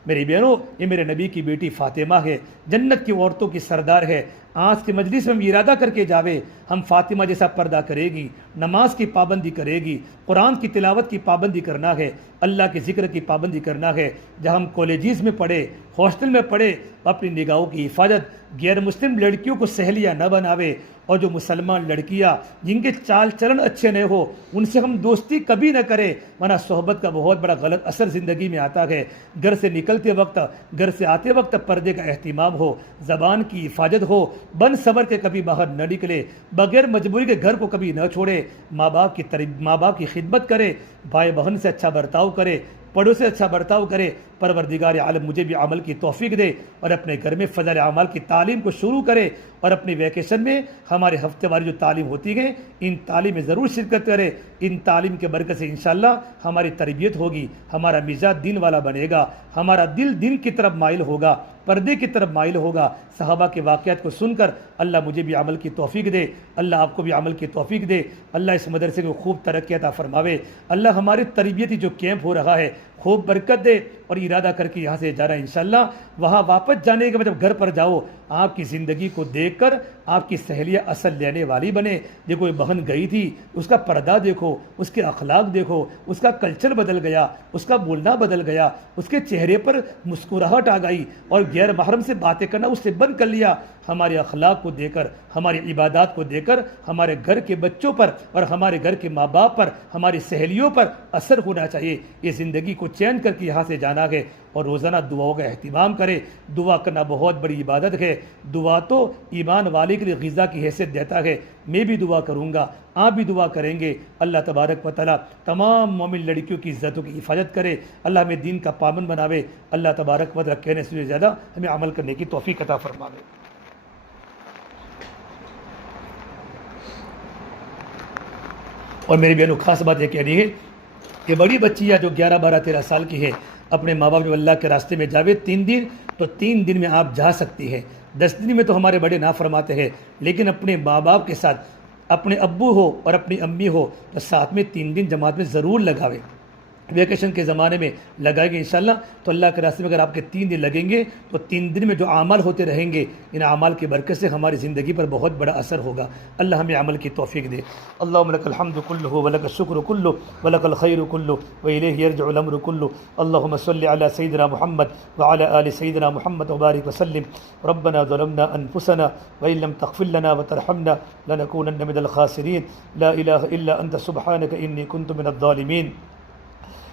میری بہنوں، یہ میرے نبی کی بیٹی فاطمہ ہے، جنت کی عورتوں کی سردار ہے۔ آج کی مجلس میں ہم ارادہ کر کے جاوے ہم فاطمہ جیسا پردہ کرے گی، نماز کی پابندی کرے گی، قرآن کی تلاوت کی پابندی کرنا ہے، اللہ کے ذکر کی پابندی کرنا ہے۔ جہاں ہم کالجز میں پڑھے، ہاسٹل میں پڑھے، اپنی نگاہوں کی حفاظت، غیر مسلم لڑکیوں کو سہیلیاں نہ بناوے، اور جو مسلمان لڑکیاں جن کے چال چلن اچھے نہ ہو ان سے ہم دوستی کبھی نہ کریں، ورنہ صحبت کا بہت بڑا غلط اثر زندگی میں آتا ہے۔ گھر سے نکلتے وقت، گھر سے آتے وقت پردے کا اہتمام ہو، زبان کی حفاظت ہو، بن سنور کے کبھی باہر نہ نکلے، بغیر مجبوری کے گھر کو کبھی نہ چھوڑے، ماں باپ کی خدمت کرے، بھائی بہن سے اچھا برتاؤ کرے، پڑوس سے اچھا برتاؤ کرے۔ پروردگار عالم مجھے بھی عمل کی توفیق دے اور اپنے گھر میں فضائل اعمال کی تعلیم کو شروع کرے، اور اپنی ویکیشن میں ہمارے ہفتے واری جو تعلیم ہوتی ہے ان تعلیم میں ضرور شرکت کرے۔ ان تعلیم کے برکت سے انشاءاللہ ہماری تربیت ہوگی، ہمارا مزاج دین والا بنے گا، ہمارا دل دین کی طرف مائل ہوگا، پردے کی طرف مائل ہوگا۔ صحابہ کے واقعات کو سن کر اللہ مجھے بھی عمل کی توفیق دے، اللہ آپ کو بھی عمل کی توفیق دے، اللہ اس مدرسے کو خوب ترقی عطا فرماوے، اللہ ہمارے تربیتی جو کیمپ ہو رہا ہے خوب برکت دے، اور ارادہ کر کے یہاں سے جانا انشاءاللہ، وہاں واپس جانے کے بعد جب گھر پر جاؤ آپ کی زندگی کو دیکھ کر آپ کی سہیلیاں اثر لینے والی بنے۔ دیکھو یہ بہن گئی تھی، اس کا پردہ دیکھو، اس کے اخلاق دیکھو، اس کا کلچر بدل گیا، اس کا بولنا بدل گیا، اس کے چہرے پر مسکراہٹ آ گئی، اور غیر محرم سے باتیں کرنا اس سے بند کر لیا۔ ہمارے اخلاق کو دے کر، ہماری عبادات کو دے کر ہمارے گھر کے بچوں پر اور ہمارے گھر کے ماں باپ پر، ہماری سہیلیوں پر اثر ہونا چاہیے۔ یہ زندگی کو چین کر کے یہاں سے جانا ہے، اور روزانہ دعاؤں کا اہتمام کرے۔ دعا کرنا بہت بڑی عبادت ہے، دعا تو ایمان والے کے لیے غذا کی حیثیت دیتا ہے۔ میں بھی دعا کروں گا، آپ بھی دعا کریں گے، اللہ تبارک و تعالیٰ تمام مومن لڑکیوں کی عزتوں کی حفاظت کرے، اللہ ہمیں دین کا پابند بناوے، اللہ تبارک و تعالیٰ کہنے سے زیادہ ہمیں عمل کرنے کی توفیق عطا فرماوے۔ اور میری بہنوں خاص بات یہ کہنی ہے کہ بڑی بچیاں جو 11 12 13 سال کی ہے، اپنے ماں باپ جو اللہ کے راستے میں جاوے 3 دن، تو 3 دن میں آپ جا سکتی ہے۔ 10 دن میں تو ہمارے بڑے نہ فرماتے ہیں، لیکن اپنے ماں باپ کے ساتھ، اپنے ابو ہو اور اپنی امی ہو تو ساتھ میں 3 دن جماعت میں ضرور لگاوے۔ ویکیشن کے زمانے میں لگائیں گے انشاءاللہ، تو اللہ کے راستے میں اگر آپ کے 3 دن لگیں گے تو 3 دن میں جو اعمال ہوتے رہیں گے، ان اعمال کی برکت سے ہماری زندگی پر بہت بڑا اثر ہوگا۔ اللہ ہمیں عمل کی توفیق دے۔ اللہم لک الحمد کلہ ولک الشکر کلہ ولک الخیر کلہ والیہ یرجع الامر کلہ۔ اللہم صل علی سیدنا محمد وعلی آل سیدنا محمد وبارک وسلم۔ ربنا ظلمنا انفسنا وان لم تغفر لنا وترحمنا لنکونن من الخاسرین۔ لا الہ الا انت سبحانک انی کنت من الظالمین۔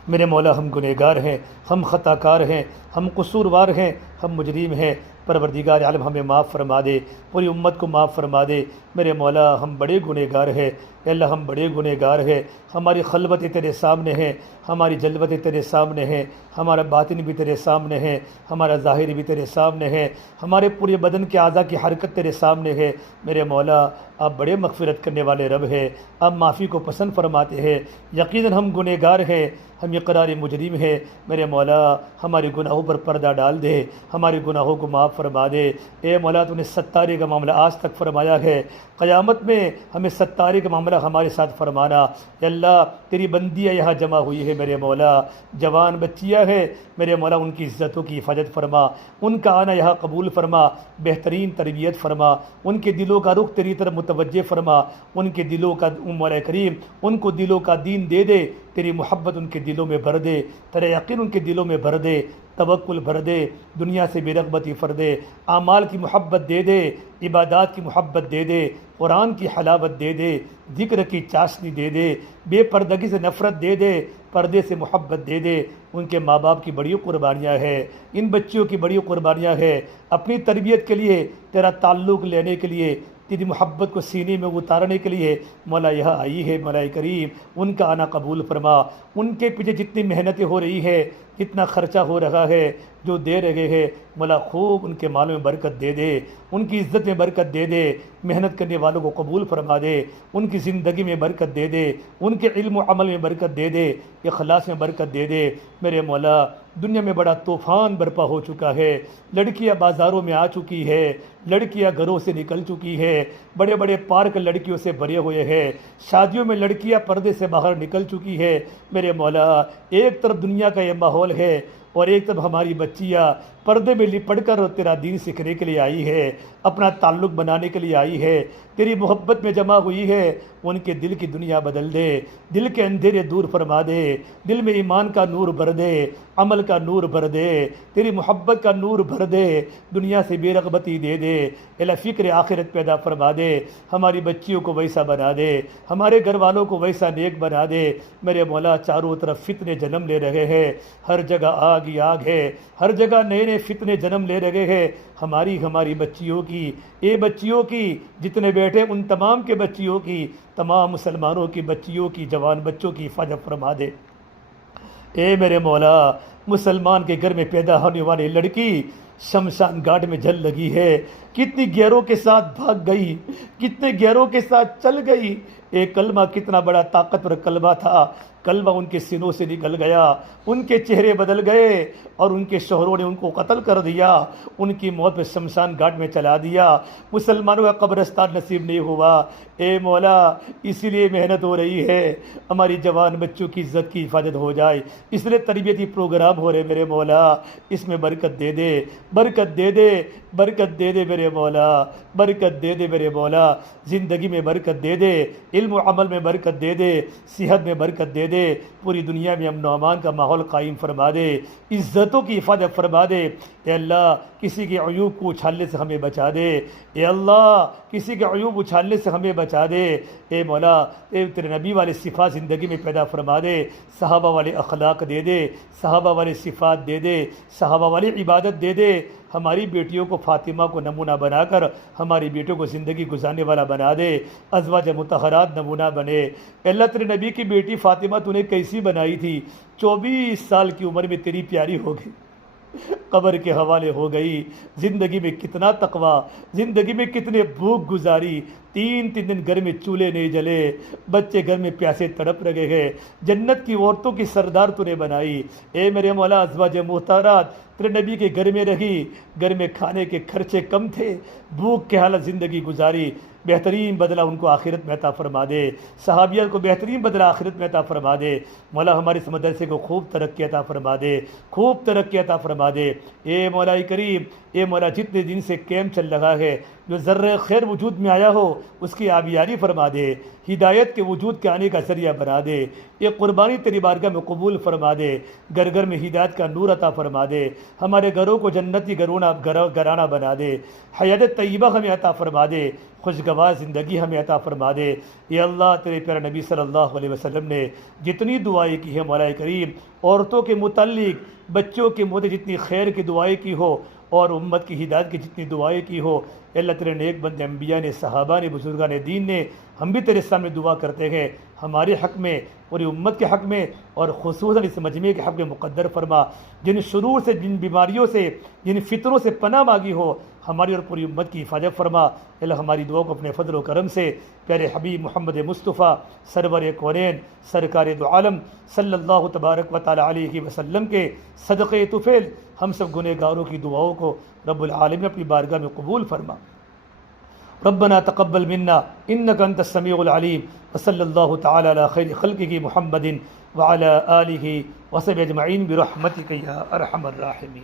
میرے مولا ہم گنہگار ہیں، ہم خطا کار ہیں، ہم قصوروار ہیں، ہم مجرم ہیں، پروردگار عالم ہمیں معاف فرما دے، پوری امت کو معاف فرما دے۔ میرے مولا ہم بڑے گنہگار ہیں، اے اللہ ہم بڑے گنہگار ہیں، ہماری خلوتیں تیرے سامنے ہیں، ہماری جلوتیں تیرے سامنے ہیں، ہمارا باطن بھی تیرے سامنے ہے، ہمارا ظاہر بھی تیرے سامنے ہے، ہمارے پورے بدن کے اعضاء کی حرکت تیرے سامنے ہے۔ میرے مولا آپ بڑے مغفرت کرنے والے رب ہیں، آپ معافی کو پسند فرماتے ہیں۔ یقیناً ہم گنہگار ہیں، ہم اقرار مجرم ہیں۔ میرے مولا ہمارے گناہوں پر پردہ ڈال دے، ہمارے گناہوں کو معاف فرما دے۔ اے مولا تو نے ستارے کا معاملہ آج تک فرمایا ہے، قیامت میں ہمیں ستارے کا معاملہ ہمارے ساتھ فرمانا۔ اے اللہ تیری بندیاں یہاں جمع ہوئی ہے، میرے مولا جوان بچیاں ہیں، میرے مولا ان کی عزتوں کی حفاظت فرما، ان کا آنا یہاں قبول فرما، بہترین تربیت فرما، ان کے دلوں کا رخ تیری طرف متوجہ فرما، ان کے دلوں کا مولا کریم ان کو دلوں کا دین دے دے، تیری محبت ان کے دلوں میں بھر دے، تیرا یقین ان کے دلوں میں بھر دے، توکل بھر دے، دنیا سے بے رغبتی بھر دے، اعمال کی محبت دے دے، عبادات کی محبت دے دے، قرآن کی حلاوت دے دے، ذکر کی چاشنی دے دے، بے پردگی سے نفرت دے دے، پردے سے محبت دے دے۔ ان کے ماں باپ کی بڑی قربانیاں ہیں، ان بچیوں کی بڑی قربانیاں ہیں، اپنی تربیت کے لیے، تیرا تعلق لینے کے لیے، تیری محبت کو سینے میں اتارنے کے لیے مولا یہاں آئی ہے۔ مولا کریم ان کا آنا قبول فرما، ان کے پیچھے جتنی محنتیں ہو رہی ہے، جتنا خرچہ ہو رہا ہے، جو دے رہے ہیں، مولا خوب ان کے مالوں میں برکت دے دے، ان کی عزت میں برکت دے دے، محنت کرنے والوں کو قبول فرما دے، ان کی زندگی میں برکت دے دے، ان کے علم و عمل میں برکت دے دے، اخلاص میں برکت دے دے۔ میرے مولا دنیا میں بڑا طوفان برپا ہو چکا ہے، لڑکیاں بازاروں میں آ چکی ہے، لڑکیاں گھروں سے نکل چکی ہے، بڑے بڑے پارک لڑکیوں سے بھرے ہوئے ہیں، شادیوں میں لڑکیاں پردے سے باہر نکل چکی ہے۔ میرے مولا ایک طرف دنیا کا یہ ماحول ہے اور ایک طرف ہماری بچیاں پردے میں لپٹ کر تیرا دین سیکھنے کے لیے آئی ہے، اپنا تعلق بنانے کے لیے آئی ہے، تیری محبت میں جمع ہوئی ہے۔ ان کے دل کی دنیا بدل دے، دل کے اندھیرے دور فرما دے، دل میں ایمان کا نور بھر دے، عمل کا نور بھر دے، تیری محبت کا نور بھر دے، دنیا سے بے رغبتی دے دے، الہ فکر آخرت پیدا فرما دے، ہماری بچیوں کو ویسا بنا دے، ہمارے گھر والوں کو ویسا نیک بنا دے۔ میرے مولا چاروں طرف فتنے جنم لے رہے ہیں، ہر جگہ آگ ہی آگ ہے، ہر جگہ نئے نئے کتنے فتنے جنم لے رہے ہیں ہماری بچیوں کی، اے بچیوں کی، جتنے بیٹھے ان تمام کے بچیوں کی، تمام مسلمانوں کی بچیوں کی، جوان بچوں کی حفاظت فرما دے۔ اے میرے مولا، مسلمان کے گھر میں پیدا ہونے والی لڑکی شمشان گھاٹ میں جل لگی ہے، کتنی غیروں کے ساتھ بھاگ گئی، کتنے غیروں کے ساتھ چل گئی۔ ایک کلمہ کتنا بڑا طاقتور کلمہ تھا، کلمہ ان کے سینوں سے نکل گیا، ان کے چہرے بدل گئے اور ان کے شوہروں نے ان کو قتل کر دیا، ان کی موت پہ شمشان گھاٹ میں چلا دیا، مسلمانوں کا قبرستان نصیب نہیں ہوا۔ اے مولا، اسی لیے محنت ہو رہی ہے ہماری جوان بچوں کی عزت کی حفاظت ہو جائے، اس لیے تربیتی پروگرام ہو رہے میرے مولا، اس میں برکت دے دے، برکت دے دے، برکت دے دے میرے مولا، برکت دے دے میرے مولا، زندگی میں برکت دے دے، علم و عمل میں برکت دے دے، صحت میں برکت دے دے، پوری دنیا میں امن و امان کا ماحول قائم فرما دے، عزتوں کی حفاظت فرما دے۔ اے اللہ، کسی کے عیوب کو اچھالنے سے ہمیں بچا دے، اے اللہ کسی کے عیوب اچھالنے سے ہمیں بچا دے۔ اے مولا، تیرے نبی والے صفات زندگی میں پیدا فرما دے، صحابہ والے اخلاق دے دے، صحابہ والے صفات دے دے، صحابہ والی عبادت دے دے۔ ہماری بیٹیوں کو فاطمہ کو نمونہ بنا کر ہماری بیٹیوں کو زندگی گزارنے والا بنا دے، ازواج مطہرات نمونہ بنے۔ اے اللہ، تیرے نبی کی بیٹی فاطمہ تو نے کیسی بنائی تھی، 24 سال کی عمر میں تیری پیاری ہو گئی، قبر کے حوالے ہو گئی۔ زندگی میں کتنا تقویٰ، زندگی میں کتنے بھوک گزاری، 3 دن گھر میں چولہے نہیں جلے، بچے گھر میں پیاسے تڑپ رہے ہیں، جنت کی عورتوں کی سردار تو نے بنائی۔ اے میرے مولا، ازواج محترمات تیرے نبی کے گھر میں رہی، گھر میں کھانے کے خرچے کم تھے، بھوک کے حالت زندگی گزاری، بہترین بدلہ ان کو آخرت میں عطا فرما دے، صحابیات کو بہترین بدلہ آخرت میں عطا فرما دے۔ مولا، ہمارے اس مدرسے کو خوب ترقی عطا فرما دے، خوب ترقی عطا فرما دے۔ اے مولا کریم، اے مولا، جتنے دن سے کیمپ چل رہا ہے، جو ذرہ خیر وجود میں آیا ہو اس کی آبیاری فرما دے، ہدایت کے وجود کے آنے کا ذریعہ بنا دے، یہ قربانی تیری بارگاہ میں قبول فرما دے، گھر گھر میں ہدایت کا نور عطا فرما دے، ہمارے گھروں کو جنتی گھرانہ بنا دے، حیات طیبہ ہمیں عطا فرما دے، خوشگوار زندگی ہمیں عطا فرما دے۔ یا اللہ، تیرے پیارے نبی صلی اللہ علیہ وسلم نے جتنی دعائیں کی ہیں مولا کریم، عورتوں کے متعلق، بچوں کے متعلق جتنی خیر کی دعائیں کی ہو اور امت کی ہدایت کی جتنی دعائیں کی ہو، اے اللہ تیرے نیک بندے انبیاء نے، صحابہ نے، بزرگان دین نے، ہم بھی تیرے سامنے دعا کرتے ہیں، ہمارے حق میں، پوری امت کے حق میں، اور خصوصاً اس مجمع کے حق میں مقدر فرما۔ جن شرور سے، جن بیماریوں سے، جن فطروں سے پناہ مانگی ہو، ہماری اور پوری امت کی حفاظت فرما۔ اللہ ہماری دعا کو اپنے فضل و کرم سے پیارے حبیب محمد مصطفیٰ سرور کونین سرکار دو عالم صلی اللہ تبارک و تعالی علیہ وسلم کے صدقے طفیل ہم سب گنہگاروں کی دعاؤں کو رب العالمین اپنی بارگاہ میں قبول فرما۔ ربنا تقبل منا انك انت السميع العليم وصلى الله تعالى على خير خلقه محمد وعلى آله وصحبه اجمعين برحمتك يا ارحم الراحمين۔